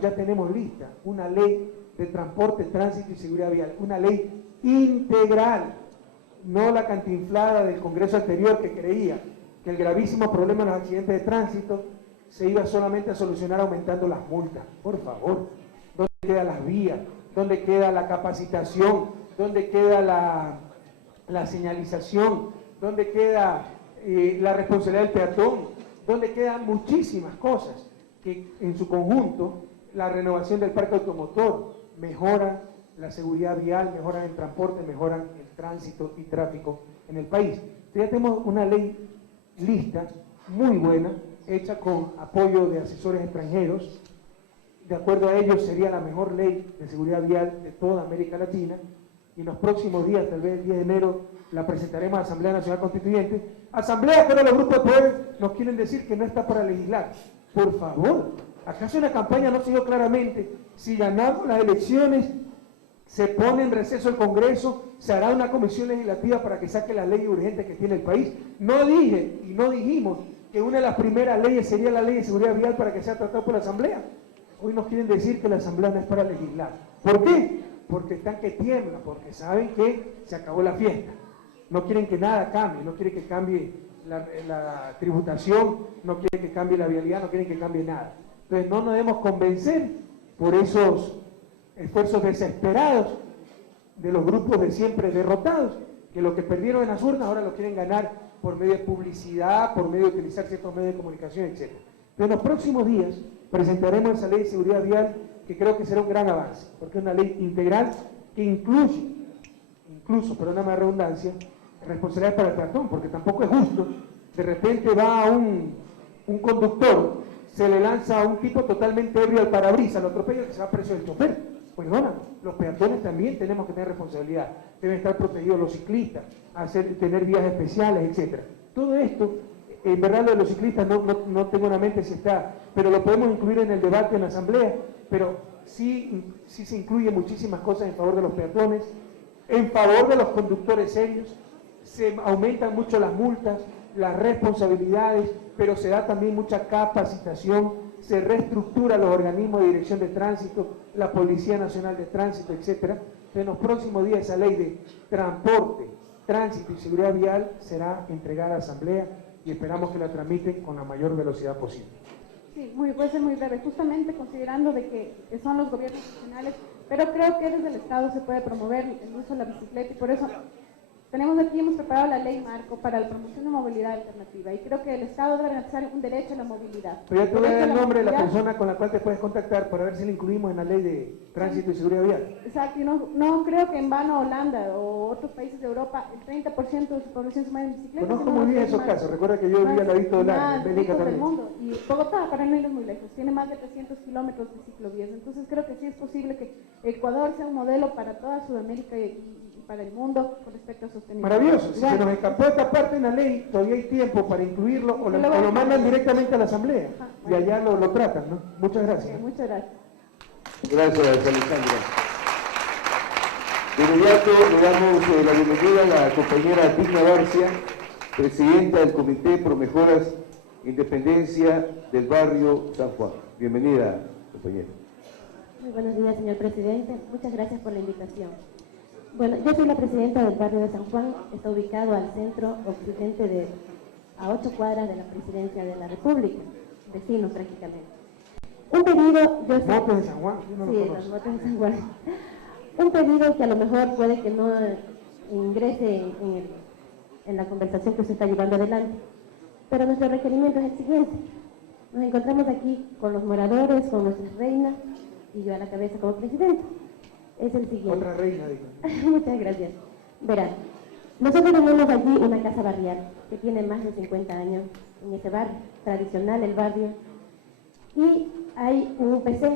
Ya tenemos lista una ley de transporte, tránsito y seguridad vial, una ley integral, no la cantinflada del Congreso anterior que creía que el gravísimo problema de los accidentes de tránsito se iba solamente a solucionar aumentando las multas. Por favor, ¿dónde quedan las vías? ¿Dónde queda la capacitación? ¿Dónde queda la señalización? ¿Dónde queda la responsabilidad del peatón? ¿Dónde quedan muchísimas cosas que en su conjunto la renovación del parque automotor mejora la seguridad vial, mejoran el transporte, mejoran el tránsito y tráfico en el país? Entonces ya tenemos una ley lista, muy buena, hecha con apoyo de asesores extranjeros. De acuerdo a ellos sería la mejor ley de seguridad vial de toda América Latina, y en los próximos días, tal vez el 10 de enero, la presentaremos a la Asamblea Nacional Constituyente. Asamblea, que ahora los grupos de poder nos quieren decir que no está para legislar. Por favor, ¿Acaso en la campaña no se dijo claramente, si ganamos las elecciones, se pone en receso el Congreso, se hará una comisión legislativa para que saque las leyes urgentes que tiene el país? No dije y no dijimos que una de las primeras leyes sería la ley de seguridad vial para que sea tratado por la Asamblea. Hoy nos quieren decir que la Asamblea no es para legislar. ¿Por qué? Porque están que tiemblan, porque saben que se acabó la fiesta. No quieren que nada cambie, no quieren que cambie la tributación, no quieren que cambie la vialidad, no quieren que cambie nada. Entonces no nos debemos convencer por esos esfuerzos desesperados de los grupos de siempre derrotados, que lo que perdieron en las urnas ahora lo quieren ganar por medio de publicidad, por medio de utilizar ciertos medios de comunicación, etc. En los próximos días presentaremos esa ley de seguridad vial, que creo que será un gran avance, porque es una ley integral que incluso, perdóname la redundancia, responsabilidad para el peatón, porque tampoco es justo. De repente va un conductor, se le lanza a un tipo totalmente ebrio al parabrisas, lo atropella, que se va preso el chofer. Perdona, los peatones también tenemos que tener responsabilidad, deben estar protegidos los ciclistas, tener vías especiales, etc. Todo esto, en verdad lo de los ciclistas no tengo en la mente si está, pero lo podemos incluir en el debate en la Asamblea, pero sí se incluyen muchísimas cosas en favor de los peatones, en favor de los conductores serios, se aumentan mucho las multas, las responsabilidades, pero se da también mucha capacitación, se reestructura los organismos de dirección de tránsito, la Policía Nacional de Tránsito, etc. En los próximos días esa ley de transporte, tránsito y seguridad vial será entregada a la Asamblea y esperamos que la tramiten con la mayor velocidad posible. Sí, puede ser muy breve, justamente considerando de que son los gobiernos nacionales, pero creo que desde el Estado se puede promover el uso de la bicicleta y por eso hemos preparado la ley marco para la promoción de movilidad alternativa y creo que el Estado debe garantizar un derecho a la movilidad. Pero ya te voy a dar el nombre de la persona con la cual te puedes contactar para ver si la incluimos en la ley de tránsito y seguridad vial. Exacto, y no creo que en vano Holanda o otros países de Europa el 30% de su población se mueve en bicicleta. Conozco muy bien esos casos, recuerda que yo vivía la Vista Holanda, en Bélgica también. Mundo. Y Bogotá, para no ir muy lejos, tiene más de 300 kilómetros de ciclovías, entonces creo que sí es posible que Ecuador sea un modelo para toda Sudamérica y para el mundo con respecto a sostenibilidad. Maravilloso, si se nos escapó esta parte en la ley, todavía hay tiempo para incluirlo o lo mandan directamente a la Asamblea y allá lo tratan, ¿no? Muchas gracias. Okay, muchas gracias. Gracias, Alejandra. De inmediato le damos la bienvenida a la compañera Digna Barcia, presidenta del Comité Pro Mejoras Independencia del barrio San Juan. Bienvenida, compañera. Muy buenos días, señor presidente. Muchas gracias por la invitación. Bueno, yo soy la presidenta del barrio de San Juan, está ubicado al centro occidente a 8 cuadras de la Presidencia de la República, vecinos prácticamente. Un pedido... ¿Motes de San Juan? Yo no lo sí, conozco. los motes de San Juan. Un pedido que a lo mejor puede que no ingrese en la conversación que se está llevando adelante, pero nuestro requerimiento es el siguiente. Nos encontramos aquí con los moradores, con nuestras reinas y yo a la cabeza como presidenta. Es el siguiente. Otra reina, digo. Muchas gracias. Verán, nosotros tenemos allí una casa barrial que tiene más de 50 años en ese barrio, tradicional el barrio, y hay un UPC.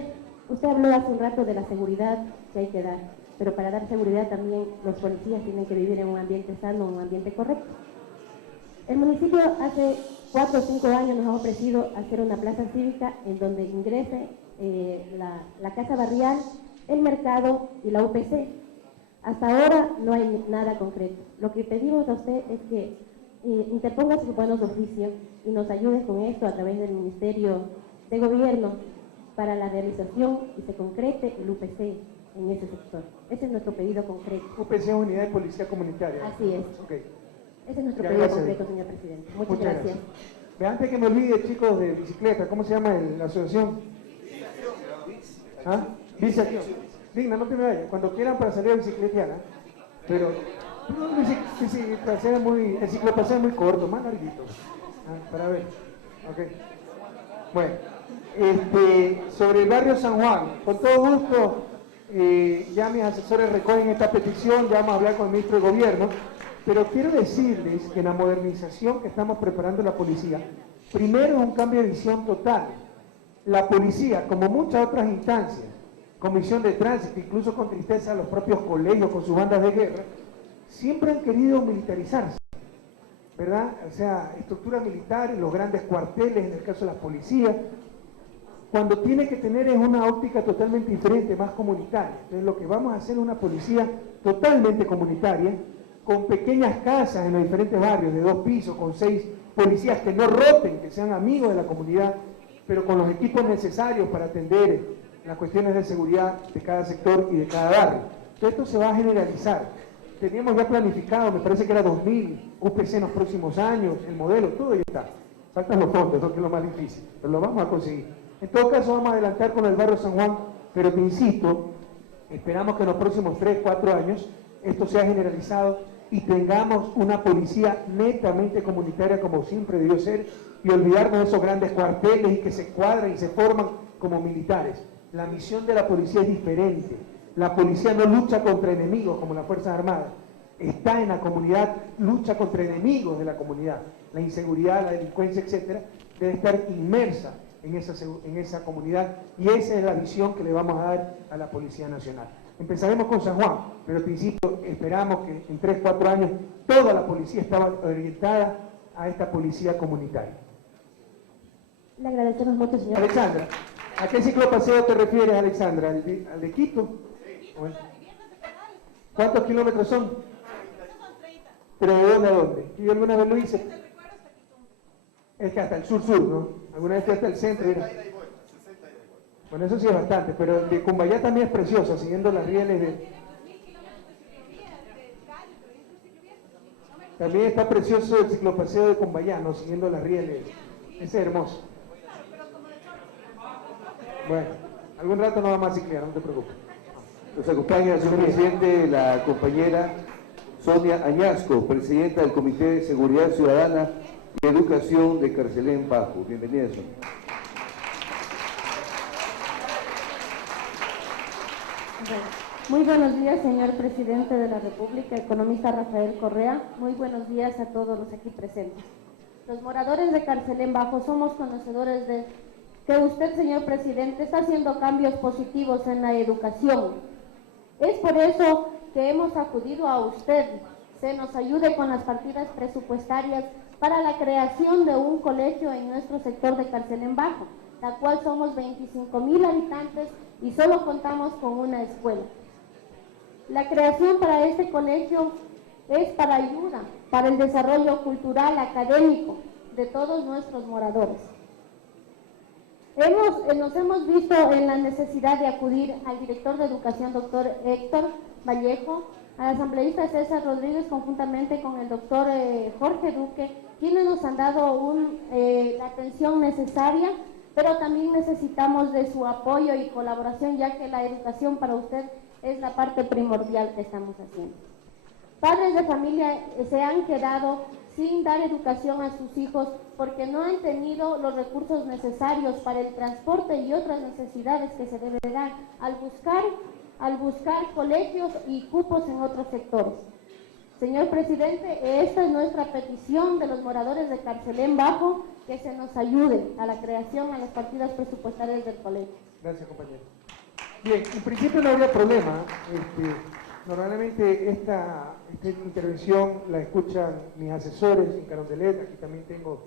Usted habló hace un rato de la seguridad que hay que dar, pero para dar seguridad también los policías tienen que vivir en un ambiente sano, en un ambiente correcto. El municipio hace 4 o 5 años nos ha ofrecido hacer una plaza cívica en donde ingrese la casa barrial, el mercado y la UPC. Hasta ahora no hay nada concreto. Lo que pedimos a usted es que interponga sus buenos oficios y nos ayude con esto a través del Ministerio de Gobierno para la realización y se concrete el UPC en ese sector. Ese es nuestro pedido concreto. UPC es Unidad de Policía Comunitaria. Así es. Okay. Ese es nuestro Ya, pedido gracias. concreto, señor presidente. Muchas Muchas gracias. Ve, antes que me olvide, chicos, de bicicleta, ¿cómo se llama la asociación? ¿Ah? Bicicleta. Digna, no te me vayas. Cuando quieran para salir a bicicletear, ¿eh? Pero el ciclopaseo es muy corto, más larguito. Para ver. Ok. Bueno, sobre el barrio San Juan, con todo gusto, ya mis asesores recogen esta petición, ya vamos a hablar con el ministro de Gobierno, pero quiero decirles que en la modernización que estamos preparando la policía, primero es un cambio de visión total. La policía, como muchas otras instancias, Comisión de Tránsito, incluso con tristeza los propios colegios con sus bandas de guerra, siempre han querido militarizarse, ¿verdad? O sea, estructuras militares, los grandes cuarteles, en el caso de las policías, cuando tiene que tener es una óptica totalmente diferente, más comunitaria. Entonces lo que vamos a hacer es una policía totalmente comunitaria, con pequeñas casas en los diferentes barrios, de 2 pisos, con 6 policías que no roten, que sean amigos de la comunidad, pero con los equipos necesarios para atender las cuestiones de seguridad de cada sector y de cada barrio. Entonces esto se va a generalizar. Teníamos ya planificado, me parece que era 2000 UPC en los próximos años, el modelo, todo ya está. Faltan los fondos, eso que es lo más difícil, pero lo vamos a conseguir. En todo caso vamos a adelantar con el barrio San Juan, pero te insisto, esperamos que en los próximos 3, 4 años esto sea generalizado y tengamos una policía netamente comunitaria como siempre debió ser y olvidarnos de esos grandes cuarteles y que se cuadran y se forman como militares. La misión de la policía es diferente. La policía no lucha contra enemigos como las Fuerzas Armadas. Está en la comunidad, lucha contra enemigos de la comunidad. La inseguridad, la delincuencia, etcétera, debe estar inmersa en esa comunidad y esa es la visión que le vamos a dar a la Policía Nacional. Empezaremos con San Juan, pero te insisto, esperamos que en 3, 4 años toda la policía estaba orientada a esta policía comunitaria. Le agradecemos mucho, señor. Alexandra, ¿a qué ciclopaseo te refieres, Alexandra? ¿Al de Quito? Bueno. ¿Cuántos kilómetros son? ¿Pero de dónde a dónde? Yo alguna vez lo hice. Es que hasta el sur-sur, ¿no? Alguna vez hasta el centro. Bueno, eso sí es bastante, pero el de Cumbayá también es precioso, siguiendo las rieles de... También está precioso el ciclopaseo de Cumbayá, ¿no? Siguiendo las rieles. Ese es hermoso. Bueno, algún rato no vamos a ciclear, no te preocupes. Nos acompaña, señor presidente, la compañera Sonia Añasco, presidenta del Comité de Seguridad Ciudadana y Educación de Carcelén Bajo. Bienvenida, Sonia. Muy buenos días, señor presidente de la República, economista Rafael Correa. Muy buenos días a todos los aquí presentes. Los moradores de Carcelén Bajo somos conocedores de que usted, señor presidente, está haciendo cambios positivos en la educación. Es por eso que hemos acudido a usted, se nos ayude con las partidas presupuestarias para la creación de un colegio en nuestro sector de Carcelén Bajo, la cual somos 25,000 habitantes y solo contamos con una escuela. La creación para este colegio es para ayuda, para el desarrollo cultural, académico de todos nuestros moradores. Nos hemos visto en la necesidad de acudir al director de educación, doctor Héctor Vallejo, al asambleísta César Rodríguez, conjuntamente con el doctor Jorge Duque, quienes nos han dado la atención necesaria, pero también necesitamos de su apoyo y colaboración, ya que la educación para usted es la parte primordial que estamos haciendo. Padres de familia se han quedado sin dar educación a sus hijos porque no han tenido los recursos necesarios para el transporte y otras necesidades que se deben dar al buscar colegios y cupos en otros sectores. Señor presidente, esta es nuestra petición de los moradores de Carcelén Bajo, que se nos ayude a la creación, a las partidas presupuestarias del colegio. Gracias, compañero. Bien, en principio no habría problema. Normalmente esta intervención la escuchan mis asesores en Carondelet. Aquí también tengo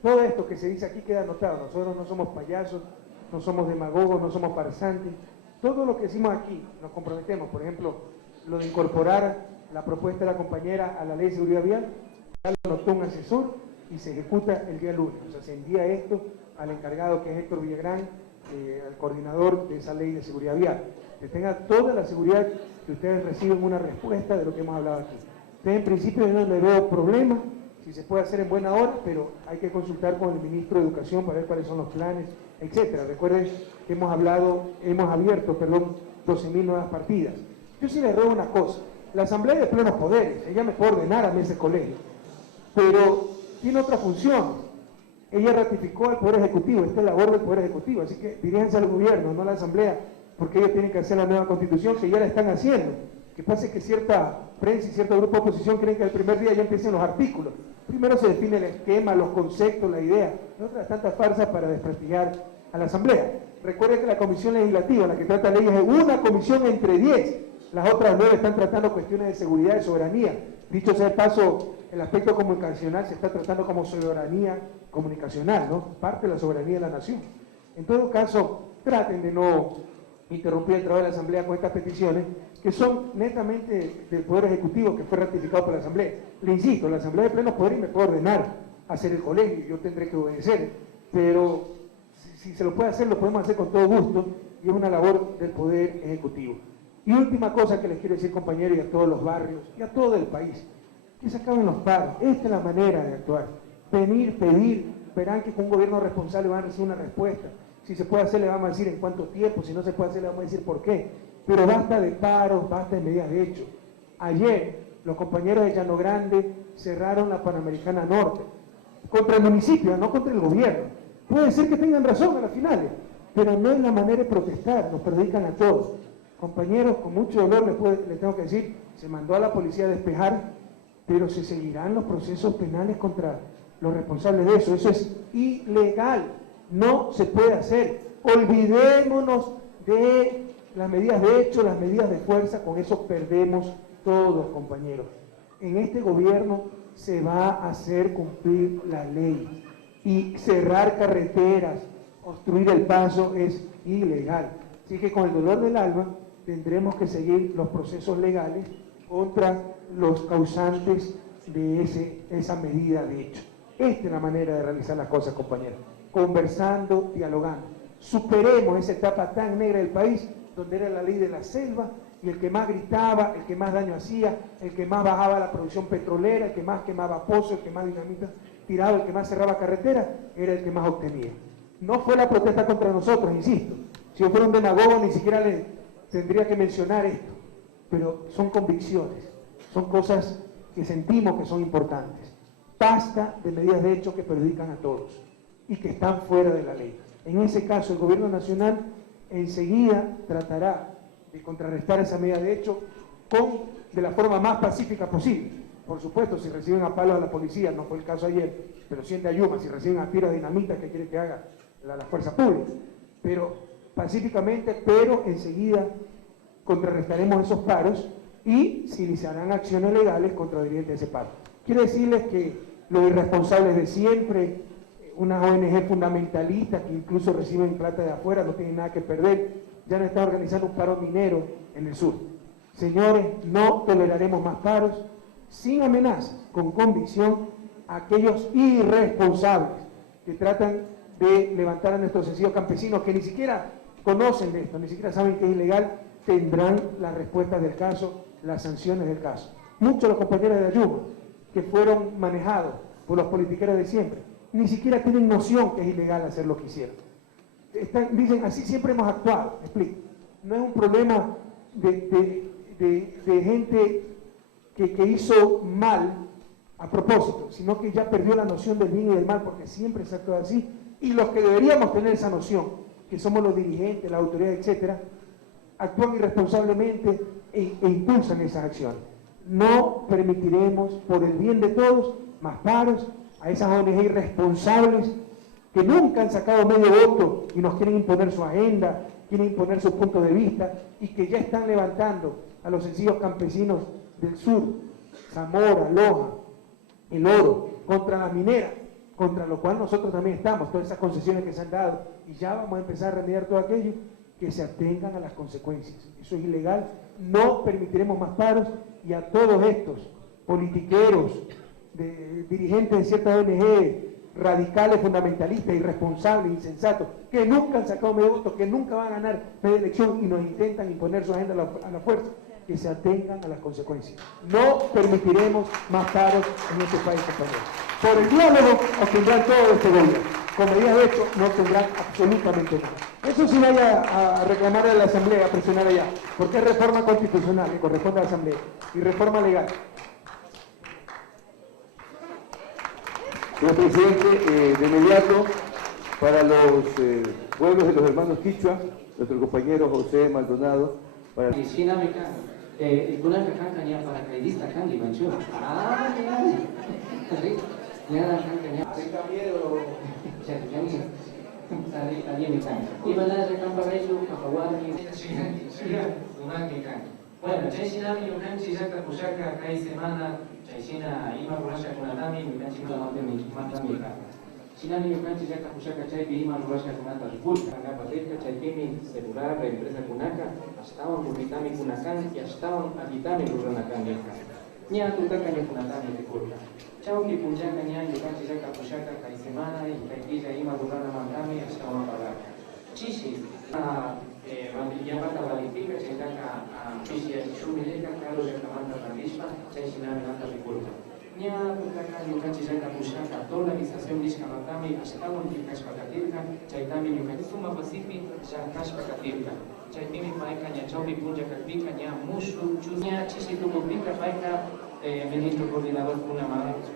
todo esto que se dice aquí queda anotado. Nosotros no somos payasos, no somos demagogos, no somos farsantes. Todo lo que decimos aquí nos comprometemos. Por ejemplo, lo de incorporar la propuesta de la compañera a la ley de seguridad vial, ya lo anotó un asesor y se ejecuta el día lunes. O sea, se envía esto al encargado, que es Héctor Villagrán, al coordinador de esa ley de seguridad vial. Que tenga toda la seguridad que ustedes reciben una respuesta de lo que hemos hablado aquí. Entonces, en principio yo no le veo problema, si se puede hacer en buena hora, pero hay que consultar con el ministro de Educación para ver cuáles son los planes, etcétera. Recuerden que hemos abierto 12,000 nuevas partidas. Yo sí les ruego una cosa, la Asamblea de plenos poderes, ella me puede ordenar a mí ese colegio, pero tiene otra función. Ella ratificó al Poder Ejecutivo, esta es la labor del Poder Ejecutivo, así que diríjanse al gobierno, no a la Asamblea, porque ellos tienen que hacer la nueva constitución, que ya la están haciendo. Que pasa que cierta prensa y cierto grupo de oposición creen que el primer día ya empiecen los artículos. Primero se define el esquema, los conceptos, la idea, y otras tantas farsas para desprestigiar a la Asamblea. Recuerden que la Comisión Legislativa, la que trata leyes, es una comisión entre 10. Las otras 9 están tratando cuestiones de seguridad y soberanía. Dicho sea de paso, el aspecto comunicacional se está tratando como soberanía comunicacional, ¿no? Parte de la soberanía de la nación. En todo caso, traten de no interrumpir el trabajo de la Asamblea con estas peticiones, que son netamente del Poder Ejecutivo, que fue ratificado por la Asamblea. Le insisto, la Asamblea de pleno poder y me puede ordenar hacer el colegio, yo tendré que obedecer, pero si se lo puede hacer, lo podemos hacer con todo gusto, y es una labor del Poder Ejecutivo. Y última cosa que les quiero decir, compañeros, y a todos los barrios, y a todo el país, que se acaben los paros. Esta es la manera de actuar. Venir, pedir, verán que con un gobierno responsable van a recibir una respuesta. Si se puede hacer, le vamos a decir en cuánto tiempo, si no se puede hacer, le vamos a decir por qué. Pero basta de paros, basta de medidas de hecho. Ayer, los compañeros de Llano Grande cerraron la Panamericana Norte, contra el municipio, no contra el gobierno. Puede ser que tengan razón a las finales, pero no es la manera de protestar, nos perjudican a todos. Compañeros, con mucho dolor les tengo que decir, se mandó a la policía a despejar, pero se seguirán los procesos penales contra los responsables de eso. Eso es ilegal, no se puede hacer. Olvidémonos de las medidas de hecho, las medidas de fuerza, con eso perdemos todos, compañeros. En este gobierno se va a hacer cumplir la ley, y cerrar carreteras, obstruir el paso es ilegal. Así que con el dolor del alma tendremos que seguir los procesos legales contra los causantes de esa medida de hecho. Esta es la manera de realizar las cosas, compañeros. Conversando, dialogando. Superemos esa etapa tan negra del país, donde era la ley de la selva, y el que más gritaba, el que más daño hacía, el que más bajaba la producción petrolera, el que más quemaba pozos, el que más dinamita tiraba, el que más cerraba carreteras, era el que más obtenía. No fue la protesta contra nosotros, insisto. Si yo fuera un demagogo, ni siquiera le tendría que mencionar esto. Pero son convicciones, son cosas que sentimos que son importantes. Basta de medidas de hecho que perjudican a todos y que están fuera de la ley. En ese caso, el gobierno nacional enseguida tratará de contrarrestar esa medida de hecho de la forma más pacífica posible. Por supuesto, si reciben a palos a la policía, no fue el caso ayer, pero sí en Yuma, si reciben a tiros de dinamita, ¿qué quiere que haga la fuerza pública? Pero pacíficamente, pero enseguida contrarrestaremos esos paros y se iniciarán acciones legales contra dirigentes de ese paro. Quiero decirles que los irresponsables de siempre, unas ONG fundamentalistas que incluso reciben plata de afuera, no tienen nada que perder, ya han estado organizando un paro minero en el sur. Señores, no toleraremos más paros, sin amenazas, con convicción, a aquellos irresponsables que tratan de levantar a nuestros sencillos campesinos que ni siquiera conocen de esto, ni siquiera saben que es ilegal, tendrán las respuestas del caso, las sanciones del caso. Muchos de los compañeros de Yuma, que fueron manejados por los politiqueros de siempre, ni siquiera tienen noción que es ilegal hacer lo que hicieron. Dicen, así siempre hemos actuado, explico. No es un problema de gente que hizo mal a propósito, sino que ya perdió la noción del bien y del mal, porque siempre se actuó así, y los que deberíamos tener esa noción, que somos los dirigentes, la autoridad, etcétera, actúan irresponsablemente e impulsan esas acciones. No permitiremos, por el bien de todos, más paros a esas ONG irresponsables que nunca han sacado medio voto y nos quieren imponer su agenda, quieren imponer sus puntos de vista y que ya están levantando a los sencillos campesinos del sur, Zamora, Loja, El Oro, contra la minera, contra lo cual nosotros también estamos, todas esas concesiones que se han dado, y ya vamos a empezar a remediar todo aquello, que se atengan a las consecuencias. Eso es ilegal, no permitiremos más paros, y a todos estos politiqueros, dirigentes de ciertas ONG, radicales, fundamentalistas, irresponsables, insensatos, que nunca han sacado medio voto, que nunca van a ganar media elección y nos intentan imponer su agenda a la fuerza, que se atengan a las consecuencias. No permitiremos más paros en este país, compañeros. Por el diálogo obtendrán todo este gobierno. Con medidas de hecho no tendrán absolutamente nada. Eso sí vaya a reclamar a la Asamblea, a presionar allá, porque es reforma constitucional, que corresponde a la Asamblea, y reforma legal. Señor presidente, de inmediato, para los pueblos de los hermanos Quichua, nuestro compañero José Maldonado, para... Bueno, China y Uhanchi saca Pusaka, Kai Semana, China, Ima Burasha con Atami, Mikanchi con Matemi, Chinani yukanchi yaka pushaka chaypi ima rurashka kunata ripulka angapa rirka chaypimi celular empresa kunaka ashtawan multitami kunakan y ashtawan allitami ruranakan nirka ña tutaka ñukunatami ripulka chawpi punchaka ña yukanchi yaka pushaka kay semana y kay día ima ruranamantami ashtawan pagaka chishi yamata valifika chaitaka pishi shumileka kalo yakamanta randishpa chay shinami nanta ripulka ña tutaka yukanchi yaka pushaka dolarización nishkamatami ashtawan kashpakatirka chaytami yukanchi suma pasipi kashpakatirka chaypimi payka ña chawpi puncha kakpika ña mushu ña chishi tumupika payka ministro coordinador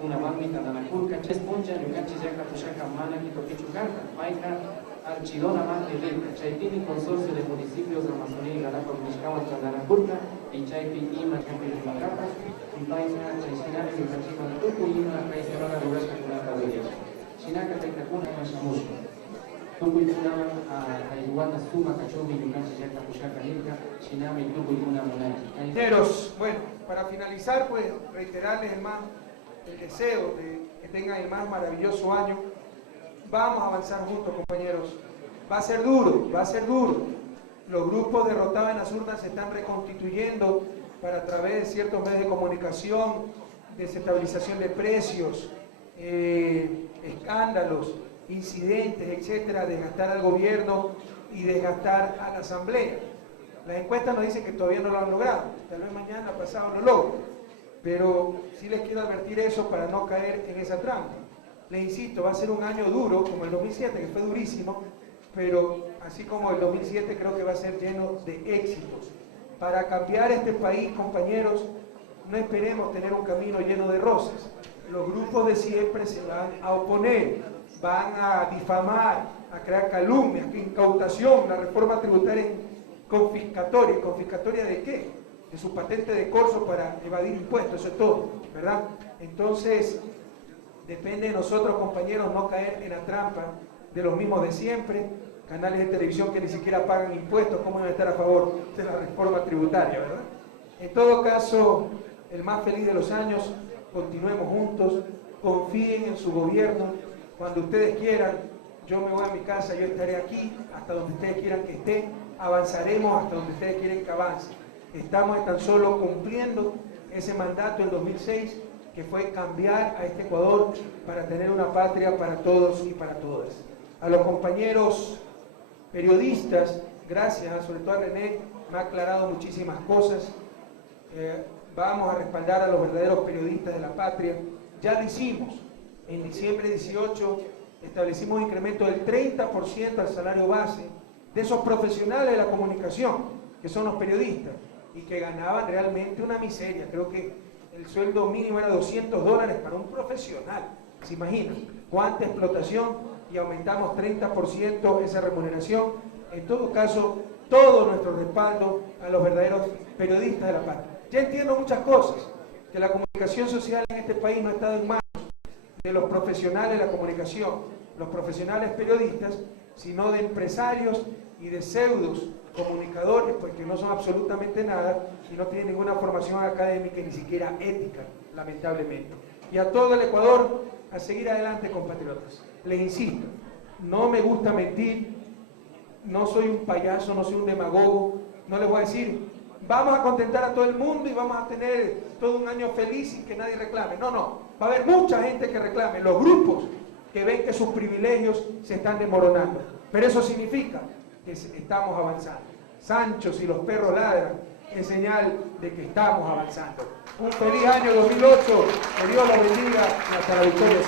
una mamita nanakurka ches puncha yukanchi yaka pushaka mana kitokichu karka payka Archidona Mante Rirka, Chaypini Consorcio de Municipios de Amazonía y Galapa, Mishkawa, Chandanacurca, y Chaypi Ima, Campi de Macapa, y Paisa, Chaysinari, y Chachima, Tuku, Ima, Paisa, Rurasca, Kunaka, Villas. Shinaka, Tectacuna, Mashamusco. Tuku, Yunama, Ayuana, Suma, Cachumi, Yukanchi, Yaka, Pushaka, Rirka, Shinami, Tuku, Yuna, Munay. Compañeros, bueno, para finalizar, pues reiterarles el deseo de que tengan el más maravilloso año. Vamos a avanzar juntos, compañeros. Va a ser duro, va a ser duro. Los grupos derrotados en las urnas se están reconstituyendo para, a través de ciertos medios de comunicación, desestabilización de precios, escándalos, incidentes, etcétera, desgastar al gobierno y desgastar a la asamblea. Las encuestas nos dicen que todavía no lo han logrado. Tal vez mañana, pasado, lo logren. Pero sí les quiero advertir eso para no caer en esa trampa. Les insisto, va a ser un año duro, como el 2007, que fue durísimo, pero así como el 2007 creo que va a ser lleno de éxitos. Para cambiar este país, compañeros, no esperemos tener un camino lleno de rosas. Los grupos de siempre se van a oponer, van a difamar, a crear calumnias, incautación, la reforma tributaria confiscatoria. ¿Confiscatoria de qué? De su patente de corso para evadir impuestos, eso es todo, ¿verdad? Entonces, depende de nosotros, compañeros, no caer en la trampa de los mismos de siempre, canales de televisión que ni siquiera pagan impuestos, ¿cómo van a estar a favor de la reforma tributaria, verdad? En todo caso, el más feliz de los años, continuemos juntos, confíen en su gobierno, cuando ustedes quieran, yo me voy a mi casa, yo estaré aquí, hasta donde ustedes quieran que esté, avanzaremos hasta donde ustedes quieren que avance. Estamos tan solo cumpliendo ese mandato en 2006, que fue cambiar a este Ecuador para tener una patria para todos y para todas. A los compañeros periodistas, gracias, sobre todo a René, me ha aclarado muchísimas cosas. Vamos a respaldar a los verdaderos periodistas de la patria. Ya lo hicimos. En diciembre 18 establecimos un incremento del 30% al salario base de esos profesionales de la comunicación, que son los periodistas, y que ganaban realmente una miseria. Creo que el sueldo mínimo era $200 para un profesional. ¿Se imaginan? ¿Cuánta explotación? Y aumentamos 30% esa remuneración. En todo caso, todo nuestro respaldo a los verdaderos periodistas de la patria. Ya entiendo muchas cosas, que la comunicación social en este país no ha estado en manos de los profesionales de la comunicación, los profesionales periodistas, sino de empresarios y de pseudos comunicadores, pues que no son absolutamente nada y no tienen ninguna formación académica y ni siquiera ética, lamentablemente. Y a todo el Ecuador, a seguir adelante, compatriotas. Les insisto, no me gusta mentir, no soy un payaso, no soy un demagogo, no les voy a decir, vamos a contentar a todo el mundo y vamos a tener todo un año feliz sin que nadie reclame. No, no, va a haber mucha gente que reclame, los grupos que ven que sus privilegios se están desmoronando. Pero eso significa que estamos avanzando. Sancho, si los perros ladran, es señal de que estamos avanzando. Un feliz año 2008, que Dios los bendiga y hasta la victoria.